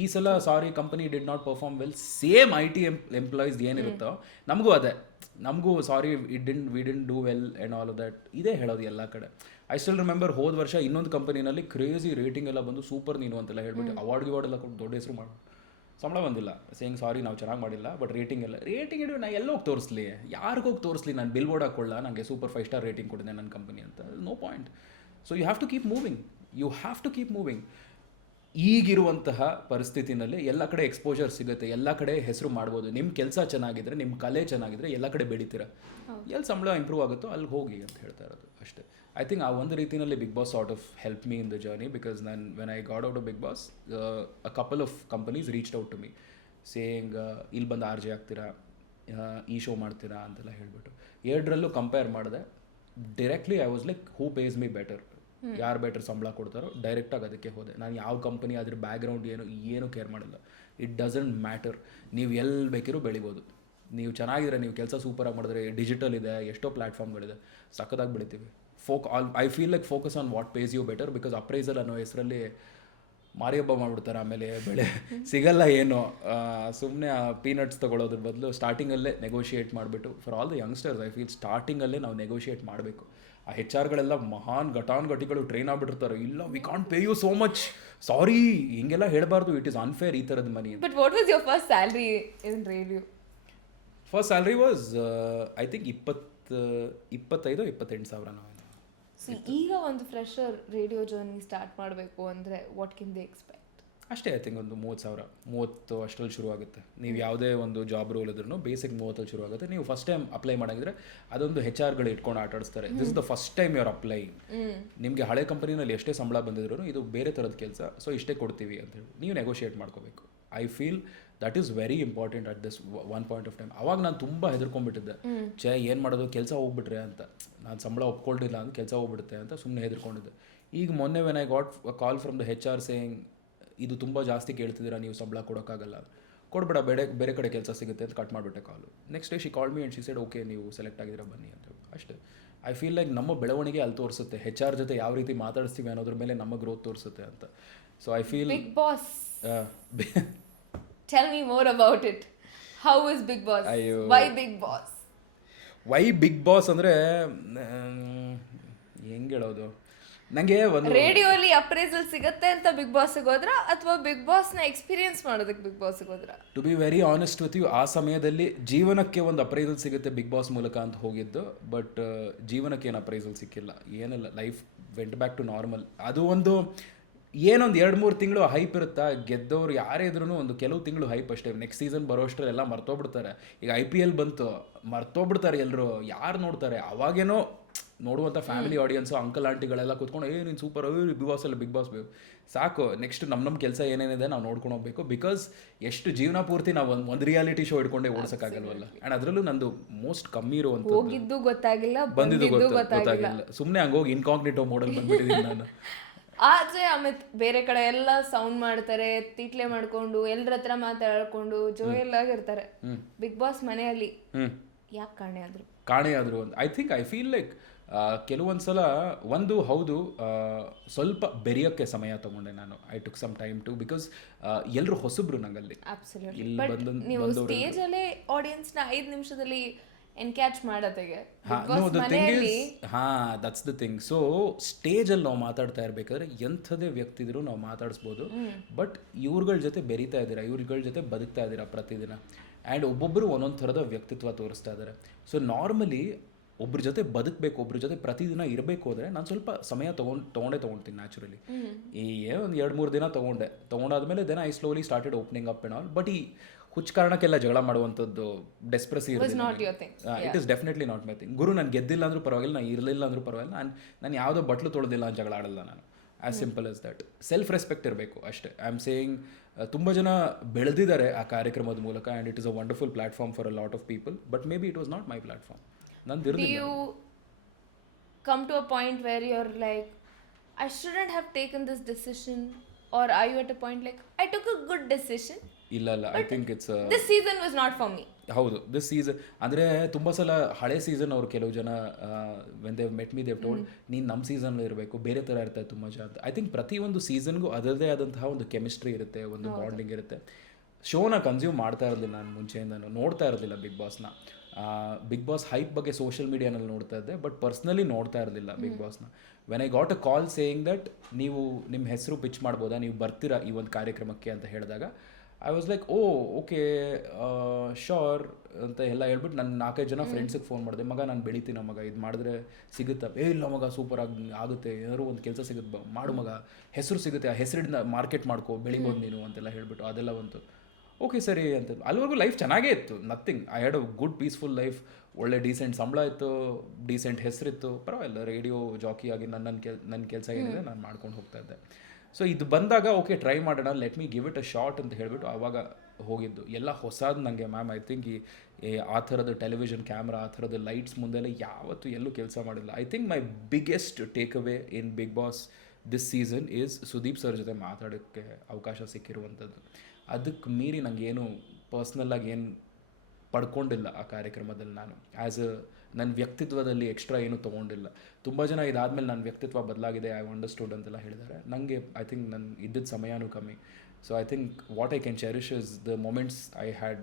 ಈ ಸಲ? Sorry, company did not perform well. Same IT employees ಏನಿರುತ್ತೋ ನಮಗೂ ಅದೇ, ನಮಗೂ sorry we didn't do well and all of that ಇದೇ ಹೇಳೋದು ಎಲ್ಲ ಕಡೆ. ಐ ಸ್ಟಿಲ್ ರಿಮೆಂಬರ್ ಹೋದ ವರ್ಷ ಇನ್ನೊಂದು ಕಂಪನಿನಲ್ಲಿ ಕ್ರೇಜಿ ರೇಟಿಂಗ್ ಎಲ್ಲ ಬಂದು ಸೂಪರ್ ನೀನು ಅಂತೆಲ್ಲ ಹೇಳ್ಬಿಟ್ಟು ಅವಾರ್ಡ್ ಎಲ್ಲ ಕೊಟ್ಟು ದೊಡ್ಡ ಹೆಸರು ಮಾಡಿ ಸಂಬಳ ಬಂದಿಲ್ಲ. ಸೇಯಿಂಗ್ ಸಾರಿ ನಾವು ಚೆನ್ನಾಗಿ ಮಾಡಿಲ್ಲ, ಬಟ್ ರೇಟಿಂಗ್ ಇಡು. ನಾನು ಎಲ್ಲೋಗಿ ತೋರಿಸ್ಲಿ, ಯಾರಿಗೋಗಿ ತೋರಿಸ್ಲಿ? ನಾನು ಬಿಲ್ ಬೋರ್ಡ್ ಹಾಕೊಳ್ಳ ನನಗೆ ಸೂಪರ್ 5 ಸ್ಟಾರ್ ರೇಟಿಂಗ್ ಕೊಟ್ಟಿದೆ ನನ್ನ ಕಂಪನಿ ಅಂತ? No point. So you have to keep moving. ಈಗಿರುವಂತಹ ಪರಿಸ್ಥಿತಿನಲ್ಲಿ ಎಲ್ಲ ಕಡೆ ಎಕ್ಸ್ಪೋಜರ್ ಸಿಗುತ್ತೆ, ಎಲ್ಲ ಕಡೆ ಹೆಸರು ಮಾಡ್ಬೋದು. ನಿಮ್ಮ ಕೆಲಸ ಚೆನ್ನಾಗಿದ್ರೆ, ನಿಮ್ಮ ಕಲೆ ಚೆನ್ನಾಗಿದ್ರೆ ಎಲ್ಲ ಕಡೆ ಬೆಳಿತೀರ. ಎಲ್ಲಿ ಸಂಬಳ ಇಂಪ್ರೂವ್ ಆಗುತ್ತೋ ಅಲ್ಲಿ ಹೋಗಿ ಅಂತ ಹೇಳ್ತಾ ಇರೋದು ಅಷ್ಟೇ. ಐ ಥಿಂಕ್ ಆ ಒಂದು ರೀತಿಯಲ್ಲಿ Bigg Boss sort of help me in the journey, because ನಾನು when I got out of Bigg Boss, a couple of companies reached out to me saying ಇಲ್ಲಿ ಬಂದು RJ ಆಗ್ತೀರಾ, ಈ ಶೋ ಮಾಡ್ತೀರಾ ಅಂತೆಲ್ಲ ಹೇಳಿಬಿಟ್ಟು. ಎರಡರಲ್ಲೂ ಕಂಪೇರ್ ಮಾಡಿದೆ. Directly I was like, who pays me better, ಯಾರು ಬೆಟರ್ ಸಂಬಳ ಕೊಡ್ತಾರೋ ಡೈರೆಕ್ಟಾಗಿ ಅದಕ್ಕೆ ಹೋದೆ. ನಾನು ಯಾವ ಕಂಪನಿ ಅದ್ರ ಬ್ಯಾಕ್ಗ್ರೌಂಡ್ ಏನು ಕೇರ್ ಮಾಡಿಲ್ಲ. It doesn't matter. ನೀವು ಎಲ್ಲಿ ಬೇಕಿರೋ ಬೆಳಿಬೋದು. ನೀವು ಚೆನ್ನಾಗಿದ್ರೆ, ನೀವು ಕೆಲಸ ಸೂಪರಾಗಿ ಮಾಡಿದ್ರೆ, ಡಿಜಿಟಲ್ ಇದೆ, ಎಷ್ಟೋ ಪ್ಲ್ಯಾಟ್ಫಾರ್ಮ್ಗಳಿದೆ, ಸಖತ್ತಾಗಿ ಬೆಳಿತೀವಿ. I feel like focus on what pays you better, because appraisal ಅನ್ನೋ ಹೆಸರಲ್ಲಿ ಮಾರಿ ಹಬ್ಬ ಮಾಡಿಬಿಡ್ತಾರೆ, ಆಮೇಲೆ ಬೆಳೆ ಸಿಗಲ್ಲ. ಏನು ಸುಮ್ಮನೆ ಪೀನಟ್ಸ್ ತೊಗೊಳೋದ್ರ ಬದಲು ಸ್ಟಾರ್ಟಿಂಗಲ್ಲೇ ನೆಗೋಷಿಯೇಟ್ ಮಾಡಿಬಿಟ್ಟು, for all the youngsters I feel ಸ್ಟಾರ್ಟಿಂಗಲ್ಲೇ ನಾವು ನೆಗೋಷಿಯೇಟ್ ಮಾಡಬೇಕು. ಆ HR ಮಹಾನ್ ಘಟಾನುಘಟಿಗಳು ಟ್ರೈನ್ ಆಗಿಬಿಟ್ಟಿರ್ತಾರೆ. ಇಲ್ಲ, we can't pay you so much, sorry, ಹಿಂಗೆಲ್ಲ ಹೇಳಬಾರ್ದು, ಇಟ್ ಈಸ್ ಅನ್ಫೇರ್ ಈ ಥರದ money. But what was your first salary in radio? First salary was I think 25-28 ಸಾವಿರ. ನಾವು ಈಗ ಒಂದು ಫ್ರೆಶರ್ ರೇಡಿಯೋ ಜರ್ನಿ ಸ್ಟಾರ್ಟ್ ಮಾಡಬೇಕು ಅಂದರೆ ವಾಟ್ ಕ್ಯಾನ್ ದೇ ಎಕ್ಸ್ಪೆಕ್ಟ್? ಅಷ್ಟೇ, ಐ ಥಿಂಕ್ ಒಂದು 30,000 ಅಷ್ಟರಲ್ಲಿ ಶುರು ಆಗುತ್ತೆ. ನೀವು ಯಾವುದೇ ಒಂದು ಜಾಬ್ ರೋಲ್ ಇದ್ರೂ ಬೇಸಿಕ್ 30 ಶುರು ಆಗುತ್ತೆ. ನೀವು ಫಸ್ಟ್ ಟೈಮ್ ಅಪ್ಲೈ ಮಾಡಿದ್ರೆ ಅದೊಂದು HR ಇಟ್ಕೊಂಡು ಆಟಾಡಿಸ್ತಾರೆ. This is the first time your apply. ನಿಮಗೆ ಹಳೆ ಕಂಪನಿನಲ್ಲಿ ಎಷ್ಟೇ ಸಂಬಳ ಬಂದಿದ್ರು ಇದು ಬೇರೆ ಥರದ ಕೆಲಸ, ಸೊ ಇಷ್ಟೇ ಕೊಡ್ತೀವಿ ಅಂತ ಹೇಳಿ ನೀವು ನೆಗೋಷಿಯೇಟ್ ಮಾಡ್ಕೋಬೇಕು. I feel that is very important at this one point of time. ಅವಾಗ ನಾನು ತುಂಬ ಹೆದರ್ಕೊಂಡ್ಬಿಟ್ಟಿದ್ದೆ, ಏನು ಮಾಡೋದು, ಕೆಲಸ ಹೋಗ್ಬಿಟ್ರೆ ಅಂತ. ನಾನು ಸಂಬಳ ಒಪ್ಕೊಂಡಿಲ್ಲ ಅಂತ ಕೆಲಸ ಹೋಗ್ಬಿಡುತ್ತೆ ಅಂತ ಸುಮ್ಮನೆ ಹೆದರ್ಕೊಂಡಿದ್ದೆ. ಈಗ ಮೊನ್ನೆ when I got a call from the HR saying, ಇದು ತುಂಬ ಜಾಸ್ತಿ ಕೇಳ್ತಿದ್ದೀರಾ, ನೀವು ಸಂಬಳ ಕೊಡೋಕ್ಕಾಗಲ್ಲ, ಕೊಡ್ಬೇಡ, ಬೇರೆ ಕಡೆ ಕೆಲಸ ಸಿಗುತ್ತೆ ಅಂತ ಕಟ್ ಮಾಡಿಬಿಟ್ಟೆ call. Next day she call me and she said okay, ನೀವು ಸೆಲೆಕ್ಟ್ ಆಗಿದ್ದೀರಾ ಬನ್ನಿ ಅಂತ ಹೇಳಿ. ಅಷ್ಟೇ. ಐ ಫೀಲ್ ಲೈಕ್ ನಮ್ಮ ಬೆಳವಣಿಗೆ ಅಲ್ಲಿ ತೋರಿಸುತ್ತೆ, HR ಜೊತೆ ಯಾವ ರೀತಿ ಮಾತಾಡಿಸ್ತೀವಿ ಅನ್ನೋದ್ರ ಮೇಲೆ ನಮ್ಮ ಗ್ರೋತ್ ತೋರಿಸುತ್ತೆ ಅಂತ. So I feel Bigg Boss, tell me more about it. How is Bigg Boss? Why Bigg Boss? Why Bigg Boss ಅಂದರೆ ಹೆಂಗೆ ಹೇಳೋದು, ನನಗೆ ಒಂದು ರೇಡಿಯೋಲಿ ಅಪ್ರೈಸಲ್ ಸಿಗುತ್ತೆ ಅಂತ ಬಿಗ್ ಬಾಸ್ಗೆ ಹೋದ್ರ, ಅಥವಾ ಬಿಗ್ ಬಾಸ್ನ ಎಕ್ಸ್ಪೀರಿಯನ್ಸ್ ಮಾಡೋದಕ್ಕೆ ಬಿಗ್ ಬಾಸ್ಗೆ ಹೋದ್ರ? To be very honest with you, ಆ ಸಮಯದಲ್ಲಿ ಜೀವನಕ್ಕೆ ಒಂದು ಅಪ್ರೈಸಲ್ ಸಿಗುತ್ತೆ ಬಿಗ್ ಬಾಸ್ ಮೂಲಕ ಅಂತ ಹೋಗಿದ್ದು. ಬಟ್ ಜೀವನಕ್ಕೆ ಏನು ಅಪ್ರೈಸಲ್ ಸಿಕ್ಕಿಲ್ಲ, ಏನಿಲ್ಲ. Life went back to normal. ಅದು ಒಂದು ಏನೊಂದು 2-3 ತಿಂಗಳು ಹೈಪ್ ಇರುತ್ತಾ, ಗೆದ್ದವರು ಯಾರೇ ಇದ್ರೂ ಒಂದು ಕೆಲವು ತಿಂಗಳು ಹೈಪ್ ಅಷ್ಟೇ. ನೆಕ್ಸ್ಟ್ ಸೀಸನ್ ಬರೋ ಅಷ್ಟರಲ್ಲಿ ಎಲ್ಲ ಮರ್ತೋಗ್ಬಿಡ್ತಾರೆ. ಈಗ IPL ಬಂತು, ಮರ್ತೋಗ್ಬಿಡ್ತಾರೆ ಎಲ್ಲರೂ, ಯಾರು ನೋಡ್ತಾರೆ? ಅವಾಗೇನೋ ನೋಡುವಂಥ ಫ್ಯಾಮಿಲಿ ಆಡಿಯನ್ಸು, ಅಂಕಲ್ ಆಂಟಿಗಳೆಲ್ಲ ಕೂತ್ಕೊಂಡು ನೀನು ಸೂಪರ್, ಬಿಗ್ ಬಾಸ್ ಅಲ್ಲ, ಬಿಗ್ ಬಾಸ್ ಸಾಕು, ನೆಕ್ಸ್ಟ್ ನಮ್ಮ ಕೆಲಸ ಏನೇನಿದೆ ನಾವು ನೋಡ್ಕೊಂಡು ಹೋಗ್ಬೇಕು. ಬಿಕಾಸ್ ಎಷ್ಟು ಜೀವನ ಪೂರ್ತಿ ನಾವು ಒಂದು ರಿಯಾಲಿಟಿ ಶೋ ಇಟ್ಕೊಂಡೇ ಓಡಿಸೋಕ್ಕಾಗಲ್ವಲ್ಲ. ಆ್ಯಂಡ್ ಅದರಲ್ಲೂ ನಂದು ಮೋಸ್ಟ್ ಕಮ್ಮಿ ಇರುವಂಥದ್ದು, ಹೋಗಿದ್ದು ಗೊತ್ತಾಗಿಲ್ಲ, ಬಂದಿದ್ದು ಗೊತ್ತಾಗಿಲ್ಲ. ಸುಮ್ಮನೆ ಹಂಗೋಗಿ ಇನ್ಕಾಗ್ನಿಟೋ ಮೋಡಲ್ ಬಂದ್ಬಿಟ್ಟಿದ್ದೀನಿ ನಾನು. ಆದ್ರೆ ಅಮಿತ್ ಬೇರೆ ಕಡೆ ಎಲ್ಲ ಸೌಂಡ್ ಮಾಡ್ತಾರೆ, ತೀಟ್ಲೆ ಮಾಡ್ಕೊಂಡು ಎಲ್ಲರ ಹತ್ರ ಮಾತಾಡ್ಕೊಂಡು ಜೋಯಲ್ ಆಗಿರ್ತಾರೆ. ಬಿಗ್ ಬಾಸ್ ಮನೆಯಲ್ಲಿ ಯಾಕೆ ಕಾಣೆ ಆದ್ರು ಅಂತ ಐ ಫೀಲ್ ಲೈಕ್ ಕೆಲವೊಂದ್ಸಲ ಒಂದು ಹೌದು, ಸ್ವಲ್ಪ ಬೆರೆಯೋಕ್ಕೆ ಸಮಯ ತಗೊಂಡೆ ನಾನು. I took some time to, because ಎಲ್ಲರೂ ಹೊಸಬ್ರು ನಂಗಲ್ಲಿ. ನೀವು ಸ್ಟೇಜ್ ಅಲ್ಲೇ ಆಡಿಯನ್ಸ್ ನ 5 ನಿಮಿಷದಲ್ಲಿ ಎನ್ಕ್ಯಾಚ್ ಮಾಡೋದಕ್ಕೆ ದಟ್ಸ್ ದ ಥಿಂಗ್. ಸೊ ಸ್ಟೇಜಲ್ಲಿ ನಾವು ಮಾತಾಡ್ತಾ ಇರ್ಬೇಕಾದ್ರೆ ಎಂಥದೇ ವ್ಯಕ್ತಿ ಇದ್ರೂ ನಾವು ಮಾತಾಡಿಸ್ಬೋದು. ಬಟ್ ಇವ್ರುಗಳ ಜೊತೆ ಬೆರೀತಾ ಇದ್ದೀರಾ, ಇವ್ರುಗಳ ಜೊತೆ ಬದುಕ್ತಾ ಇದ್ದೀರಾ ಪ್ರತಿದಿನ. ಆ್ಯಂಡ್ ಒಬ್ಬೊಬ್ಬರು ಒಂದೊಂದು ಥರದ ವ್ಯಕ್ತಿತ್ವ ತೋರಿಸ್ತಾ ಇದ್ದಾರೆ. ಸೊ ನಾರ್ಮಲಿ ಒಬ್ರ ಜೊತೆ ಬದುಕಬೇಕು, ಒಬ್ರ ಜೊತೆ ಪ್ರತಿದಿನ ಇರಬೇಕು ಅಂದರೆ ನಾನು ಸ್ವಲ್ಪ ಸಮಯ ತೊಗೊಳ್ತೀನಿ ನ್ಯಾಚುರಲಿ. ಈ ಒಂದು 2-3 ದಿನ ತೊಗೊಂಡಾದ್ಮೇಲೆ then I slowly started opening up and all. But ಈ ಹುಚ್ಚ ಕಾರಣಕ್ಕೆಲ್ಲ ಜಗಳ ಮಾಡುವಂಥದ್ದು ಡೆಸ್ಪ್ರೆಸಿ it is definitely not my thing. ಗುರು, ನಾನು ಗೆದ್ದಿಲ್ಲ ಅಂದ್ರೂ ಪರವಾಗಿಲ್ಲ, ನಾನು ಇರಲಿಲ್ಲ ಅಂದ್ರೂ ಪರವಾಗಿಲ್ಲ, ನಾನು ಯಾವುದೋ ಬಟ್ಲು ತೊಳೆದಿಲ್ಲ ಅಂತ ಜಗಳ ಆಡಲ್ಲ ನಾನು. As simple as that. Self respect ಇರಬೇಕು ಅಷ್ಟೇ. ಐ ಆಮ್ ಸೇಯಿಂಗ್ ತುಂಬ ಜನ ಬೆಳೆದಿದ್ದಾರೆ ಆ ಕಾರ್ಯಕ್ರಮದ ಮೂಲಕ, and it is a wonderful platform for a lot of people. But may be it was not my platform. Do you come to a point where you're like, I shouldn't have taken this decision, or are you at a point like, I took a good decision? ಇಲ್ಲ I think it's this season was not for me. ಹೌದು, this season ಅಂದರೆ ತುಂಬ ಸಲ ಹಳೆ season ಅವ್ರು ಕೆಲವು ಜನ when they met me they told ನೀನು ನಮ್ಮ ಸೀಸನ್లో ಇರಬೇಕು, ಬೇರೆ ಥರ ಇರ್ತಾರೆ ತುಂಬ ಜನ ಅಂತ. ಐ ಥಿಂಕ್ ಪ್ರತಿಯೊಂದು ಸೀಸನ್ಗೂ ಅದರದೇ ಆದಂತಹ ಒಂದು ಕೆಮಿಸ್ಟ್ರಿ ಇರುತ್ತೆ, ಒಂದು ಬಾಂಡಿಂಗ್ ಇರುತ್ತೆ. ಶೋನ ಕನ್ಸ್ಯೂಮ್ ಮಾಡ್ತಾ ಇರಲಿಲ್ಲ ನಾನು ಮುಂಚೆಯಿಂದನೂ, ನೋಡ್ತಾ ಇರಲಿಲ್ಲ ಬಿಗ್ ಬಾಸ್ನ. ಬಿಗ್ ಬಾಸ್ ಹೈಪ್ ಬಗ್ಗೆ ಸೋಷಿಯಲ್ ಮೀಡಿಯಾನಲ್ಲಿ ನೋಡ್ತಾ ಇದ್ದೆ, ಬಟ್ ಪರ್ಸ್ನಲಿ ನೋಡ್ತಾ ಇರಲಿಲ್ಲ ಬಿಗ್ ಬಾಸ್ನ. When I got a call saying that ನೀವು ನಿಮ್ಮ ಹೆಸರು ಪಿಚ್ ಮಾಡ್ಬೋದಾ, ನೀವು ಬರ್ತೀರಾ ಈ ಒಂದು ಕಾರ್ಯಕ್ರಮಕ್ಕೆ ಅಂತ ಹೇಳಿದಾಗ I was like okay sure ಅಂತ ಎಲ್ಲ ಹೇಳ್ಬಿಟ್ಟು ನನ್ನ 4-5 ಜನ ಫ್ರೆಂಡ್ಸಿಗೆ ಫೋನ್ ಮಾಡಿದೆ. ಮಗ ನಾನು ಬೆಳಿತೀನ ಮಗ, ಇದು ಮಾಡಿದ್ರೆ ಸಿಗುತ್ತಾ? ಇಲ್ಲ ಮಗ ಸೂಪರ್ ಆಗುತ್ತೆ, ಏನಾದ್ರು ಒಂದು ಕೆಲಸ ಸಿಗುತ್ತೆ ಮಾಡು ಮಗ, ಹೆಸರು ಸಿಗುತ್ತೆ, ಆ ಹೆಸರಿನ ಮಾರ್ಕೆಟ್ ಮಾಡ್ಕೋ, ಬೆಳಿಬೋದು ನೀನು ಅಂತೆಲ್ಲ ಹೇಳ್ಬಿಟ್ಟು ಅದೆಲ್ಲ ಬಂತು. ಓಕೆ ಸರಿ ಅಂತ. ಅಲ್ಲಿವರೆಗೂ ಲೈಫ್ ಚೆನ್ನಾಗೇ ಇತ್ತು, nothing. I had a good peaceful life, ಒಳ್ಳೆ ಡೀಸೆಂಟ್ ಸಂಬಳ ಇತ್ತು, ಡೀಸೆಂಟ್ ಹೆಸರಿತ್ತು, ಪರವಾಗಿಲ್ಲ. ರೇಡಿಯೋ ಜಾಕಿ ಆಗಿ ನನ್ನ ಕೆಲಸ ಏನಿದೆ ನಾನು ಮಾಡ್ಕೊಂಡು ಹೋಗ್ತಾ ಇದ್ದೆ. ಸೊ ಇದು ಬಂದಾಗ ಓಕೆ ಟ್ರೈ ಮಾಡೋಣ, let me give it a shot ಅಂತ ಹೇಳಿಬಿಟ್ಟು ಆವಾಗ ಹೋಗಿದ್ದು. ಎಲ್ಲ ಹೊಸದು ನನಗೆ ಮ್ಯಾಮ್. ಐ ಥಿಂಕ್ ಆ ಥರದ ಟೆಲಿವಿಷನ್ ಕ್ಯಾಮ್ರಾ, ಆ ಥರದ ಲೈಟ್ಸ್ ಮುಂದೆಲ್ಲ ಯಾವತ್ತೂ ಎಲ್ಲೂ ಕೆಲಸ ಮಾಡಿಲ್ಲ. I think my biggest takeaway in Bigg Boss this season is Sudeep sir ಜೊತೆ ಮಾತಾಡೋಕ್ಕೆ ಅವಕಾಶ ಸಿಕ್ಕಿರುವಂಥದ್ದು. ಅದಕ್ಕೆ ಮೀರಿ ನನಗೇನು ಪರ್ಸ್ನಲ್ಲಾಗಿ ಏನು ಪಡ್ಕೊಂಡಿಲ್ಲ ಆ ಕಾರ್ಯಕ್ರಮದಲ್ಲಿ. ನಾನು ಆ್ಯಸ್ ಅ ನನ್ನ ವ್ಯಕ್ತಿತ್ವದಲ್ಲಿ ಎಕ್ಸ್ಟ್ರಾ ಏನೂ ತೊಗೊಂಡಿಲ್ಲ. ತುಂಬ ಜನ ಇದಾದಮೇಲೆ ನನ್ನ ವ್ಯಕ್ತಿತ್ವ ಬದಲಾಗಿದೆ, ಐ ಅಂಡರ್ಸ್ಟುಡ್ ಅಂತೆಲ್ಲ ಹೇಳಿದ್ದಾರೆ. ನನಗೆ ಐ ಥಿಂಕ್ ನನ್ನ ಇದ್ದಿದ್ದ ಸಮಯನೂ ಕಮ್ಮಿ. So I think what I can cherish is the moments I had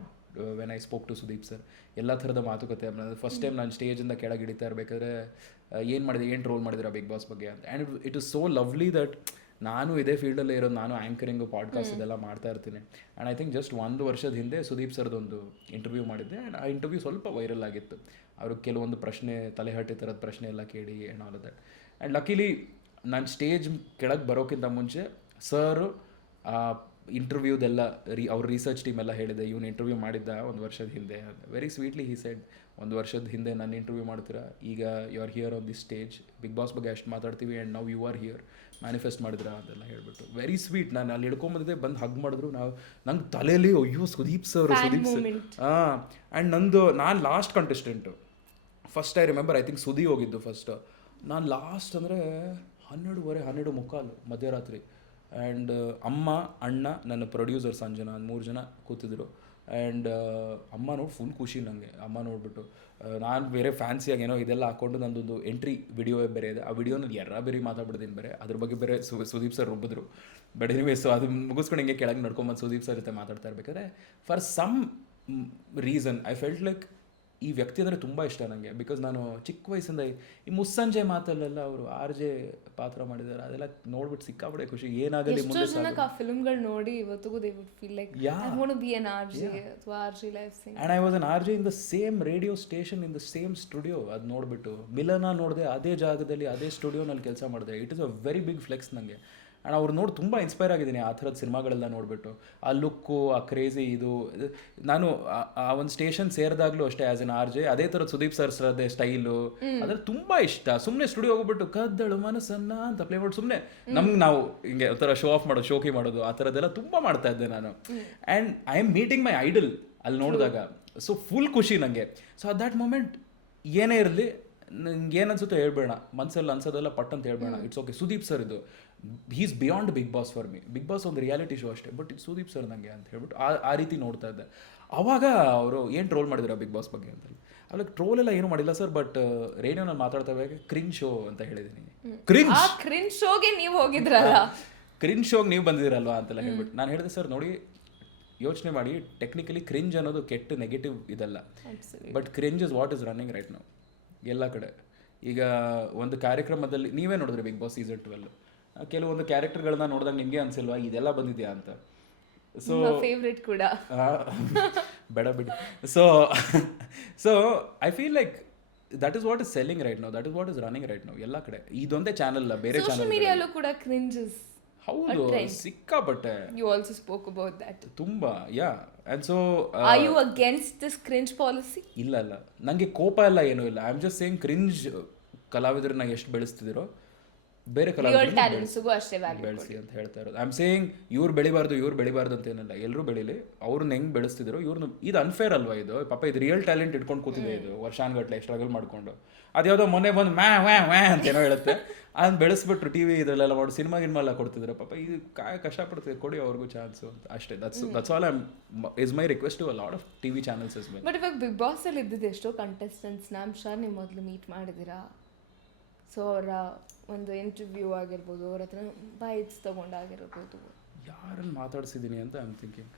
when I spoke to Sudeep sir. ಎಲ್ಲ ಥರದ ಮಾತುಕತೆ. ಫಸ್ಟ್ ಟೈಮ್ ನಾನು ಸ್ಟೇಜಿಂದ ಕೆಳಗೆ ಹಿಡಿತಾ ಇರಬೇಕಾದ್ರೆ ಏನು ಮಾಡಿದೆ, ಏನು ಟ್ರೋಲ್ ಮಾಡಿದಿರ ಬಿಗ್ ಬಾಸ್ ಬಗ್ಗೆ ಅಂತ. And it is so lovely that ನಾನು ಇದೇ ಫೀಲ್ಡಲ್ಲೇ ಇರೋದು, ನಾನು ಆ್ಯಂಕರಿಂಗು, ಪಾಡ್ಕಾಸ್ಟ್ ಇದೆಲ್ಲ ಮಾಡ್ತಾ ಇರ್ತೀನಿ. ಆ್ಯಂಡ್ ಐ ಥಿಂಕ್ ಜಸ್ಟ್ 1 ವರ್ಷದ ಹಿಂದೆ ಸುದೀಪ್ ಸರ್ದೊಂದು ಇಂಟರ್ವ್ಯೂ ಮಾಡಿದ್ದೆ. ಆ್ಯಂಡ್ ಆ ಇಂಟರ್ವ್ಯೂ ಸ್ವಲ್ಪ ವೈರಲ್ ಆಗಿತ್ತು. ಅವ್ರಿಗೆ ಕೆಲವೊಂದು ಪ್ರಶ್ನೆ, ತಲೆಹಟ್ಟಿ ಥರದ ಪ್ರಶ್ನೆ ಎಲ್ಲ ಕೇಳಿ ಆ್ಯಂಡ್ ಆಲ್ ದಟ್. ಆ್ಯಂಡ್ ಲಕಿಲಿ ನಾನು ಸ್ಟೇಜ್ ಕೆಳಗೆ ಬರೋಕ್ಕಿಂತ ಮುಂಚೆ ಸರ್ ಇಂಟರ್ವ್ಯೂದೆಲ್ಲ ಅವ್ರ ರಿಸರ್ಚ್ ಟೀಮ್ ಎಲ್ಲ ಹೇಳಿದೆ, ಇವನು ಇಂಟರ್ವ್ಯೂ ಮಾಡಿದ್ದ 1 ವರ್ಷದ ಹಿಂದೆ. ವೆರಿ ಸ್ವೀಟ್ಲಿ ಹಿ ಸೆಡ್, 1 ವರ್ಷದ ಹಿಂದೆ ನಾನು ಇಂಟರ್ವ್ಯೂ ಮಾಡ್ತೀರಾ, ಈಗ you are here on this stage, Bigg Boss ಬಗ್ಗೆ ಅಷ್ಟು ಮಾತಾಡ್ತೀವಿ ಆ್ಯಂಡ್ ನಾವು ಯು ಆರ್ ಹಿಯರ್, ಮ್ಯಾನಿಫೆಸ್ಟ್ ಮಾಡಿದ್ರಾ ಅಂತೆಲ್ಲ ಹೇಳ್ಬಿಟ್ಟು. Very sweet. ನಾನು ಅಲ್ಲಿ ಹಿಡ್ಕೊಂಬಂದಿದ್ದೆ, ಬಂದು ಹಗ್ ಮಾಡಿದ್ರು. ನಂಗೆ ತಲೆಯಲ್ಲಿ ಅಯ್ಯೋ ಸುದೀಪ್ ಸರ್. ಆ್ಯಂಡ್ ನಾನು last contestant. First I remember, I think Sudi ಹೋಗಿದ್ದು ಫಸ್ಟ್. ನಾನು ಲಾಸ್ಟ್ ಅಂದರೆ 12:30 ಮಧ್ಯರಾತ್ರಿ. ಆ್ಯಂಡ್ ಅಮ್ಮ, ಅಣ್ಣ, ನನ್ನ ಪ್ರೊಡ್ಯೂಸರ್ ಸಂಜನಾ, 3 ಜನ ಕೂತಿದ್ರು. ಆ್ಯಂಡ್ ಅಮ್ಮ ನೋಡಿ ಫುಲ್ ಖುಷಿ ನನಗೆ. ಅಮ್ಮ ನೋಡಿಬಿಟ್ಟು ನಾನು ಬೇರೆ ಫ್ಯಾನ್ಸಿಯಾಗಿ ಏನೋ ಇದೆಲ್ಲ ಹಾಕ್ಕೊಂಡು ನಂದೊಂದು ಎಂಟ್ರಿ ವಿಡಿಯೋ ಬೇರೆ ಇದೆ. ಆ ವಿಡಿಯೋನಲ್ಲಿ ಬೇರೆ ಮಾತಾಡ್ಬಿಡ್ತೀನಿ ಬೇರೆ, ಅದ್ರ ಬಗ್ಗೆ ಬೇರೆ ಸುದೀಪ್ ಸರ್ ಒಬ್ಬಿದ್ರು. ಬಟ್ ಎನಿವೇಸ್ ಅದು ಮುಗಿಸ್ಕೊಂಡು ಹಿಂಗೆ ಕೆಳಗೆ ನಡ್ಕೊಂಬಂದು ಸುದೀಪ್ ಸರ್ ಜೊತೆ ಮಾತಾಡ್ತಾ ಇರ್ಬೇಕಾದ್ರೆ for some reason I felt like ಈ ವ್ಯಕ್ತಿ ಅಂದರೆ ತುಂಬ ಇಷ್ಟ ನನಗೆ. ಬಿಕಾಸ್ ನಾನು ಚಿಕ್ಕ ವಯಸ್ಸಿಂದ ಈ ಮುಸ್ಸಂಜೆ ಮಾತಲ್ಲೆಲ್ಲ ಅವರು RJ ಪಾತ್ರ ಮಾಡಿದ್ದಾರೆ, ಅದೆಲ್ಲ ನೋಡ್ಬಿಟ್ಟು ಸಿಕ್ಕಾಬಿಡೆ ಖುಷಿ. ಏನಾಗಲಿ ಮುಂದೆ ಜನಕ್ಕೆ ಆ ಫಿಲ್ಮ್ಗಳು ನೋಡಿ ಇವತ್ತಿಗೂ they would feel like I want to be an RJ ಅಥವಾ RJ life sing. And I was an RJ in the same radio station, in the same studio. ಅದು ನೋಡಿಬಿಟ್ಟು ಮಿಲನ ನೋಡಿದೆ, ಅದೇ ಜಾಗದಲ್ಲಿ ಅದೇ ಸ್ಟುಡಿಯೋನಲ್ಲಿ ಕೆಲಸ ಮಾಡಿದೆ. It is a very big flex ನನಗೆ. ಆ್ಯಂಡ್ ಅವ್ರು ನೋಡಿ ತುಂಬ ಇನ್ಸ್ಪೈರ್ ಆಗಿದ್ದೀನಿ ಆ ಥರದ ಸಿನಿಮಾಗಳೆಲ್ಲ ನೋಡಿಬಿಟ್ಟು. ಆ ಲುಕ್ಕು, ಆ ಕ್ರೇಜಿ ಇದು. ನಾನು ಆ ಒಂದು ಸ್ಟೇಷನ್ ಸೇರಿದಾಗಲೂ ಅಷ್ಟೇ ಆ್ಯಸ್ ಎನ್ RJ ಅದೇ ಥರದ ಸುದೀಪ್ ಸರ್ಸ್ರದ್ದೇ ಸ್ಟೈಲು ಅದ್ರಲ್ಲಿ ತುಂಬ ಇಷ್ಟ. ಸುಮ್ಮನೆ ಸ್ಟುಡಿಯೋ ಹೋಗ್ಬಿಟ್ಟು ಕದ್ದಳು ಮನಸ್ಸನ್ನ ಅಂತ ಪ್ಲೇ ಮಾಡಿ ಸುಮ್ಮನೆ ನಾವು ಹಿಂಗೆ ಒಂಥರ ಶೋ ಆಫ್ ಮಾಡೋದು, ಶೋಕಿ ಮಾಡೋದು, ಆ ಥರದ್ದೆಲ್ಲ ತುಂಬ ಮಾಡ್ತಾ ಇದ್ದೆ ನಾನು. And I am meeting my idol ಅಲ್ಲಿ ನೋಡಿದಾಗ. ಸೊ ಫುಲ್ ಖುಷಿ ನನಗೆ. ಸೊ ಅಟ್ ದ್ಯಾಟ್ ಮೂಮೆಂಟ್ ಏನೇ ಇರಲಿ, ನಂಗೆ ಏನು ಅನ್ಸುತ್ತೋ ಹೇಳ್ಬೇಡ, ಮನಸ್ಸಲ್ಲಿ ಅನ್ಸೋದೆಲ್ಲ ಪಟ್ ಅಂತ ಹೇಳ್ಬೇಡ. ಇಟ್ಸ್ ಓಕೆ, ಸುದೀಪ್ ಸರ್ ಇದು he is beyond Bigg Boss for me. Bigg Boss ಒಂದು ರಿಯಾಲಿಟಿ ಶೋ ಅಷ್ಟೇ, ಬಟ್ ಇದು ಸುದೀಪ್ ಸರ್ ನನಗೆ ಅಂತ ಹೇಳ್ಬಿಟ್ಟು ಆ ರೀತಿ ನೋಡ್ತಾ ಇದ್ದೆ. ಆವಾಗ ಅವರು ಏನು ಟ್ರೋಲ್ ಮಾಡಿದ್ರು ಬಿಗ್ ಬಾಸ್ ಬಗ್ಗೆ ಅಂತ. ಅವಾಗ ಟ್ರೋಲ್ ಎಲ್ಲ ಏನು ಮಾಡಿಲ್ಲ ಸರ್, ಬಟ್ ರೇಡಿಯೋನಲ್ಲಿ ಮಾತಾಡ್ತಾ ಇವಾಗ ಕ್ರಿಂಜ್ ಶೋ ಅಂತ ಹೇಳಿದ್ದೀನಿ. ಕ್ರಿಂಜ್ ಶೋಗೆ ನೀವು ಹೋಗಿದ್ರಲ್ಲ, ಕ್ರಿಂಜ್ ಶೋಗೆ ನೀವು ಬಂದಿದ್ದೀರಲ್ವಾ ಅಂತೆಲ್ಲ ಹೇಳ್ಬಿಟ್ಟು ನಾನು ಹೇಳಿದೆ ಸರ್ ನೋಡಿ ಯೋಚನೆ ಮಾಡಿ, ಟೆಕ್ನಿಕಲಿ ಕ್ರಿಂಜ್ ಅನ್ನೋದು ಕೆಟ್ಟ ನೆಗೆಟಿವ್ ಇದಲ್ಲ, but cringe is what is running right now ಎಲ್ಲ ಕಡೆ. ಈಗ ಒಂದು ಕಾರ್ಯಕ್ರಮದಲ್ಲಿ ನೀವೇ ನೋಡಿದ್ರೆ ಬಿಗ್ ಬಾಸ್ ಸೀಸನ್ 12 ಕೆಲವೊಂದು ಕ್ಯಾರೆಕ್ಟರ್ಗಳನ್ನ ನೋಡಿದಾಗ ನಿಮಗೆ ಅನ್ಸಿಲ್ವಾ ಇದೆಲ್ಲ ಬಂದಿದೆಯಾ ಅಂತ. ಸೊ ಫೇವ್ರೆಟ್ ಕೂಡ ಬೇಡ ಬಿಡಿ. So I feel like that is what is selling right now, that is what is running right now ಎಲ್ಲ ಕಡೆ. ಇದೊಂದೇ ಚಾನಲ್ ಅಲ್ಲ, ಬೇರೆ ಚಾನಲ್ ಮೀಡಿಯಾಲೂ ಕೂಡ ಕ್ರಿಂಜಸ್. ಹೌದು, ಸಿಕ್ಕಾಪಟ್ಟೆ. You also spoke about that ತುಂಬಾ. Yeah. And so are you against this cringe policy? ಇಲ್ಲ, ನನಗೆ ಕೋಪ ಎಲ್ಲ ಏನೂ ಇಲ್ಲ. I am just saying cringe ಕಲಾವಿದರನ್ನ ಎಷ್ಟು ಬೆಳೆಸ್ತಿದ್ದೀರೋ ಬೇರೆ ರಿಯಲ್ ಕಲಾವಿದರು ಟ್ಯಾಲೆಂಟ್ಸ್ಗೂ ಅಷ್ಟೇ ವ್ಯಾಲ್ಯೂ ಬೆಳೆಸಿ ಅಂತ ಹೇಳ್ತಾ ಇರೋದು. ಐ ಆಮ್ ಸೇಯಿಂಗ್ ಇವ್ರು ಬೆಳಿಬಾರ್ದು ಅಂತ ಏನಲ್ಲ, ಎಲ್ಲರೂ ಬೆಳೀಲಿ. ಅವ್ರನ್ನ ಹೆಂಗ್ ಬೆಳೆಸ್ತಿದ್ರು ಇವ್ರನ್ನ, ಇದು ಅನ್ಫೇರ್ ಅಲ್ವಾ ಇದು? ಪಾಪ ಇದು ರಿಯಲ್ ಟ್ಯಾಲೆಂಟ್ ಇಟ್ಕೊಂಡು ಕೂತಿದೆ, ಇದು ವರ್ಷಾನ್ಗಟ್ಲೆ ಸ್ಟ್ರಗಲ್ ಮಾಡ್ಕೊಂಡು. ಅದ್ಯಾವುದೋ ಮೊನ್ನೆ ಬಂದು ವ್ಯಾ ಅಂತ ಏನೋ ಹೇಳುತ್ತೆ, ಅದನ್ನ ಬೆಳೆಸ್ಬಿಟ್ರು ಟಿವಿ ಇದರಲ್ಲೆಲ್ಲ ಮಾಡಿ ಸಿನಿಮಾ ಗಿನ್ಮೆಲ್ಲ ಕೊಡ್ತಿದ್ರು. ಪಾಪ ಇದು ಕಷ್ಟಪಡ್ತಿದೆ, ಕೊಡಿ ಅವ್ರಿಗೂ ಚಾನ್ಸು ಅಂತ ಅಷ್ಟೇ. That's all is my request to a lot of TV channels is my. But ಇವಾಗ ಬಿಗ್ ಬಾಸ್ ಅಲ್ಲಿ ಇದ್ದಿದ್ದು ಎಷ್ಟೋ ಕಂಟೆಸ್ಟೆಂಟ್ಸ್ ನಾಮ್ ಶಾ ನೀವು ಮೊದಲು ಮೀಟ್ ಮಾಡಿದ್ದೀರಾ. ಸೊ ಅವರ ಒಂದು ಇಂಟರ್ವ್ಯೂ ಆಗಿರ್ಬೋದು, ಅವ್ರ ಹತ್ರ ಬೈಟ್ಸ್ ತೊಗೊಂಡಾಗಿರ್ಬೋದು. ಯಾರನ್ನು ಮಾತಾಡ್ಸಿದ್ದೀನಿ ಅಂತ ಐ ಆಮ್ ಥಿಂಕಿಂಗ್.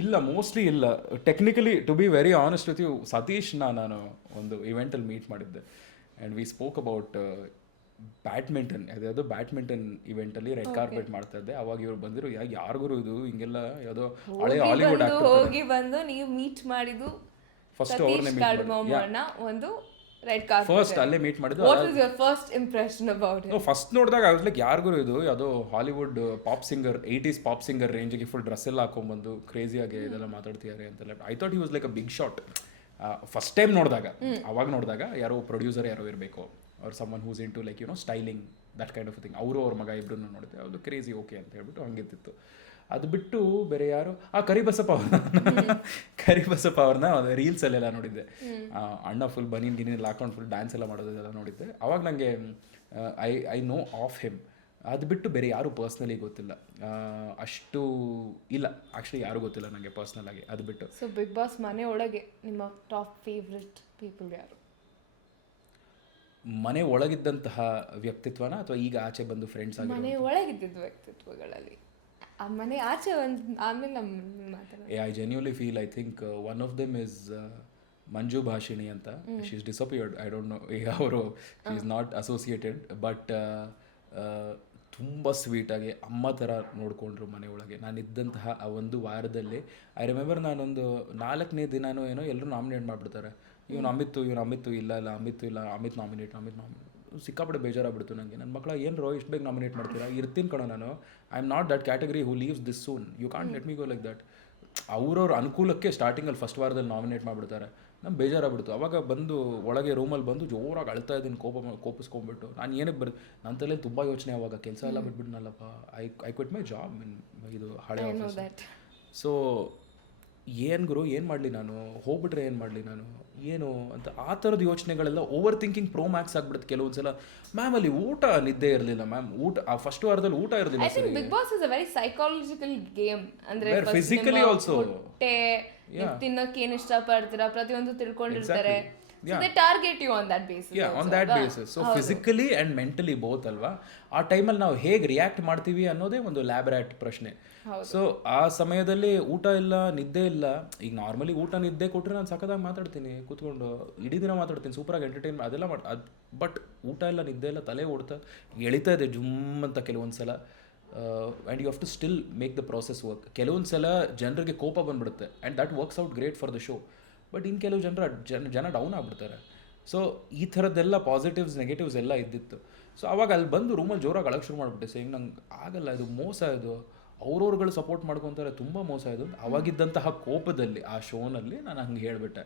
ಇಲ್ಲ, ಮೋಸ್ಟ್ಲಿ ಇಲ್ಲ. Technically to be very honest with you, ಸತೀಶ್ನ ನಾನು ಒಂದು ಇವೆಂಟಲ್ಲಿ ಮೀಟ್ ಮಾಡಿದ್ದೆ and we spoke about badminton. ಯಾವುದೋ ಬ್ಯಾಡ್ಮಿಂಟನ್ ಇವೆಂಟಲ್ಲಿ ರೆಡ್ ಕಾರ್ಪೆಟ್ ಮಾಡ್ತಾ ಇದ್ದೆ. ಅವಾಗ ಇವ್ರು ಬಂದಿರು, ಯಾರಿಗೂ ಇದು ಹಿಂಗೆಲ್ಲ ಯಾವುದೋ ಹಳೆ ಹಾಲಿವುಡ್ ಹೋಗಿ ಬಂದು ನೀವು ಮೀಟ್ ಮಾಡಿದ್ದು ಫಸ್ಟ್ ಅವ್ರನ್ನೇ ಒಂದು ರೆಡ್ ಕಾರ್ಪೆಟ್. ಫಸ್ಟ್ ಅಲ್ಲೇ ಮೀಟ್ ಮಾಡಿದ್ದು. What was your first impression about him? First ನೋಡಿದಾಗ ಐ ವಾಸ್ ಲೈಕ್, ಯಾರಿಗೂ ಇದು ಯಾವುದೋ Hollywood pop singer, 80s pop singer ರೇಂಜಿಗೆ ಫುಲ್ ಡ್ರೆಸ್ ಎಲ್ಲ ಹಾಕೊಂಡ್ಬಂದು ಕ್ರೇಜಿಯಾಗಿ ಇದೆಲ್ಲ ಮಾತಾಡ್ತಿದ್ದಾರೆ ಅಂತೆಲ್ಲ. I thought he was like a big shot first time ನೋಡಿದಾಗ. ಅವಾಗ ನೋಡಿದಾಗ ಯಾರೋ ಪ್ರೊಡ್ಯೂಸರ್ ಯಾರೋ ಇರಬೇಕು, ಅವ್ರು someone who's into like styling that kind of thing. ಅವ್ರ ಮಗ ಇಬ್ಬರನ್ನು ನೋಡಿದೆ, ಅದು ಕ್ರೇಜಿ ಓಕೆ ಅಂತ ಹೇಳ್ಬಿಟ್ಟು ಹಂಗಿತ್ತಿತ್ತು. ಅದು ಬಿಟ್ಟು ಬೇರೆ ಯಾರು, ಕರಿಬಸಪ್ಪ ಅವ್ರನ್ನ ರೀಲ್ಸಲ್ಲೆಲ್ಲ ನೋಡಿದ್ದೆ. ಅಣ್ಣ ಫುಲ್ ಬನೀನ್ ಗಿನಿನ್ ಹಾಕೊಂಡು ಫುಲ್ ಡ್ಯಾನ್ಸ್ ಎಲ್ಲ ಮಾಡೋದೆಲ್ಲ ನೋಡಿದ್ದೆ. ಅವಾಗ ನನಗೆ ಐ ನೋ ಆಫ್ ಹಿಮ್. ಅದು ಬಿಟ್ಟು ಬೇರೆ ಯಾರು ಪರ್ಸ್ನಲಿ ಗೊತ್ತಿಲ್ಲ, ಅಷ್ಟು ಇಲ್ಲ. ಆ್ಯಕ್ಚುಲಿ ಯಾರು ಗೊತ್ತಿಲ್ಲ ನನಗೆ ಪರ್ಸ್ನಲ್ ಆಗಿ. ಅದು ಬಿಟ್ಟು ಸೊ ಬಿಗ್ ಬಾಸ್ ಮನೆ ಒಳಗೆ ನಿಮ್ಮ ಟಾಪ್ ಫೇವ್ರೆಟ್ ಪೀಪಲ್ ಯಾರು? ಮನೆ ಒಳಗಿದ್ದಂತಹ ವ್ಯಕ್ತಿತ್ವನ ಅಥವಾ ಈಗ ಆಚೆ ಬಂದು ಫ್ರೆಂಡ್ಸ್ ಆಗಿ? ಮನೆ ಒಳಗಿದ್ದಿದ್ದು ವ್ಯಕ್ತಿತ್ವಗಳಲ್ಲಿ. ಆ ಮನೆ ಆಚೆ ಆಮೇಲೆ ನಮ್ಮ ಮಾತಾಡೋದು. I genuinely feel, I think one of them is Manju Bhashini ಅಂತ. She is disappeared, I don't know ಈಗ ಅವರು, she is not associated. But ತುಂಬ ಸ್ವೀಟಾಗಿ ಅಮ್ಮ ಥರ ನೋಡಿಕೊಂಡ್ರು ಮನೆ ಒಳಗೆ. ನಾನಿದ್ದಂತಹ ಆ ಒಂದು ವಾರದಲ್ಲಿ ಐ ರಿಮೆಂಬರ್, ನಾನೊಂದು 4ನೇ ದಿನಾನೋ ಏನೋ ಎಲ್ಲರೂ ನಾಮಿನೇಟ್ ಮಾಡಿಬಿಡ್ತಾರೆ. ಇವನು ಅಮಿತ್ತು ಇಲ್ಲ ಅಮಿತ್ ನಾಮಿನೇಟ್ ಸಿಕ್ಕಾಪಟ್ಟೆ ಬೇಜಾರಾಗ್ಬಿಡ್ತು ನನಗೆ. ನನ್ನ ಮಕ್ಕಳ ಏನು ಇಷ್ಟು ಬೇಗ ನಾಮಿನೇಟ್ ಮಾಡ್ತೀರಾ? ಇರ್ತೀನಿ ಕಣೋ ನಾನು. I am not that category who leaves this soon. You can't let me go like that. ಅವ್ರವ್ರ ಅನುಕೂಲಕ್ಕೆ ಸ್ಟಾರ್ಟಿಂಗಲ್ಲಿ ಫಸ್ಟ್ ವಾರದಲ್ಲಿ ನಾಮಿನೇಟ್ ಮಾಡಿಬಿಡ್ತಾರೆ. ನಮ್ಗೆ ಬೇಜಾರಾಗ್ಬಿಡ್ತು. ಅವಾಗ ಬಂದು ಒಳಗೆ ರೂಮಲ್ಲಿ ಬಂದು ಜೋರಾಗಿ ಅಳ್ತಾ ಇದ್ದೀನಿ, ಕೋಪಿಸ್ಕೊಂಡ್ಬಿಟ್ಟು. ನಾನು ಏನಕ್ಕೆ ನನ್ನ ತಲೆಯಲ್ಲಿ ತುಂಬ ಯೋಚನೆ. ಅವಾಗ ಕೆಲಸ ಎಲ್ಲ ಬಿಟ್ಬಿಟ್ನಲ್ಲಪ್ಪ. ಐ ಕ್ವಿಟ್ ಮೈ ಜಾಬ್ ಇದು ಹಳೆ ಆಫೀಸ್. ಸೊ ಏನು ಗುರು, ಏನು ಮಾಡಲಿ ನಾನು, ಹೋಗ್ಬಿಟ್ರೆ ಏನು ಮಾಡಲಿ ನಾನು, ಏನು ಅಂತ ಆ ಥರದ ಯೋಚನೆಗಳೆಲ್ಲ ಓವರ್ ಥಿಂಕಿಂಗ್ ಪ್ರೋ ಮ್ಯಾಕ್ಸ್ ಆಗ್ಬಿಡುತ್ತೆ ಕೆಲವೊಂದು ಸಲ. ಮ್ಯಾಮ್ ಅಲ್ಲಿ ಊಟ ನಿದ್ದೆ ಇರಲಿಲ್ಲ ಮ್ಯಾಮ್. ಆ ಫಸ್ಟ್ ವಾರದಲ್ಲಿ ಊಟ ಇರಲಿಲ್ಲ. I think Bigg Boss is a very psychological game. ಅಂದ್ರೆ ಫಿಸಿಕಲಿ ಆಲ್ಸೋ ತಿನ್ನೋಕೆ ಏನು ಇಷ್ಟಪಡ್ತೀರಾ ಪ್ರತಿಯೊಂದು ತಿಳ್ಕೊಂಡಿರ್ತಾರೆ. So they target you on that basis. Yeah, on that basis. So physically and mentally both ಅಲ್ವಾ. ಆ ಟೈಮಲ್ಲಿ ನಾವು ಹೇಗೆ ರಿಯಾಕ್ಟ್ ಮಾಡ್ತೀವಿ ಅನ್ನೋದೇ ಒಂದು ಲ್ಯಾಬ್ರಾಟ್ ಪ್ರಶ್ನೆ. ಸೊ ಆ ಸಮಯದಲ್ಲಿ ಊಟ ಇಲ್ಲ, ನಿದ್ದೆ ಇಲ್ಲ. ಈಗ ನಾರ್ಮಲಿ ಊಟ ನಿದ್ದೆ ಕೊಟ್ಟರೆ ನಾನು ಸಖತ್ತಾಗಿ ಮಾತಾಡ್ತೀನಿ, ಕೂತ್ಕೊಂಡು ಇಡೀ ದಿನ ಮಾತಾಡ್ತೀನಿ, ಸೂಪರಾಗಿ ಎಂಟರ್ಟೈನ್ ಅದೆಲ್ಲ ಬಟ್ ಊಟ ಇಲ್ಲ, ನಿದ್ದೆ ಇಲ್ಲ, ತಲೆ ಓಡ್ತಾ ಎಳಿತಾ ಇದೆ ಜುಮ್ ಅಂತ ಕೆಲವೊಂದು ಸಲ. And you have to still make the process work. ಕೆಲವೊಂದು ಸಲ ಜನರಿಗೆ ಕೋಪ ಬಂದ್ಬಿಡುತ್ತೆ and that works out great for the show. But ಇನ್ನು ಕೆಲವು ಜನ ಡೌನ್ ಆಗ್ಬಿಡ್ತಾರೆ. ಸೊ ಈ ಥರದ್ದೆಲ್ಲ ಪಾಸಿಟಿವ್ಸ್ ನೆಗೆಟಿವ್ಸ್ ಎಲ್ಲ ಇದ್ದಿತ್ತು. ಸೊ ಅವಾಗ ಅಲ್ಲಿ ಬಂದು ರೂಮಲ್ಲಿ ಜೋರಾಗಿ ಅಳಕ್ಕೆ ಶುರು ಮಾಡಿಬಿಟ್ಟೆ. ಸೊ ಹಿಂಗೆ ನಂಗೆ ಆಗಲ್ಲ, ಇದು ಮೋಸ, ಇದು ಅವ್ರವ್ರುಗಳು ಸಪೋರ್ಟ್ ಮಾಡ್ಕೊತಾರೆ, ತುಂಬ ಮೋಸ ಇದು. ಅವಾಗಿದ್ದಂತಹ ಕೋಪದಲ್ಲಿ ಆ ಶೋನಲ್ಲಿ ನಾನು ಹಂಗೆ ಹೇಳಿಬಿಟ್ಟೆ.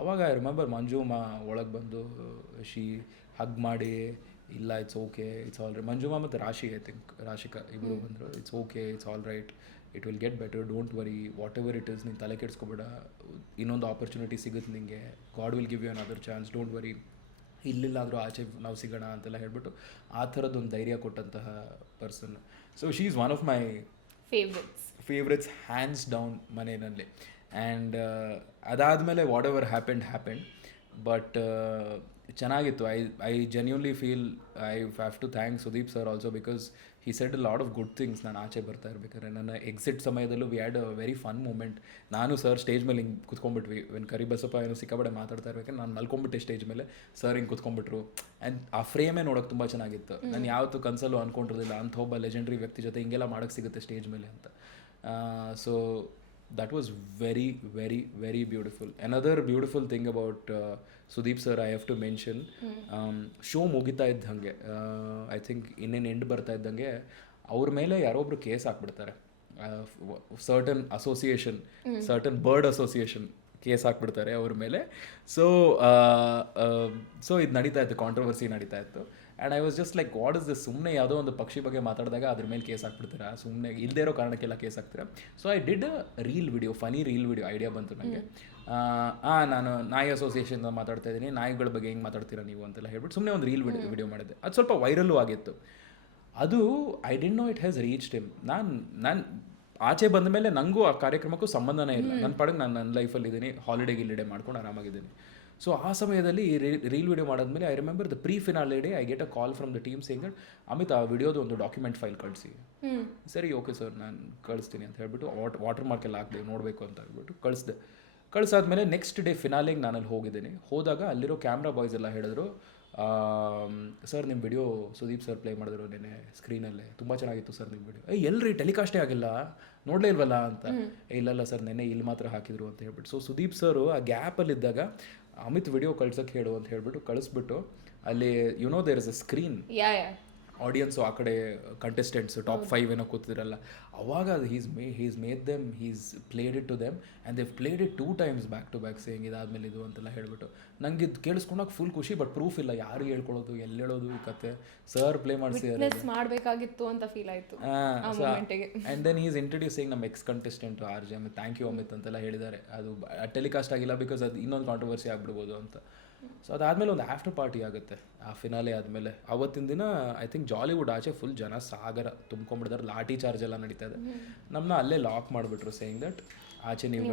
ಆವಾಗ ಐ ರಿಮೆಂಬರ್ ಮಂಜು ಒಳಗೆ ಬಂದು ಶಿ ಹಗ್ ಮಾಡಿ, ಇಲ್ಲ it's okay, it's all right. Manjuma ಮತ್ತು ರಾಶಿಕಾ ಇಬ್ಬರು ಬಂದರು. It's okay, it's all right, it will get better, don't worry, whatever it is, ನೀನು ತಲೆ ಕೆಡಿಸ್ಕೊಬೇಡ, ಇನ್ನೊಂದು ಆಪರ್ಚುನಿಟಿ ಸಿಗುತ್ತೆ ನಿಮಗೆ, God will give you another chance, don't worry, ಇಲ್ಲಿಲ್ಲಾದರೂ ಆಚೆ ನಾವು ಸಿಗೋಣ ಅಂತೆಲ್ಲ ಹೇಳ್ಬಿಟ್ಟು ಆ ಥರದ್ದೊಂದು ಧೈರ್ಯ ಕೊಟ್ಟಂತಹ person. So she is one of my favourites hands down ಮನೆಯಲ್ಲಿ. ಆ್ಯಂಡ್ ಅದಾದಮೇಲೆ ವಾಟ್ ಎವರ್ ಹ್ಯಾಪೆಂಡ್. ಬಟ್ ಚೆನ್ನಾಗಿತ್ತು. I genuinely feel I have to thank Sudeep sir also, because he said a lot of good things. ನಾನು ಆಚೆ ಬರ್ತಾ ಇರ್ಬೇಕಾದ್ರೆ ನನ್ನ exit ಸಮಯದಲ್ಲೂ we had a very fun moment. ನಾನು ಸರ್ ಸ್ಟೇಜ್ ಮೇಲೆ ಹಿಂಗೆ ಕುತ್ಕೊಂಡ್ಬಿಟ್ವಿ. ವೆನ್ ಕರಿಬಸಪ್ಪ ಏನೋ ಸಿಕ್ಕಾಪಟ್ಟೆ ಮಾತಾಡ್ತಾ ಇರ್ಬೇಕಾದ್ರೆ ನಾನು ಮಲ್ಕೊಂಡ್ಬಿಟ್ಟೆ ಸ್ಟೇಜ್ ಮೇಲೆ, ಸರ್ ಹಿಂಗೆ ಕುತ್ಕೊಂಡ್ಬಿಟ್ರು. ಆ್ಯಂಡ್ ಆ ಫ್ರೇಮೇ ನೋಡೋಕೆ ತುಂಬ ಚೆನ್ನಾಗಿತ್ತು. ನಾನು ಯಾವತ್ತೂ ಕನಸಲ್ಲೂ ಅಂದ್ಕೊಂಡಿರಲಿಲ್ಲ ಅಂಥ ಒಬ್ಬ ಲೆಜೆಂಡ್ರಿ ವ್ಯಕ್ತಿ ಜೊತೆ ಹಿಂಗೆಲ್ಲ ಮಾಡೋಕ್ಕೆ ಸಿಗುತ್ತೆ ಸ್ಟೇಜ್ ಮೇಲೆ ಅಂತ. So that was very, very, very beautiful. Another beautiful thing about Sudeep sir I have to mention, show ಮುಗಿತಾ ಇದ್ದಂಗೆ, ಐ ಥಿಂಕ್ ಇನ್ನೇನು ಎಂಡ್ ಬರ್ತಾ ಇದ್ದಂಗೆ ಅವ್ರ ಮೇಲೆ ಯಾರೊಬ್ರು ಕೇಸ್ ಹಾಕ್ಬಿಡ್ತಾರೆ. ಸರ್ಟನ್ ಬರ್ಡ್ ಅಸೋಸಿಯೇಷನ್ ಕೇಸ್ ಹಾಕ್ಬಿಡ್ತಾರೆ ಅವ್ರ ಮೇಲೆ. ಸೊ ಇದು ನಡೀತಾ ಇತ್ತು, ಕಾಂಟ್ರವರ್ಸಿ ನಡೀತಾ ಇತ್ತು. And I was just like what is this, ಸುಮ್ಮನೆ ಯಾವುದೋ ಒಂದು ಪಕ್ಷಿ ಬಗ್ಗೆ ಮಾತಾಡಿದಾಗ ಅದ್ರ ಮೇಲೆ ಕೇಸ್ ಹಾಕ್ಬಿಡ್ತೀರಾ, ಸುಮ್ಮನೆ ಇಲ್ಲದೇ ಇರೋ ಕಾರಣಕ್ಕೆಲ್ಲ ಕೇಸ್ ಹಾಕ್ತೀರಾ. So I did a reel video, funny reel video idea ಬಂತು ನನಗೆ. ನಾನು ನಾಯಿ ಅಸೋಸಿಯೇಷನ್ ಮಾತಾಡ್ತಾ ಇದ್ದೀನಿ, ನಾಯಿಗಳ ಬಗ್ಗೆ ಹೆಂಗೆ ಮಾತಾಡ್ತೀರಾ ನೀವು ಅಂತೆಲ್ಲ ಹೇಳ್ಬಿಟ್ಟು ಸುಮ್ಮನೆ ಒಂದು ರೀಲ್ ವಿಡಿಯೋ ಮಾಡಿದ್ದೆ. ಅದು ಸ್ವಲ್ಪ ವೈರಲ್ಲು ಆಗಿತ್ತು. ಅದು I didn't know it has reached him. ನಾನು ಆಚೆ ಬಂದ ಮೇಲೆ ನನಗೂ ಆ ಕಾರ್ಯಕ್ರಮಕ್ಕೂ ಸಂಬಂಧನೇ ಇಲ್ಲ. ನನ್ನ ಪಾಡಿಗೆ ನಾನು ನನ್ನ ಲೈಫಲ್ಲಿ ಇದ್ದೀನಿ, ಹಾಲಿಡೇ ಮಾಡ್ಕೊಂಡು ಆರಾಮಾಗಿದ್ದೀನಿ. ಸೊ ಆ ಸಮಯದಲ್ಲಿ ಈ ರೀಲ್ ವಿಡಿಯೋ ಮಾಡಾದ್ಮೇಲೆ I remember the pre finale day I get a call from the team saying that Amit ಆ ವಿಡಿಯೋದು ಒಂದು ಡಾಕ್ಯುಮೆಂಟ್ ಫೈಲ್ ಕಳಿಸಿ. ಸರಿ ಓಕೆ ಸರ್ ನಾನು ಕಳಿಸ್ತೀನಿ ಅಂತ ಹೇಳ್ಬಿಟ್ಟು ವಾಟರ್ ಮಾರ್ಕ್ ಎಲ್ಲ ಹಾಕಿದೆ ನೋಡಬೇಕು ಅಂತ ಹೇಳ್ಬಿಟ್ಟು ಕಳಿಸಾದ್ಮೇಲೆ ನೆಕ್ಸ್ಟ್ ಡೇ ಫಿನಾಲೆಗೆ ನಾನಲ್ಲಿ ಹೋಗಿದ್ದೀನಿ. ಹೋದಾಗ ಅಲ್ಲಿರೋ ಕ್ಯಾಮ್ರಾ ಬಾಯ್ಸ್ ಎಲ್ಲ ಹೇಳಿದ್ರು, ಸರ್ ನಿಮ್ಮ ವಿಡಿಯೋ ಸುದೀಪ್ ಸರ್ ಪ್ಲೇ ಮಾಡಿದ್ರು ನೆನೆ ಸ್ಕ್ರೀನಲ್ಲೇ, ತುಂಬ ಚೆನ್ನಾಗಿತ್ತು ಸರ್ ನಿಮ್ಮ ವಿಡಿಯೋ. ಎಲ್ರಿ ಟೆಲಿಕಾಸ್ಟೇ ಆಗಿಲ್ಲ, ನೋಡಲೇ ಇಲ್ವಲ್ಲ ಅಂತ. ಇಲ್ಲಲ್ಲ ಸರ್ ನೆನೆ ಇಲ್ಲಿ ಮಾತ್ರ ಹಾಕಿದ್ರು ಅಂತ ಹೇಳ್ಬಿಟ್ಟು. ಸೊ ಸುದೀಪ್ ಸರು ಆ ಗ್ಯಾಪಲ್ಲಿದ್ದಾಗ ಅಮಿತ್ ವಿಡಿಯೋ ಕಳ್ಸೋಕ್ಕೆ ಹೇಳು ಅಂತ ಹೇಳ್ಬಿಟ್ಟು ಕಳಿಸ್ಬಿಟ್ಟು ಅಲ್ಲಿ there is a screen, audience ಆ ಕಡೆ ಕಂಟೆಸ್ಟೆಂಟ್ಸ್ ಟಾಪ್ 5 ಏನೋ ಕೂತಿರಲ್ಲ, ಅವಾಗ he's made them, he's played it to them and they've played it 2 times back to back saying ಇದಾದ್ಮೇಲೆ ಇದು ಅಂತೆಲ್ಲ ಹೇಳ್ಬಿಟ್ಟು. ನಂಗೆ ಇದು ಕೇಳಿಸ್ಕೊಂಡಾಗ ಫುಲ್ ಖುಷಿ, ಬಟ್ ಪ್ರೂಫ್ ಇಲ್ಲ, ಯಾರು ಹೇಳ್ಕೊಳ್ಳೋದು ಎಲ್ಲಿ ಹೇಳೋದು ಈ ಕತೆ. ಸರ್ ಪ್ಲೇ ಮಾಡಬೇಕಾಗಿತ್ತು ಅಂತ ಫೀಲ್ ಆಯಿತು. ಆ್ಯಂಡ್ ದೆನ್ ಈಸ್ ಇಂಟ್ರಡ್ಯೂಸಿಂಗ್ ನಮ್ಮ ex contestant RJ Amit, thank you Amit ಅಂತೆಲ್ಲ ಹೇಳಿದ್ದಾರೆ. ಅದು ಟೆಲಿಕಾಸ್ಟ್ ಆಗಿಲ್ಲ ಬಿಕಾಸ್ ಅದು ಇನ್ನೊಂದು ಕಾಂಟ್ರವರ್ಸಿ ಆಗ್ಬಿಡ್ಬೋದು ಅಂತ. ಸೊ ಅದಾದಮೇಲೆ ಒಂದು ಆಫ್ಟರ್ ಪಾರ್ಟಿ ಆಗುತ್ತೆ ಆ ಫಿನಾಲೆ ಆದಮೇಲೆ. ಅವತ್ತಿನ ದಿನ ಐ ಥಿಂಕ್ ಜಾಲಿವುಡ್ ಆಚೆ ಫುಲ್ ಜನ ಸಾಗರ ತುಂಬ್ಕೊಂಡ್ಬಿಡ್ತಾರೆ, ಲಾಠಿ ಚಾರ್ಜ್ ಎಲ್ಲ ನಡೀತಾ ಇದೆ. ನಮ್ಮನ್ನ ಅಲ್ಲೇ ಲಾಕ್ ಮಾಡಿಬಿಟ್ರು ಸೇಯಿಂಗ್ ದಟ್ ಆಚೆ ನೀವು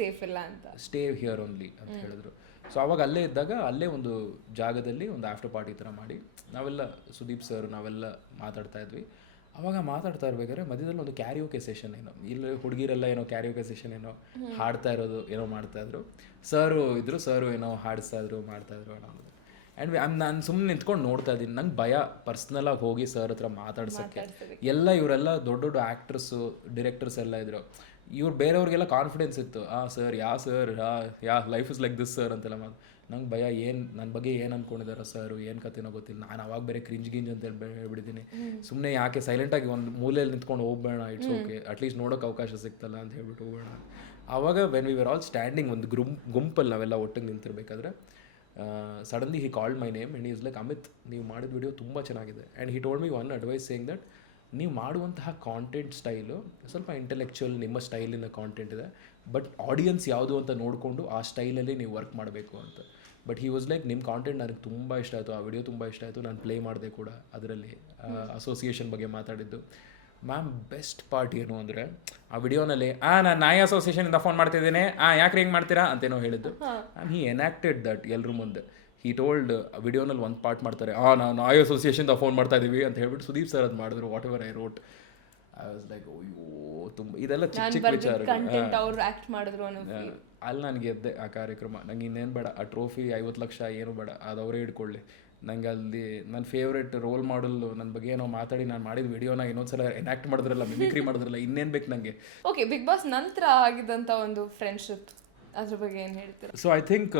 ಸೇಫ್ ಇಲ್ಲ ಅಂತ, ಸ್ಟೇ ಹಿಯರ್ ಓನ್ಲಿ ಅಂತ ಹೇಳಿದ್ರು. ಸೊ ಅವಾಗ ಅಲ್ಲೇ ಇದ್ದಾಗ ಅಲ್ಲೇ ಒಂದು ಜಾಗದಲ್ಲಿ ಒಂದು ಆಫ್ಟರ್ ಪಾರ್ಟಿ ಥರ ಮಾಡಿ ನಾವೆಲ್ಲ ಸುದೀಪ್ ಸರ್ ನಾವೆಲ್ಲ ಮಾತಾಡ್ತಾ ಇದ್ವಿ. ಅವಾಗ ಮಾತಾಡ್ತಾ ಇರ್ಬೇಕಾದ್ರೆ ಮಧ್ಯದಲ್ಲಿ ಒಂದು ಕ್ಯಾರಿಯೋಕೆ ಸೆಷನ್ ಏನೋ, ಇಲ್ಲಿ ಹುಡುಗಿರೆಲ್ಲ ಏನೋ ಕ್ಯಾರಿಯೋಕೆ ಸೆಷನ್ ಏನೋ ಹಾಡ್ತಾ ಇರೋದು ಏನೋ ಮಾಡ್ತಾಯಿದ್ರು. ಸರು ಏನೋ ಹಾಡಿಸ್ತಾಯಿದ್ರು ಮಾಡ್ತಾಯಿದ್ರು ಅನ್ನೋದು. ಆ್ಯಂಡ್ ನಾನು ಸುಮ್ಮನೆ ನಿಂತ್ಕೊಂಡು ನೋಡ್ತಾ ಇದ್ದೀನಿ. ನಂಗೆ ಭಯ ಪರ್ಸ್ನಲಾಗಿ ಹೋಗಿ ಸರ್ ಹತ್ರ ಮಾತಾಡ್ಸೋಕ್ಕೆ. ಇವರೆಲ್ಲ ದೊಡ್ಡ ದೊಡ್ಡ ಆ್ಯಕ್ಟ್ರಸ್ಸು ಡೈರೆಕ್ಟರ್ಸ್ ಎಲ್ಲ ಇದ್ರು. ಬೇರೆಯವ್ರಿಗೆಲ್ಲ ಕಾನ್ಫಿಡೆನ್ಸ್ ಇತ್ತು, sir life is like this sir ಅಂತೆಲ್ಲ ನಂಗೆ ಭಯ, ನನ್ನ ಬಗ್ಗೆ ಏನು ಅಂದ್ಕೊಂಡಿದ್ದಾರೆ ಸರ್, ಏನು ಕತೆನೋ ಗೊತ್ತಿಲ್ಲ. ನಾನು ಅವಾಗ ಬೇರೆ ಕ್ರಿಂಜ್ ಅಂತ ಹೇಳ್ಬಿಟ್ಟಿದ್ದೀನಿ. ಸುಮ್ಮನೆ ಯಾಕೆ ಸೈಲೆಂಟಾಗಿ ಒಂದು ಮೂಲೆಯಲ್ಲಿ ನಿಂತ್ಕೊಂಡು ಹೋಗ್ಬೇಡ, ಇಟ್ಸ್ ಓಕೆ, ಅಟ್ಲೀಸ್ಟ್ ನೋಡೋಕೆ ಅವಕಾಶ ಸಿಗ್ತಲ್ಲ ಅಂತ ಹೇಳ್ಬಿಟ್ಟು ಹೋಗೋಣ. ಆವಾಗ when we were all standing ಒಂದು ಗುಂಪಲ್ಲಿ ನಾವೆಲ್ಲ ಒಟ್ಟಿಗೆ ನಿಂತಿರ್ಬೇಕಾದ್ರೆ suddenly he called my name and is like, Amit ನೀವು ಮಾಡಿದ ವಿಡಿಯೋ ತುಂಬ ಚೆನ್ನಾಗಿದೆ. And he told me one advice saying that ನೀವು ಮಾಡುವಂತಹ ಕಾಂಟೆಂಟ್ ಸ್ಟೈಲು ಸ್ವಲ್ಪ ಇಂಟೆಲೆಕ್ಚುಯಲ್, ನಿಮ್ಮ ಸ್ಟೈಲಿನ ಕಾಂಟೆಂಟ್ ಇದೆ, ಬಟ್ ಆಡಿಯನ್ಸ್ ಯಾವುದು ಅಂತ ನೋಡಿಕೊಂಡು ಆ ಸ್ಟೈಲಲ್ಲಿ ನೀವು ವರ್ಕ್ ಮಾಡಬೇಕು ಅಂತ. ಬಟ್ ಹಿ ವಾಸ್ ಲೈಕ್, ನಿಮ್ಮ ಕಾಂಟೆಂಟ್ ನನಗೆ ತುಂಬ ಇಷ್ಟ ಆಯಿತು, ಆ ವಿಡಿಯೋ ತುಂಬ ಇಷ್ಟ ಆಯಿತು, ನಾನು ಪ್ಲೇ ಮಾಡಿದೆ ಕೂಡ ಅದರಲ್ಲಿ ಅಸೋಸಿಯೇಷನ್ ಬಗ್ಗೆ ಮಾತಾಡಿದ್ದು. ಮ್ಯಾಮ್ ಬೆಸ್ಟ್ ಪಾರ್ಟ್ ಏನು ಅಂದರೆ ಆ ವಿಡಿಯೋನಲ್ಲಿ ನಾನು ನಾಯಿ ಅಸೋಸಿಯೇಷನಿಂದ ಫೋನ್ ಮಾಡ್ತಿದ್ದೀನಿ, ಯಾಕೆ ಹಿಂಗೆ ಮಾಡ್ತೀರಾ ಅಂತೇನೋ ಹೇಳಿದ್ದು. ಆ್ಯಂಡ್ ಹಿ ಎನಾಕ್ಟೆಡ್ ದಟ್ ಎಲ್ಲರ ಮುಂದೆ. ಹಿ ಟೋಲ್ಡ್ ವಿಡಿಯೋನಲ್ಲಿ ಒಂದು ಪಾರ್ಟ್ ಮಾಡ್ತಾರೆ, ನಾವು ನಾಯಿ ಅಸೋಸಿಯೇಷನ್ದ ಫೋನ್ ಮಾಡ್ತಾ ಇದ್ದೀವಿ ಅಂತ ಹೇಳ್ಬಿಟ್ಟು ಸುದೀಪ್ ಸರ್ ಅದು ಮಾಡಿದ್ರು. What ever I wrote, I was like ಅಯ್ಯೋ ತುಂಬ ಇದೆಲ್ಲ ಚಿಕ್ಕ ಚಿಕ್ಕ ವಿಚಾರ. ಅಲ್ಲಿ ನನಗೆ ಗೆದ್ದೆ ಆ ಕಾರ್ಯಕ್ರಮ. ನಂಗೆ ಇನ್ನೇನು ಬೇಡ, ಆ ಟ್ರೋಫಿ 50 ಲಕ್ಷ ಏನು ಬೇಡ, ಅದು ಅವರೇ ಇಟ್ಕೊಳ್ಳಿ. ನಂಗೆ ಅಲ್ಲಿ ನನ್ನ ಫೇವ್ರೆಟ್ ರೋಲ್ ಮಾಡಲು ನನ್ನ ಬಗ್ಗೆ ಏನೋ ಮಾತಾಡಿ ನಾನು ಮಾಡಿದ ವಿಡಿಯೋನ ಇನ್ನೊಂದ್ಸಲ ಎನಾಕ್ಟ್ ಮಾಡಿದ್ರಲ್ಲ, ಮಿಮಿಕ್ರಿ ಮಾಡಿದ್ರಲ್ಲ, ಇನ್ನೇನು ಬೇಕು ನನಗೆ. ಓಕೆ, ಬಿಗ್ ಬಾಸ್ ನಂತರ ಆಗಿದ್ದಂಥ ಒಂದು ಫ್ರೆಂಡ್ಶಿಪ್ ಅದ್ರ ಬಗ್ಗೆ ಏನು ಹೇಳ್ತೀರಾ? ಸೊ ಐ ಥಿಂಕ್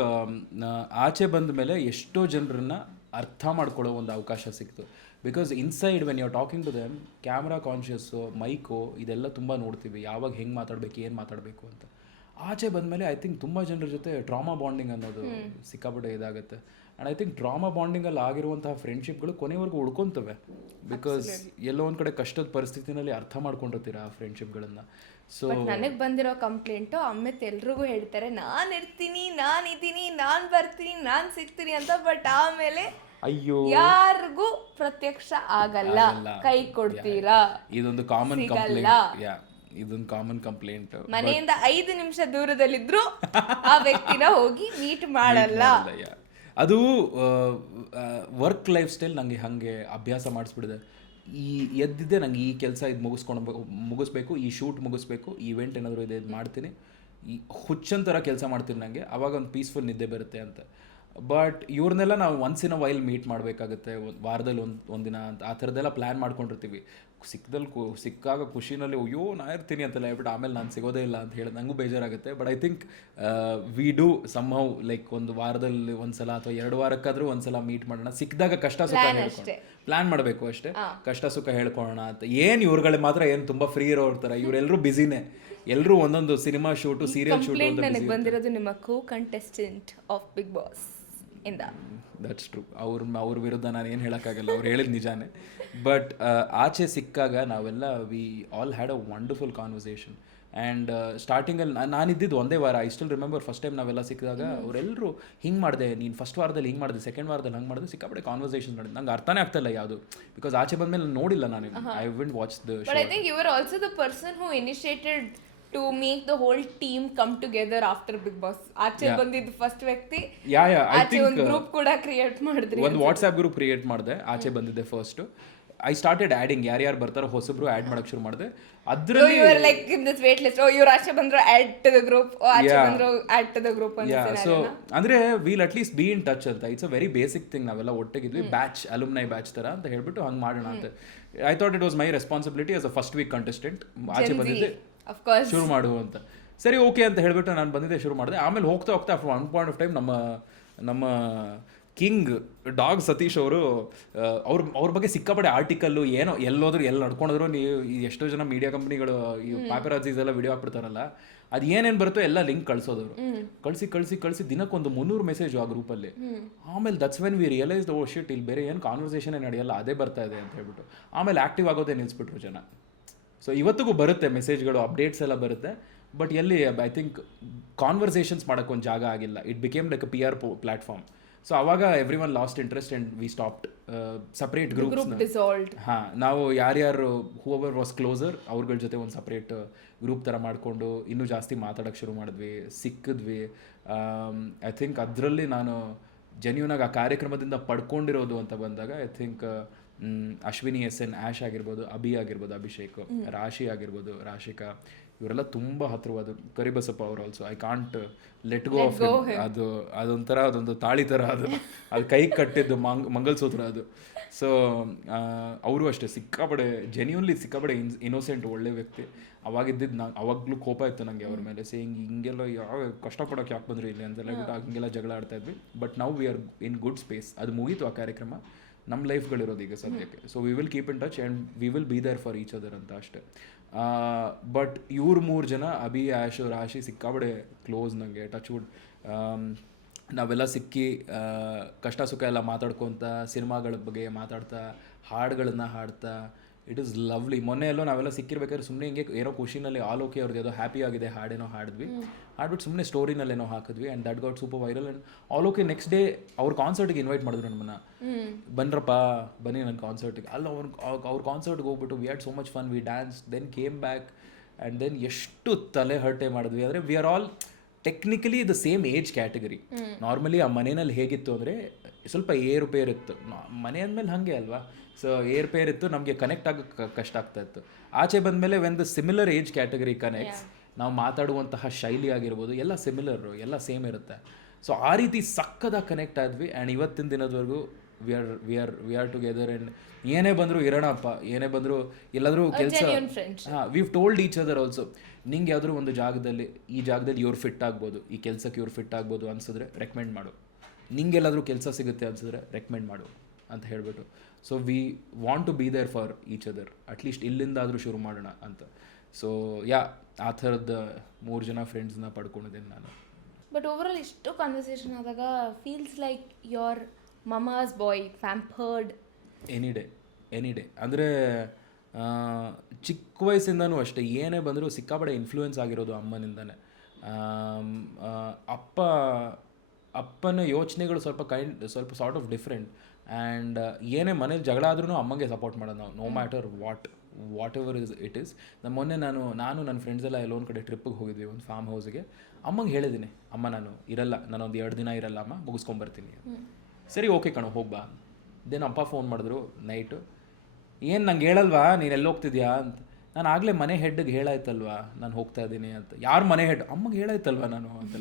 ಆಚೆ ಬಂದ ಮೇಲೆ ಎಷ್ಟೋ ಜನರನ್ನ ಅರ್ಥ ಮಾಡ್ಕೊಳ್ಳೋ ಒಂದು ಅವಕಾಶ ಸಿಕ್ತು. Because inside when you are talking to them, camera conscious, mic ಇದೆಲ್ಲ ತುಂಬ ನೋಡ್ತೀವಿ, ಯಾವಾಗ ಹೆಂಗೆ ಮಾತಾಡಬೇಕು, ಏನು ಮಾತಾಡಬೇಕು ಅಂತ. ಆಚೆ ಬಂದಮೇಲೆ ಐ ಥಿಂಕ್ ತುಂಬ ಜನರ ಜೊತೆ ಟ್ರಾಮಾ ಬಾಂಡಿಂಗ್ ಅನ್ನೋದು ಸಿಕ್ಕಾಪಟ್ಟೆ ಇದಾಗುತ್ತೆ. ಆ್ಯಂಡ್ ಐ ಥಿಂಕ್ ಟ್ರಾಮಾ ಬಾಂಡಿಂಗಲ್ಲಿ ಆಗಿರುವಂತಹ ಫ್ರೆಂಡ್ಶಿಪ್ಗಳು ಕೊನೆವರೆಗೂ ಉಳ್ಕೊತವೆ. ಬಿಕಾಸ್ ಎಲ್ಲೋ ಒಂದು ಕಡೆ ಕಷ್ಟದ ಪರಿಸ್ಥಿತಿನಲ್ಲಿ ಅರ್ಥ ಮಾಡ್ಕೊಂಡಿರ್ತೀರ ಆ ಫ್ರೆಂಡ್ಶಿಪ್ಗಳನ್ನು. ಸೊ ನನಗೆ ಬಂದಿರೋ ಕಂಪ್ಲೇಂಟು ಅಮಿತ್ ಎಲ್ರಿಗೂ ಹೇಳ್ತಾರೆ, ನಾನು ಇರ್ತೀನಿ, ನಾನು ಇದ್ದೀನಿ, ನಾನು ಬರ್ತೀನಿ, ನಾನು ಸಿಗ್ತೀನಿ ಅಂತ. ಬಟ್ ಆಮೇಲೆ ಅಯ್ಯೋ ಯಾರಿಗೂ ಪ್ರತ್ಯಕ್ಷ ಆಗಲ್ಲ, ಕೈ ಕೊಡ್ತೀರಾ, ಇದೊಂದು ಕಾಮನ್ ಕಂಪ್ಲೇಂಟ್. ಇದೊಂದು ಕಾಮನ್ ಕಂಪ್ಲೇಂಟ್. ಮನೆಯಿಂದ 5 ನಿಮಿಷ ದೂರದಲ್ಲಿದ್ರು ಆ ವ್ಯಕ್ತಿನ ಹೋಗಿ ಮೀಟ್ ಮಾಡಲ್ಲ. ಅದು ವರ್ಕ್ ಲೈಫ್ ಸ್ಟೈಲ್ ನನಗೆ ಹಾಗೆ ಅಭ್ಯಾಸ ಮಾಡಿಸ್ಬಿಡಿದೆ. ಎದ್ದಿದ್ದೆ ನಂಗೆ ಈ ಕೆಲಸ ಇದು ಮುಗಿಸ್ಬೇಕು, ಈ ಶೂಟ್ ಮುಗಿಸ್ಬೇಕು, ಈವೆಂಟ್ ಏನಾದರೂ ಇದೆ ಇದು ಮಾಡ್ತೀನಿ, ಈ ಹುಚ್ಚಂತರ ಕೆಲಸ ಮಾಡ್ತೀನಿ. ನನಗೆ ಆವಾಗ ಒಂದು ಪೀಸ್ಫುಲ್ ನಿದ್ದೆ ಬರುತ್ತೆ ಅಂತ. ಬಟ್ ಇವ್ರನ್ನೆಲ್ಲ ನಾವು once in a while meet ಮಾಡಬೇಕಾಗುತ್ತೆ, ವಾರದಲ್ಲಿ ಒಂದಿನ ಅಂತ ಆ ಥರದ್ದೆಲ್ಲ ಪ್ಲ್ಯಾನ್ ಮಾಡ್ಕೊಂಡಿರ್ತೀವಿ. ಸಿಕ್ಕಾಗ ಖುಷಿನಲ್ಲಿ ಅಯ್ಯೋ ನಾ ಇರ್ತೀನಿ ಅಂತೆಲ್ಲ ಹೇಳ್ಬಿಟ್ಟು ಆಮೇಲೆ ನಾನು ಸಿಗೋದೇ ಇಲ್ಲ ಅಂತ ಹೇಳಿ ನನಗೂ ಬೇಜಾರಾಗುತ್ತೆ. But I think we do somehow like ಒಂದು ವಾರದಲ್ಲಿ ಒಂದ್ಸಲ ಅಥವಾ 2 ವಾರಕ್ಕಾದರೂ ಒಂದ್ಸಲ ಮೀಟ್ ಮಾಡೋಣ. ಸಿಕ್ಕಿದಾಗ ಕಷ್ಟ ಸುಖ ಹೇಳ್ಕೊಂಡು ಪ್ಲ್ಯಾನ್ ಮಾಡಬೇಕು ಅಷ್ಟೇ, ಕಷ್ಟ ಸುಖ ಹೇಳ್ಕೊಳ್ಳೋಣ ಅಂತ. ಏನು ಇವ್ರುಗಳಿಗೆ ಮಾತ್ರ ಏನು ತುಂಬ ಫ್ರೀ ಇರೋ ಇರ್ತಾರೆ, ಇವರೆಲ್ಲರೂ ಬ್ಯುಸಿನೇ, ಎಲ್ಲರೂ ಒಂದೊಂದು ಸಿನಿಮಾ ಶೂಟು, ಸೀರಿಯಲ್ ಶೂಟು. ನನಗೆ ಬಂದಿರೋದು ನಿಮ್ಮ ಕೋ ಕಂಟೆಸ್ಟೆಂಟ್ ಆಫ್ ಬಿಗ್ ಬಾಸ್ ಇಂದ. That's true. ಅವ್ರ ವಿರುದ್ಧ ನಾನು ಏನು ಹೇಳೋಕ್ಕಾಗಲ್ಲ, ಅವ್ರು ಹೇಳಿದ ನಿಜಾನೇ. ಬಟ್ ಆಚೆ ಸಿಕ್ಕಾಗ ನಾವೆಲ್ಲ we all had a wonderful conversation. And ಸ್ಟಾರ್ಟಿಂಗಲ್ಲಿ ನಾನಿದ್ದಿದ್ದು ಒಂದೇ ವಾರ. I still remember first time ನಾವೆಲ್ಲ ಸಿಕ್ಕಿದಾಗ ಅವರೆಲ್ಲರೂ ಹಿಂಗೆ ಮಾಡಿದೆ, ನೀನು ಫಸ್ಟ್ ವಾರದಲ್ಲಿ ಹಿಂಗೆ ಮಾಡಿದೆ, ಸೆಕೆಂಡ್ ವಾರದಲ್ಲಿ ಹಂಗೆ ಮಾಡಿದೆ, ಸಿಕ್ಕಾಪಟ್ಟೆ ಕಾನ್ವರ್ಸೇಷನ್ ಮಾಡಿದೆ. ನಂಗೆ ಅರ್ಥನೇ ಆಗ್ತಾಯಿಲ್ಲ ಯಾವುದು, ಬಿಕಾಸ್ ಆಚೆ ಬಂದಮೇಲೆ ನೋಡಿಲ್ಲ ನಾನು. I went watch the show. But I think you were also the person who initiated to make the whole team come together after Big Boss. ಆಚೆ ಬಂದಿದ್ದು ಫಸ್ಟ್ ವ್ಯಕ್ತಿ. ಆಚೆ ಒಂದು ಗ್ರೂಪ್ ಕೂಡ ಕ್ರಿಯೇಟ್ ಮಾಡಿದ್ರಿ. ಒಂದು ವಾಟ್ಸ್ಆ್ಯಪ್ ಗ್ರೂಪ್ ಕ್ರಿಯೇಟ್ ಮಾಡಿದೆ, ಆಚೆ ಬಂದಿದ್ದೆ ಫಸ್ಟು. ಐ ಸ್ಟಾರ್ಟೆಡ್ ಆ್ಯಡಿಂಗ್, ಯಾರ್ಯಾರು ಬರ್ತಾರೋ ಹೊಸಬ್ರು ಆ್ಯಡ್ ಮಾಡೋಕ್ಕೆ ಶುರು ಮಾಡಿದೆ. ಅದರಲ್ಲಿ like in this wait list, ಇವ್ರು ಆಚೆ ಬಂದ್ರು ಆ್ಯಡ್ ಟು ದ ಗ್ರೂಪ್, ಆಚೆ ಬಂದ್ರು ಆ್ಯಡ್ ಟು ದ ಗ್ರೂಪ್ ಅಂತ. ಸೊ ಅಂದರೆ will at least be in touch ಅಂತ. It's a very basic thing. ನಾವೆಲ್ಲ ಒಟ್ಟಿಗಿದ್ವಿ, ಬ್ಯಾಚ್ ಅಲುಮ್ನೈ ಬ್ಯಾಚ್ ಥರ ಅಂತ ಹೇಳ್ಬಿಟ್ಟು ಹಂಗೆ ಮಾಡೋಣ ಅಂತ. I thought it was my responsibility as a first week contestant. ಆಚೆ ಬಂದಿದ್ದೆ, ಶುರು ಮಾಡು ಅಂತ. ಸರಿ ಓಕೆ ಅಂತ ಹೇಳ್ಬಿಟ್ಟು ನಾನು ಬಂದಿದ್ದೆ, ಶುರು ಮಾಡಿದೆ. ಆಮೇಲೆ ಹೋಗ್ತಾ after one point of time ನಮ್ಮ ಕಿಂಗ್ ಡಾಗ್ ಸತೀಶ್ ಅವರು ಅವ್ರ ಬಗ್ಗೆ ಸಿಕ್ಕಾಪಟ್ಟೆ ಆರ್ಟಿಕಲ್ಲು ಏನೋ ಎಲ್ಲೋದ್ರು ಎಲ್ಲಿ ನಡ್ಕೊಂಡ್ರು. ನೀವು ಎಷ್ಟೋ ಜನ ಮೀಡಿಯಾ ಕಂಪ್ನಿಗಳು ಈ ಪ್ಯಾಪರಾಜೀಸ್ ಎಲ್ಲ ವಿಡಿಯೋ ಹಾಕ್ಬಿಡ್ತಾರಲ್ಲ, ಅದು ಏನೇನು ಬರುತ್ತೋ ಎಲ್ಲ ಲಿಂಕ್ ಕಳಿಸೋದವರು. ಕಳಿಸಿ ದಿನಕ್ಕೊಂದು 300 ಮೆಸೇಜು ಆ ಗ್ರೂಪಲ್ಲಿ. ಆಮೇಲೆ ದಟ್ಸ್ ವೆನ್ ವಿ ರಿಯಲೈಸ್ ಓ ಶಿಟ್, ಇಲ್ಲಿ ಬೇರೆ ಏನು ಕಾನ್ವರ್ಸೇಷನೇ ನಡೆಯಲ್ಲ, ಅದೇ ಬರ್ತಾ ಇದೆ ಅಂತ ಹೇಳ್ಬಿಟ್ಟು ಆಮೇಲೆ ಆ್ಯಕ್ಟಿವ್ ಆಗೋದೇ ನಿಲ್ಲಿಸ್ಬಿಟ್ರು ಜನ. ಸೊ ಇವತ್ತಿಗೂ ಬರುತ್ತೆ ಮೆಸೇಜ್ಗಳು, ಅಪ್ಡೇಟ್ಸ್ ಎಲ್ಲ ಬರುತ್ತೆ. ಬಟ್ ಎಲ್ಲಿ ಐ ಥಿಂಕ್ ಕಾನ್ವರ್ಸೇಷನ್ಸ್ ಮಾಡೋಕ್ಕೆ ಒಂದು ಜಾಗ ಆಗಿಲ್ಲ. It became like a PR platform. So ಅವಾಗ everyone lost interest and we stopped. Separate groups. ಹಾಂ, ನಾವು ಯಾರ್ಯಾರು ಹೂವರ್ ವಾಸ್ ಕ್ಲೋಸರ್ ಅವ್ರಗಳ ಜೊತೆ ಒಂದು ಸಪ್ರೇಟ್ ಗ್ರೂಪ್ ಥರ ಮಾಡಿಕೊಂಡು ಇನ್ನೂ ಜಾಸ್ತಿ ಮಾತಾಡೋಕ್ಕೆ ಶುರು ಮಾಡಿದ್ವಿ, ಸಿಕ್ಕಿದ್ವಿ. ಐ ಥಿಂಕ್ ಅದರಲ್ಲಿ ನಾನು ಜೆನ್ಯೂನಾಗಿ ಆ ಕಾರ್ಯಕ್ರಮದಿಂದ ಪಡ್ಕೊಂಡಿರೋದು ಅಂತ ಬಂದಾಗ I think Ashwini SN, ash ಆಗಿರ್ಬೋದು, ಅಭಿ ಆಗಿರ್ಬೋದು, ಅಭಿಷೇಕ್, ರಾಶಿ ಆಗಿರ್ಬೋದು, ರಾಶಿಕಾ, ಇವರೆಲ್ಲ ತುಂಬ ಹತ್ತಿರವಾದ. ಕರಿಬಸಪ್ಪ ಅವರು also I can't let go of. ಅದೊಂಥರ ಅದೊಂದು ತಾಳಿ ಥರ, ಅದು ಕೈಗೆ ಕಟ್ಟಿದ್ದು ಮಂಗಲ್ಸೂತ್ರ ಅದು. ಸೊ ಅವರು ಅಷ್ಟೇ ಸಿಕ್ಕಾಪಡೆ ಜೆನ್ಯೂನ್ಲಿ ಸಿಕ್ಕಾಪಡೆ ಇನ್ನೋಸೆಂಟ್, ಒಳ್ಳೆ ವ್ಯಕ್ತಿ. ಅವಾಗಿದ್ದಿದ್ದು ಅವಾಗಲೂ ಕೋಪ ಇತ್ತು ನನಗೆ ಅವ್ರ ಮೇಲೆ. ಹಿಂಗೆಲ್ಲ ಯಾವ ಕಷ್ಟಪಡೋಕೆ ಯಾಕೆ ಬಂದರು ಇಲ್ಲಿ ಅಂತೆಲ್ಲ ಬಿಟ್ಟು ಹಿಂಗೆಲ್ಲ ಜಗಳ ಆಡ್ತಾ ಇದ್ವಿ. ಬಟ್ ನಾವು we are in good space. ಅದು ಮುಗೀತು ಆ ಕಾರ್ಯಕ್ರಮ. ನಮ್ಮ ಲೈಫ್ಗಳಿರೋದು ಈಗ ಸದ್ಯಕ್ಕೆ. So we will keep in touch and we will be there for each other ಅಂತ ಅಷ್ಟೇ. ಬಟ್ ಇವ್ರು 3 ಜನ, ಅಭಿ, ಆ್ಯಶ್, ರಾಶಿ, ಸಿಕ್ಕಾಬಡೆ ಕ್ಲೋಸ್ ನನಗೆ. ಟಚ್ ವುಡ್ ನಾವೆಲ್ಲ ಸಿಕ್ಕಿ ಕಷ್ಟ ಸುಖ ಎಲ್ಲ ಮಾತಾಡ್ಕೊತ, ಸಿನಿಮಾಗಳ ಬಗ್ಗೆ ಮಾತಾಡ್ತಾ, ಹಾಡುಗಳನ್ನ ಹಾಡ್ತಾ, ಇಟ್ ಈಸ್ ಲವ್ಲಿ. ಮೊನ್ನೆ ಎಲ್ಲೋ ನಾವೆಲ್ಲ ಸಿಕ್ಕಿರ್ಬೇಕಾದ್ರೆ ಸುಮ್ಮನೆ ಹಿಂಗೆ ಏನೋ ಖುಷಿನಲ್ಲಿ ಆಲೋಕೆ ಅವ್ರದ್ದು ಯಾವುದೋ ಹ್ಯಾಪಿ ಆಗಿದೆ ಹಾಡೇನೋ ಹಾಡಿದ್ವಿ. ಹಾಡ್ಬಿಟ್ಟು ಸುಮ್ಮನೆ ಸ್ಟೋರಿನಲ್ಲೇನೋ ಹಾಕಿದ್ವಿ and that got super viral. And ಆಲೋಕೆ ನೆಕ್ಸ್ಟ್ ಡೇ ಅವ್ರ ಕಾನ್ಸರ್ಟ್ಗೆ ಇನ್ವೈಟ್ ಮಾಡಿದ್ರು ನಮ್ಮನ್ನು. ಬನ್ರಪ್ಪ ಬನ್ನಿ ನನ್ನ ಕಾನ್ಸರ್ಟಿಗೆ. ಅಲ್ಲ ಅವ್ರ ಕಾನ್ಸರ್ಟ್ಗೆ ಹೋಗ್ಬಿಟ್ಟು we had so much fun, we dance, then came back and then ಎಷ್ಟು ತಲೆ ಹರ್ಟೆ ಮಾಡಿದ್ವಿ. ಅಂದರೆ we are all technically the same age category. Normally ಆ ಮನೆಯಲ್ಲಿ ಹೇಗಿತ್ತು ಅಂದರೆ ಸ್ವಲ್ಪ ಏರುಪೇರು ಇತ್ತು. ಮನೆ ಅಂದಮೇಲೆ ಹಾಗೆ ಅಲ್ವಾ. ಸೊ ಏರ್ಪೇರ್ ಇತ್ತು, ನಮಗೆ ಕನೆಕ್ಟ್ ಆಗೋಕ್ಕೆ ಕಷ್ಟ ಆಗ್ತಾ ಇತ್ತು. ಆಚೆ ಬಂದಮೇಲೆ when the similar age category connects, ನಾವು ಮಾತಾಡುವಂತಹ ಶೈಲಿ ಆಗಿರ್ಬೋದು ಎಲ್ಲ ಸಿಮಿಲರು, ಎಲ್ಲ ಸೇಮ್ ಇರುತ್ತೆ. ಸೊ ಆ ರೀತಿ ಸಕ್ಕದಾಗಿ ಕನೆಕ್ಟ್ ಆದ್ವಿ. ಆ್ಯಂಡ್ ಇವತ್ತಿನ ದಿನದವರೆಗೂ ವಿ ಆರ್ ಟುಗೆದರ್. ಆ್ಯಂಡ್ ಏನೇ ಬಂದರೂ ಇರೋಣಪ್ಪ, ಏನೇ ಬಂದರೂ ಎಲ್ಲಾದರೂ ಕೆಲಸ. ಹಾಂ, view told each other also, ನಿಂಗೆ ಯಾವ್ದಾದ್ರು ಒಂದು ಜಾಗದಲ್ಲಿ ಈ ಜಾಗದಲ್ಲಿ ಇವ್ರು ಫಿಟ್ ಆಗ್ಬೋದು, ಈ ಕೆಲಸಕ್ಕೆ ಇವ್ರು ಫಿಟ್ ಆಗ್ಬೋದು ಅನ್ಸಿದ್ರೆ ರೆಕಮೆಂಡ್ ಮಾಡು, ನಿಂಗೆಲ್ಲಾದರೂ ಕೆಲಸ ಸಿಗುತ್ತೆ ಅನ್ಸಿದ್ರೆ ರೆಕಮೆಂಡ್ ಮಾಡು ಅಂತ ಹೇಳ್ಬಿಟ್ಟು. So we want to be there for each other. At least ಇಲ್ಲಿಂದಾದರೂ ಶುರು ಮಾಡೋಣ ಅಂತ. ಸೊ ಆ ಥರದ 3 ಜನ ಫ್ರೆಂಡ್ಸ್ನ ಪಡ್ಕೊಂಡಿದ್ದೀನಿ ನಾನು. ಬಟ್ ಓವರಾಲ್ ಇಷ್ಟು ಕಾನ್ವರ್ಸೇಷನ್ ಆದಾಗ feels like your mama's boy, pampered. Any day ಅಂದರೆ ಚಿಕ್ಕ ವಯಸ್ಸಿಂದನೂ ಅಷ್ಟೇ, ಏನೇ ಬಂದರೂ ಸಿಕ್ಕಾಪಡೆ ಇನ್ಫ್ಲೂಯೆನ್ಸ್ ಆಗಿರೋದು ಅಮ್ಮನಿಂದನೇ. ಅಪ್ಪನ ಯೋಚನೆಗಳು ಸ್ವಲ್ಪ ಸಾರ್ಟ್ ಆಫ್ ಡಿಫ್ರೆಂಟ್. ಆ್ಯಂಡ್ ಏನೇ ಮನೇಲಿ ಜಗಳ ಆದ್ರೂ ಅಮ್ಮಂಗೆ ಸಪೋರ್ಟ್ ಮಾಡೋದು ನಾವು, no matter whatever it is. ಮೊನ್ನೆ ನಾನು ನನ್ನ ಫ್ರೆಂಡ್ಸ್ ಎಲ್ಲ ಎಲ್ಲೊಂದು ಕಡೆ ಟ್ರಿಪ್ಪಿಗೆ ಹೋಗಿದ್ವಿ, ಒಂದು ಫಾರ್ಮ್ ಹೌಸ್ಗೆ. ಅಮ್ಮಂಗೆ ಹೇಳಿದ್ದೀನಿ, ಅಮ್ಮ ನಾನು ಇರಲ್ಲ, ನಾನೊಂದು 2 ದಿನ ಇರಲ್ಲ ಅಮ್ಮ, ಮುಗಿಸ್ಕೊಂಬರ್ತೀನಿ. ಸರಿ ಓಕೆ ಕಣೋ ಹೋಗ್ಬಾ. ದೆನ್ ಅಪ್ಪ ಫೋನ್ ಮಾಡಿದ್ರು ನೈಟು, ಏನು ನಂಗೆ ಹೇಳಲ್ವಾ ನೀನು ಎಲ್ಲಿ ಹೋಗ್ತಿದ್ಯಾ ಅಂತ. ನಾನು ಆಗಲೇ ಮನೆ ಹೆಡ್ಗೆ ಹೇಳಾಯ್ತಲ್ವಾ ನಾನು ಹೋಗ್ತಾ ಇದ್ದೀನಿ ಅಂತ. ಯಾರು ಮನೆ ಹೆಡ್? ಅಮ್ಮಗೆ ಹೇಳಾಯ್ತಲ್ವ ನಾನು ಅಂತ.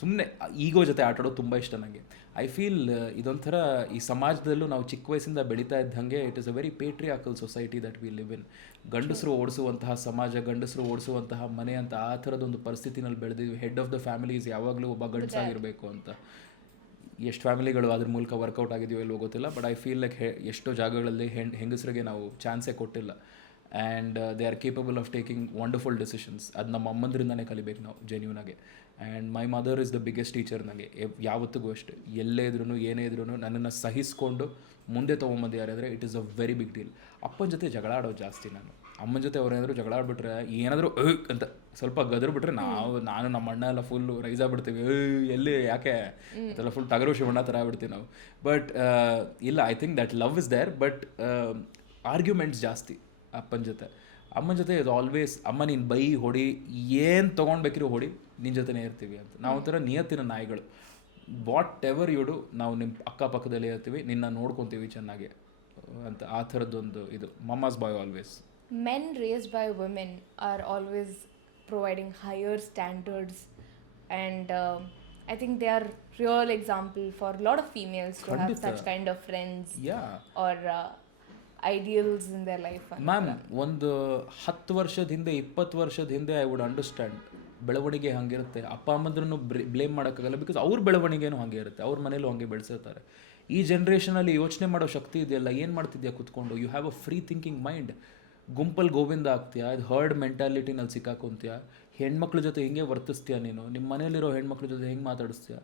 ಸುಮ್ಮನೆ ಈಗೋ ಜೊತೆ ಆಟಾಡೋದು ತುಂಬ ಇಷ್ಟ ನನಗೆ. ಐ ಫೀಲ್ ಇದೊಂಥರ ಈ ಸಮಾಜದಲ್ಲೂ ನಾವು ಚಿಕ್ಕ ವಯಸ್ಸಿಂದ ಬೆಳೀತಾ ಇದ್ದಂಗೆ it is a very patriarchal society that we live in. ಗಂಡಸರು ಓಡಿಸುವಂತಹ ಸಮಾಜ, ಗಂಡಸರು ಓಡಿಸುವಂತಹ ಮನೆ ಅಂತ ಆ ಥರದೊಂದು ಪರಿಸ್ಥಿತಿನಲ್ಲಿ ಬೆಳೆದಿದ್ವಿ. ಹೆಡ್ ಆಫ್ ದ ಫ್ಯಾಮಿಲೀಸ್ ಯಾವಾಗಲೂ ಒಬ್ಬ ಗಂಡಸಾಗಿರಬೇಕು ಅಂತ. ಎಷ್ಟು ಫ್ಯಾಮಿಲಿಗಳು ಅದ್ರ ಮೂಲಕ ವರ್ಕೌಟ್ ಆಗಿದೆಯೋ ಎಲ್ಲೋ ಗೊತ್ತಿಲ್ಲ. ಬಟ್ ಐ ಫೀಲ್ ಲೈಕ್ ಎಷ್ಟೋ ಜಾಗಗಳಲ್ಲಿ ಹೆಂಗಸರಿಗೆ ನಾವು ಚಾನ್ಸೇ ಕೊಟ್ಟಿಲ್ಲ. And they are capable of taking wonderful decisions. ಅದು ನಮ್ಮ ಅಮ್ಮಂದ್ರಿಂದನೇ ಕಲಿಬೇಕು ನಾವು ಜೆನ್ಯೂನಾಗೆ. And my mother is the biggest teacher ನನಗೆ ಯಾವತ್ತಿಗೂ ಅಷ್ಟೇ. ಎಲ್ಲೇ ಇದ್ರೂ ಏನೇ ಇದ್ರೂ ನನ್ನನ್ನು ಸಹಿಸ್ಕೊಂಡು ಮುಂದೆ ತೊಗೊಂಬಂದು ಯಾರಾದರೆ it is a very big deal. ಅಪ್ಪನ ಜೊತೆ ಜಗಳ ಆಡೋದು ಜಾಸ್ತಿ ನಾನು. ಅಮ್ಮನ ಜೊತೆ ಅವ್ರೇನಾದರೂ ಜಗಳ ಆಡ್ಬಿಟ್ರೆ ಏನಾದರೂ ಅಂತ ಸ್ವಲ್ಪ ಗದರ್ಬಿಟ್ರೆ ನಾನು ನಮ್ಮ ಅಣ್ಣ ಎಲ್ಲ ಫುಲ್ಲು ರೈಸ್ ಆಗ್ಬಿಡ್ತೀವಿ. ಎಲ್ಲಿ ಯಾಕೆ ಅಂತೆಲ್ಲ ಫುಲ್ ಟಗರು ಶಿವಣ್ಣ ಥರ ಆಗ್ಬಿಡ್ತೀವಿ ನಾವು. ಬಟ್ ಇಲ್ಲ, I think that love is there. But arguments ಜಾಸ್ತಿ ಅಪ್ಪನ ಜೊತೆ. ಅಮ್ಮನ ಜೊತೆ ಇದು ಆಲ್ವೇಸ್ ಅಮ್ಮ ನೀನು ಬೈ ಹೊಡಿ ಏನು ತೊಗೊಂಡ್ಬೇಕಿರೋ ಹೊಡಿ, ನಿನ್ನ ಜೊತೆನೇ ಇರ್ತೀವಿ ಅಂತ. ನಾವು ಒಂಥರ ನಿಯತ್ತಿನ ನಾಯಿಗಳು. ವಾಟ್ ಎವರ್ ಯುಡು ನಾವು ನಿಮ್ಮ ಅಕ್ಕಪಕ್ಕದಲ್ಲೇ ಇರ್ತೀವಿ, ನಿನ್ನ ನೋಡ್ಕೊತೀವಿ ಚೆನ್ನಾಗಿ ಅಂತ. ಆ ಥರದ್ದೊಂದು ಇದು Mamma's bye always. Men raised by women are always providing higher standards, and I think they are real example for a lot of females to have such kind of friends or ideals in their life. Ma'am, ಒಂದು 10 ವರ್ಷದ ಹಿಂದೆ 20 ವರ್ಷದ ಹಿಂದೆ I would understand. ಬೆಳವಣಿಗೆ ಹಾಗಿರುತ್ತೆ, ಅಪ್ಪ ಅಮ್ಮಂದ್ರೂ blame ಮಾಡೋಕ್ಕಾಗಲ್ಲ. Because ಅವ್ರ ಬೆಳವಣಿಗೆನೂ ಹಾಗೆ ಇರುತ್ತೆ, ಅವ್ರ ಮನೇಲೂ ಹಾಗೆ ಬೆಳೆಸಿರ್ತಾರೆ. ಈ ಜನ್ರೇಷನಲ್ಲಿ ಯೋಚನೆ ಮಾಡೋ ಶಕ್ತಿ ಇದೆಯಲ್ಲ, ಏನು ಮಾಡ್ತಿದ್ಯಾ ಕೂತ್ಕೊಂಡು? You have a free thinking mind. ಗುಂಪಲ್ಲಿ ಗೋವಿಂದ ಆಗ್ತೀಯಾ, ಇದು ಹರ್ಡ್ ಮೆಂಟಾಲಿಟಿನಲ್ಲಿ ಸಿಕ್ಕಾಕೊಂತೀಯಾ, ಹೆಣ್ಮಕ್ಳ ಜೊತೆ ಹೆಂಗೆ ವರ್ತಿಸ್ತೀಯಾ ನೀನು, ನಿಮ್ಮ ಮನೇಲಿರೋ ಹೆಣ್ಮಕ್ಳ ಜೊತೆ ಹೆಂಗೆ ಮಾತಾಡಿಸ್ತೀಯಾ.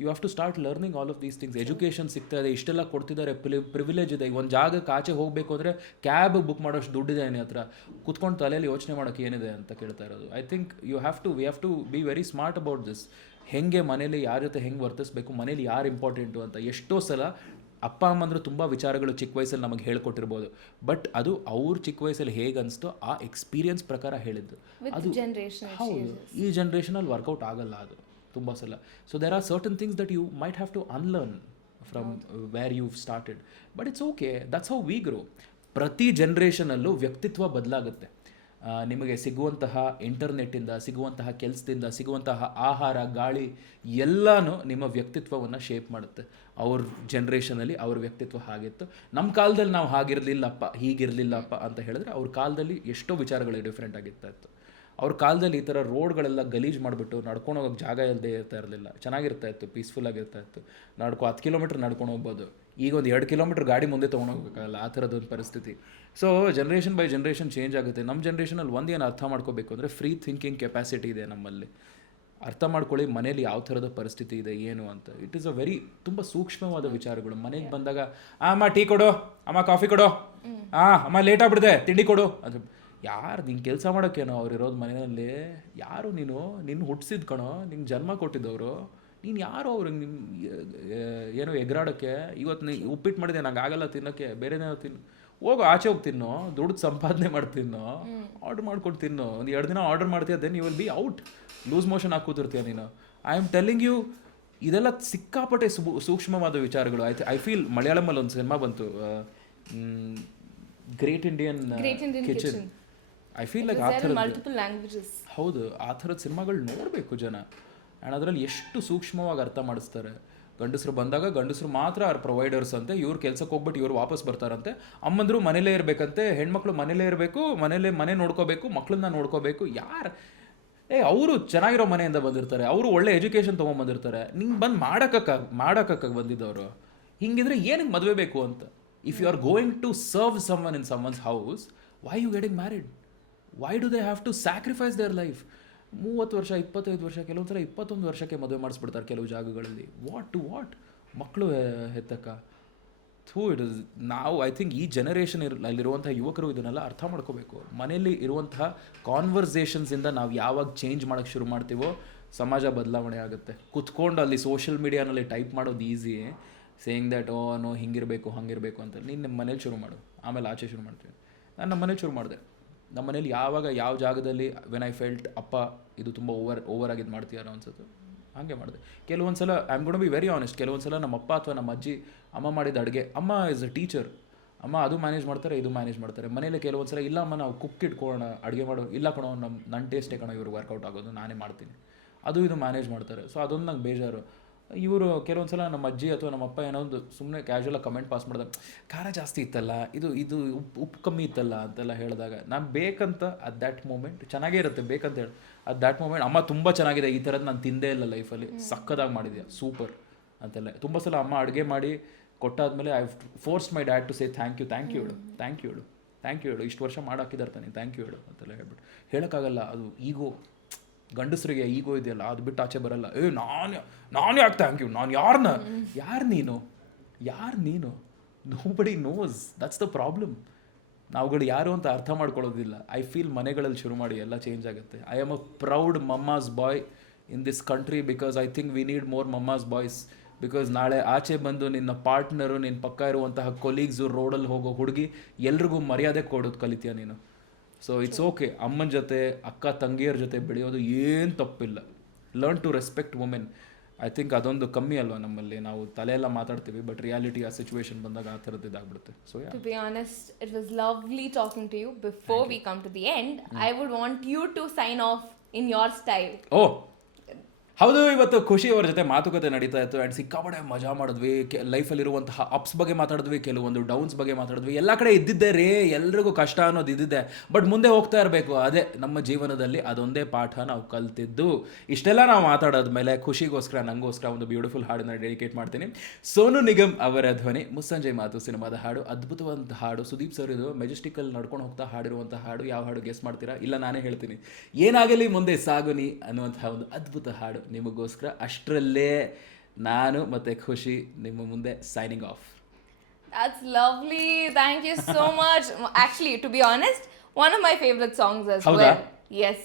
You have to start learning all of these things. Education ಸಿಗ್ತಾ ಇದೆ, ಇಷ್ಟೆಲ್ಲ ಕೊಡ್ತಿದ್ದಾರೆ, ಪ್ರಿವಿಲೇಜ್ ಇದೆ. ಈಗ ಒಂದು ಜಾಗಕ್ಕೆ ಆಚೆ ಹೋಗಬೇಕು ಅಂದರೆ ಕ್ಯಾಬ್ ಬುಕ್ ಮಾಡೋಷ್ಟು ದುಡ್ಡಿದೆ ನಿಮ್ಮ ಹತ್ರ, ಕುತ್ಕೊಂಡು ತಲೆಯಲ್ಲಿ ಯೋಚನೆ ಮಾಡೋಕ್ಕೆ ಏನಿದೆ ಅಂತ ಕೇಳ್ತಾ ಇರೋದು. I think we have to be very smart about this. ಹೆಂಗೆ ಮನೇಲಿ ಯಾರ ಜೊತೆ ಹೆಂಗೆ ವರ್ತಿಸ್ಬೇಕು, ಮನೇಲಿ ಯಾರು ಇಂಪಾರ್ಟೆಂಟು ಅಂತ. ಎಷ್ಟೋ ಸಲ ಅಪ್ಪ ಅಮ್ಮಂದ್ರು ತುಂಬ ವಿಚಾರಗಳು ಚಿಕ್ಕ ವಯಸ್ಸಲ್ಲಿ ನಮಗೆ ಹೇಳ್ಕೊಟ್ಟಿರ್ಬೋದು, ಬಟ್ ಅದು ಅವ್ರ ಚಿಕ್ಕ ವಯಸ್ಸಲ್ಲಿ ಹೇಗೆ ಅನಿಸ್ತೋ ಆ ಎಕ್ಸ್ಪೀರಿಯನ್ಸ್ ಪ್ರಕಾರ ಹೇಳಿದ್ದು. ಅದು ಹೌದು, ಈ ಜನ್ರೇಷನಲ್ಲಿ ವರ್ಕೌಟ್ ಆಗಲ್ಲ ಅದು ತುಂಬ ಸಲ. So there are certain things that you might have to unlearn from where you started. But it's okay, that's how we grow. ಪ್ರತಿ ಜನ್ರೇಷನಲ್ಲೂ ವ್ಯಕ್ತಿತ್ವ ಬದಲಾಗುತ್ತೆ. ನಿಮಗೆ ಸಿಗುವಂತಹ ಇಂಟರ್ನೆಟ್ಟಿಂದ, ಸಿಗುವಂತಹ ಕೆಲಸದಿಂದ, ಸಿಗುವಂತಹ ಆಹಾರ, ಗಾಳಿ ಎಲ್ಲನೂ ನಿಮ್ಮ ವ್ಯಕ್ತಿತ್ವವನ್ನು ಶೇಪ್ ಮಾಡುತ್ತೆ. ಅವ್ರ ಜನ್ರೇಷನಲ್ಲಿ ಅವ್ರ ವ್ಯಕ್ತಿತ್ವ ಹಾಗಿತ್ತು. ನಮ್ಮ ಕಾಲದಲ್ಲಿ ನಾವು ಹಾಗಿರಲಿಲ್ಲಪ್ಪ, ಹೀಗಿರಲಿಲ್ಲಪ್ಪ ಅಂತ ಹೇಳಿದ್ರೆ ಅವ್ರ ಕಾಲದಲ್ಲಿ ಎಷ್ಟೋ ವಿಚಾರಗಳು ಡಿಫ್ರೆಂಟ್ ಆಗಿರ್ತಾ ಇತ್ತು. ಅವ್ರ ಕಾಲದಲ್ಲಿ ಈ ಥರ ರೋಡ್ಗಳೆಲ್ಲ ಗಲೀಜು ಮಾಡಿಬಿಟ್ಟು ನಡ್ಕೊಂಡು ಹೋಗೋಕ್ಕೆ ಜಾಗ ಇಲ್ಲದೆ ಇರ್ತಾ ಇರಲಿಲ್ಲ, ಚೆನ್ನಾಗಿರ್ತಾ ಇತ್ತು, ಪೀಸ್ಫುಲ್ಲಾಗಿರ್ತಾ ಇತ್ತು. 10 ಕಿಲೋಮೀಟ್ರ್ ನಡ್ಕೊಂಡು ಹೋಗ್ಬೋದು. ಈಗ ಒಂದು 2 ಕಿಲೋಮೀಟ್ರ್ ಗಾಡಿ ಮುಂದೆ ತೊಗೊಂಡು ಹೋಗ್ಬೇಕಾಗಲ್ಲ, ಆ ಥರದೊಂದು ಪರಿಸ್ಥಿತಿ. So generation by generation change ಆಗುತ್ತೆ. ನಮ್ಮ ಜನ್ರೇಷನಲ್ಲಿ ಒಂದೇನು ಅರ್ಥ ಮಾಡ್ಕೋಬೇಕು ಅಂದರೆ ಫ್ರೀ ಥಿಂಕಿಂಗ್ ಕೆಪಾಸಿಟಿ ಇದೆ ನಮ್ಮಲ್ಲಿ. ಅರ್ಥ ಮಾಡ್ಕೊಳ್ಳಿ ಮನೇಲಿ ಯಾವ ಥರದ ಪರಿಸ್ಥಿತಿ ಇದೆ ಏನು ಅಂತ. ಇಟ್ ಈಸ್ ಅ ವೆರಿ ತುಂಬ ಸೂಕ್ಷ್ಮವಾದ ವಿಚಾರಗಳು. ಮನೆಗೆ ಬಂದಾಗ ಅಮ್ಮ ಟೀ ಕೊಡು, ಅಮ್ಮ ಕಾಫಿ ಕೊಡು, ಅಮ್ಮ ಲೇಟ್ ಆಗ್ಬಿಡಿದೆ ತಿಂಡಿ ಕೊಡು ಅದು. ಯಾರು ನಿಂಗೆ ಕೆಲಸ ಮಾಡೋಕ್ಕೇನೋ ಅವ್ರು ಇರೋದು ಮನೆಯಲ್ಲಿ? ಯಾರು ನೀನು? ನಿನ್ನ ಹುಟ್ಟಿಸಿದ್ ಕಣೋ, ನಿಂಗೆ ಜನ್ಮ ಕೊಟ್ಟಿದ್ದವರು. ನೀನು ಯಾರೋ ಅವ್ರಿಗೆ ಏನೋ ಎಗರಾಡೋಕ್ಕೆ. ಇವತ್ತು ನೀ ಉಪ್ಪಿಟ್ಟು ಮಾಡಿದೆ, ನಂಗೆ ಆಗಲ್ಲ ತಿನ್ನೋಕ್ಕೆ, ಬೇರೆನೇ ತಿನ್ನು, ಹೋಗು ಆಚೆ ಹೋಗಿ ತಿನ್ನೋ, ದುಡ್ಡು ಸಂಪಾದನೆ ಮಾಡಿ ತಿನ್ನೋ, ಆರ್ಡ್ರ್ ಮಾಡ್ಕೊಂಡು ತಿನ್ನೋ. ಒಂದು 2 ದಿನ ಆರ್ಡರ್ ಮಾಡ್ತೀಯ, then you will be out, loose motion ಹಾಕಿ ಕೂತಿರ್ತೀಯ ನೀನು. ಐ ಆಮ್ ಟೆಲ್ಲಿಂಗ್ ಯು, ಇದೆಲ್ಲ ಸಿಕ್ಕಾಪಟ್ಟೆ ಸೂಕ್ಷ್ಮವಾದ ವಿಚಾರಗಳು. ಐ ಫೀಲ್ ಮಲಯಾಳಮಲ್ಲಿ ಒಂದು ಸಿನಿಮಾ ಬಂತು, great Indian kitchen. I feel like ಆ ಥರದ ಹೌದು, ಆ ಥರದ ಸಿನಿಮಾಗಳು ನೋಡಬೇಕು ಜನ. ಆ್ಯಂಡ್ ಅದರಲ್ಲಿ ಎಷ್ಟು ಸೂಕ್ಷ್ಮವಾಗಿ ಅರ್ಥ ಮಾಡಿಸ್ತಾರೆ. ಗಂಡಸರು ಬಂದಾಗ ಗಂಡಸರು ಮಾತ್ರ ಆರ್ ಪ್ರೊವೈಡರ್ಸ್ ಅಂತೆ, ಇವ್ರು ಕೆಲ್ಸಕ್ಕೆ ಹೋಗ್ಬಿಟ್ಟು ಇವ್ರು ವಾಪಸ್ ಬರ್ತಾರಂತೆ. ಅಮ್ಮಂದರು ಮನೇಲೇ ಇರಬೇಕಂತೆ, ಹೆಣ್ಮಕ್ಳು ಮನೇಲೇ ಇರಬೇಕು, ಮನೆ ನೋಡ್ಕೋಬೇಕು, ಮಕ್ಕಳನ್ನ ನೋಡ್ಕೋಬೇಕು. ಯಾರು ಅವರು ಚೆನ್ನಾಗಿರೋ ಮನೆಯಿಂದ ಬಂದಿರ್ತಾರೆ, ಅವರು ಒಳ್ಳೆ ಎಜುಕೇಷನ್ ತೊಗೊಂಬಂದಿರ್ತಾರೆ. ನಿಂಗೆ ಬಂದು ಮಾಡೋಕ್ಕಕ್ಕೆ ಬಂದಿದ್ದವರು. ಹಿಂಗಿದ್ರೆ ಏನಕ್ಕೆ ಮದುವೆ ಬೇಕು ಅಂತ? If you are going to serve someone in someone's house, why you getting married? Why do they have to sacrifice their life? 30 ವರ್ಷ, 25 ವರ್ಷ, ಕೆಲವೊಂದು ಸಲ 21 ವರ್ಷಕ್ಕೆ ಮದುವೆ ಮಾಡಿಸ್ಬಿಡ್ತಾರೆ ಕೆಲವು ಜಾಗಗಳಲ್ಲಿ. ವಾಟ್ ಮಕ್ಕಳು ಹೆತ್ತಕ್ಕ ಇಟ್ ಇಸ್. ನಾವು ಐ ಥಿಂಕ್ ಈ ಜನರೇಷನ್ ಅಲ್ಲಿರುವಂಥ ಯುವಕರು ಇದನ್ನೆಲ್ಲ ಅರ್ಥ ಮಾಡ್ಕೋಬೇಕು. ಮನೆಯಲ್ಲಿ ಇರುವಂತಹ ಕಾನ್ವರ್ಸೇಷನ್ಸಿಂದ ನಾವು ಯಾವಾಗ ಚೇಂಜ್ ಮಾಡೋಕ್ಕೆ ಶುರು ಮಾಡ್ತೀವೋ ಸಮಾಜ ಬದಲಾವಣೆ ಆಗುತ್ತೆ. ಕುತ್ಕೊಂಡು ಅಲ್ಲಿ ಸೋಷಿಯಲ್ ಮೀಡಿಯಾನಲ್ಲಿ ಟೈಪ್ ಮಾಡೋದು ಈಸಿ, ಸೇಯಿಂಗ್ ದ್ಯಾಟ್ ನೋ ಹಿಂಗಿರಬೇಕು ಹಂಗಿರಬೇಕು ಅಂತ. ನೀನು ನಿಮ್ಮ ಮನೇಲಿ ಶುರು ಮಾಡು, ಆಮೇಲೆ ಆಚೆ ಶುರು ಮಾಡ್ತೀವಿ. ನಾನು ನಮ್ಮ ಮನೇಲಿ ಶುರು ಮಾಡಿದೆ. ನಮ್ಮ ಮನೇಲಿ ಯಾವಾಗ ಯಾವ ಜಾಗದಲ್ಲಿ ವೆನ್ ಐ ಫೆಲ್ಟ್ ಅಪ್ಪ ಇದು ತುಂಬ ಓವರ್ ಆಗಿದ್ದು ಮಾಡ್ತೀಯಾರೋ ಅನ್ಸುತ್ತೆ, ಹಾಗೆ ಮಾಡಿದೆ. ಕೆಲವೊಂದು ಸಲ I am gonna be very honest, ಕೆಲವೊಂದು ಸಲ ನಮ್ಮ ಅಪ್ಪ ಅಥವಾ ನಮ್ಮ ಅಜ್ಜಿ ಅಮ್ಮ ಮಾಡಿದ ಅಡುಗೆ, ಅಮ್ಮ ಇಸ್ ಅ ಟೀಚರ್, ಅಮ್ಮ ಅದು ಮ್ಯಾನೇಜ್ ಮಾಡ್ತಾರೆ ಇದು ಮ್ಯಾನೇಜ್ ಮಾಡ್ತಾರೆ. ಮನೇಲಿ ಕೆಲವೊಂದು ಸಲ ಇಲ್ಲ ಅಮ್ಮ ನಾವು ಕುಕ್ ಇಟ್ಕೊಳ್ಳೋಣ ಅಡುಗೆ ಮಾಡೋ, ಇಲ್ಲ ಕಣೋ ನನ್ನ ಟೇಸ್ಟೇ ಕಣೋ ಇವರು ವರ್ಕೌಟ್ ಆಗೋದು, ನಾನೇ ಮಾಡ್ತೀನಿ, ಅದು ಇದು ಮ್ಯಾನೇಜ್ ಮಾಡ್ತಾರೆ. ಸೊ ಅದೊಂದು ನಂಗೆ ಬೇಜಾರು. ಇವರು ಕೆಲವೊಂದು ಸಲ ನಮ್ಮ ಅಜ್ಜಿ ಅಥವಾ ನಮ್ಮ ಅಪ್ಪ ಏನೋ ಒಂದು ಸುಮ್ಮನೆ ಕ್ಯಾಶುವಲಾಗಿ ಕಮೆಂಟ್ ಪಾಸ್ ಮಾಡಿದಾಗ, ಖಾರ ಜಾಸ್ತಿ ಇತ್ತಲ್ಲ, ಇದು ಉಪ್ಪು ಕಮ್ಮಿ ಇತ್ತಲ್ಲ ಅಂತೆಲ್ಲ ಹೇಳಿದಾಗ ನಾನು ಬೇಕಂತ ಅಟ್ ದ್ಯಾಟ್ ಮೂಮೆಂಟ್ ಚೆನ್ನಾಗೇ ಇರುತ್ತೆ, ಬೇಕಂತ ಹೇಳಿ ಅಟ್ ದ್ಯಾಟ್ ಮೂಮೆಂಟ್ ಅಮ್ಮ ತುಂಬ ಚೆನ್ನಾಗಿದೆ, ಈ ಥರದ್ದು ನಾನು ತಿಂದೇ ಇಲ್ಲ ಲೈಫಲ್ಲಿ, ಸಕ್ಕದಾಗಿ ಮಾಡಿದ್ಯಾ ಸೂಪರ್ ಅಂತೆಲ್ಲ. ತುಂಬ ಸಲ ಅಮ್ಮ ಅಡುಗೆ ಮಾಡಿ ಕೊಟ್ಟಾದ್ಮೇಲೆ I forced my dad to say thank you ಹೇಳು. ಥ್ಯಾಂಕ್ ಯು ಹೇಳು, ಇಷ್ಟು ವರ್ಷ ಮಾಡಾಕಿದ್ದಾರೆ ತಾನೆ, ಥ್ಯಾಂಕ್ ಯು ಹೇಳು ಅಂತೆಲ್ಲ ಹೇಳ್ಬಿಟ್ಟು ಹೇಳೋಕ್ಕಾಗಲ್ಲ. ಅದು ಈಗೋ, ಗಂಡಸರಿಗೆ ಈಗೋ ಇದೆಯಲ್ಲ, ಅದು ಬಿಟ್ಟು ಆಚೆ ಬರಲ್ಲ. ನಾನು ಯಾಕೆ ಥ್ಯಾಂಕ್ ಯು, ನಾನು ಯಾರು ನೀನು nobody nose, that's the problem. ನಾವುಗಳು ಯಾರು ಅಂತ ಅರ್ಥ ಮಾಡ್ಕೊಳ್ಳೋದಿಲ್ಲ. ಐ ಫೀಲ್ ಮನೆಗಳಲ್ಲಿ ಶುರು ಮಾಡಿ ಎಲ್ಲ ಚೇಂಜ್ ಆಗುತ್ತೆ. I am a proud mamma's boy in this country because I think we need more mamma's boys. Because ನಾಳೆ ಆಚೆ ಬಂದು ನಿನ್ನ ಪಾರ್ಟ್ನರು, ನಿನ್ನ ಪಕ್ಕ ಇರುವಂತಹ ಕೊಲೀಗ್ಸು, ರೋಡಲ್ಲಿ ಹೋಗೋ ಹುಡುಗಿ ಎಲ್ರಿಗೂ ಮರ್ಯಾದೆ ಕೊಡೋದು ಕಲಿತೀಯ ನೀನು. ಸೊ ಇಟ್ಸ್ ಓಕೆ, ಅಮ್ಮನ ಜೊತೆ ಅಕ್ಕ ತಂಗಿಯರ ಜೊತೆ ಬೆಳೆಯೋದು ಏನು ತಪ್ಪಿಲ್ಲ. Learn to respect women. I think ಅದೊಂದು ಕಮ್ಮಿ ಅಲ್ವಾ ನಮ್ಮಲ್ಲಿ. ನಾವು ತಲೆಯೆಲ್ಲ ಮಾತಾಡ್ತೀವಿ, ಬಟ್ ರಿಯಾಲಿಟಿ ಆ ಸಿಚುವೇಶನ್ ಬಂದಾಗ ಆ ಥರದ್ದು ಇದಾಗ್ಬಿಡುತ್ತೆ. So To be honest, it was lovely talking to you. Before we come to the end, I would want you to sign off in your style. ಓ ಹೌದು, ಇವತ್ತು ಖುಷಿ ಅವ್ರ ಜೊತೆ ಮಾತುಕತೆ ನಡೀತಾ ಇತ್ತು ಆ್ಯಂಡ್ ಸಿಕ್ಕಾಪಟ್ಟೆ ಮಜಾ ಮಾಡಿದ್ವಿ. ಲೈಫಲ್ಲಿರುವಂತಹ ಅಪ್ಸ್ ಬಗ್ಗೆ ಮಾತಾಡಿದ್ವಿ, ಕೆಲವೊಂದು ಡೌನ್ಸ್ ಬಗ್ಗೆ ಮಾತಾಡಿದ್ವಿ. ಎಲ್ಲ ಕಡೆ ಇದ್ದಿದ್ದೆ ರೀ, ಎಲ್ರಿಗೂ ಕಷ್ಟ ಅನ್ನೋದು ಇದ್ದಿದ್ದೆ, ಬಟ್ ಮುಂದೆ ಹೋಗ್ತಾ ಇರಬೇಕು. ಅದೇ ನಮ್ಮ ಜೀವನದಲ್ಲಿ ಅದೊಂದೇ ಪಾಠ ನಾವು ಕಲ್ತಿದ್ದು. ಇಷ್ಟೆಲ್ಲ ನಾವು ಮಾತಾಡೋದ್ಮೇಲೆ ಖುಷಿಗೋಸ್ಕರ, ನನಗೋಸ್ಕರ ಒಂದು ಬ್ಯೂಟಿಫುಲ್ ಹಾಡನ್ನು ಡೆಡಿಕೇಟ್ ಮಾಡ್ತೀನಿ. ಸೋನು ನಿಗಮ್ ಅವರ ಧ್ವನಿ, ಮುಸ್ಸಂಜೆ ಮಾತು ಸಿನಿಮಾದ ಹಾಡು, ಅದ್ಭುತವಾದ ಹಾಡು. ಸುದೀಪ್ ಸರ್ ಇದು ಮೆಜೆಸ್ಟಿಕಲ್ಲಿ ನಡ್ಕೊಂಡು ಹೋಗ್ತಾ ಹಾಡಿರುವಂಥ ಹಾಡು. ಯಾವ ಹಾಡು ಗೆಸ್ ಮಾಡ್ತೀರಾ? ಇಲ್ಲ, ನಾನೇ ಹೇಳ್ತೀನಿ. ಏನಾಗಲಿ ಮುಂದೆ ಸಾಗುನಿ ಅನ್ನುವಂತಹ ಒಂದು ಅದ್ಭುತ ಹಾಡು ನಿಮಗೋಸ್ಕರ. ಅಷ್ಟರಲ್ಲೇ ನಾನು ಮತ್ತೆ ಖುಷಿ ನಿಮ್ಮ ಮುಂದೆ signing off. That's lovely. Thank you so much. Actually, to be honest, one of my favorite songs as ಹೌದಾ? well. Yes.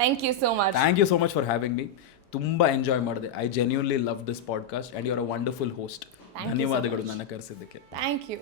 Thank you so much. Thank you so much for having me. ತುಂಬ enjoy ಮಾಡಿದೆ. I genuinely love this podcast and you are a wonderful host. ಧನ್ಯವಾದಗಳು ನನ್ನ ಕರೆಸಿದ್ದಕ್ಕೆ. Thank you.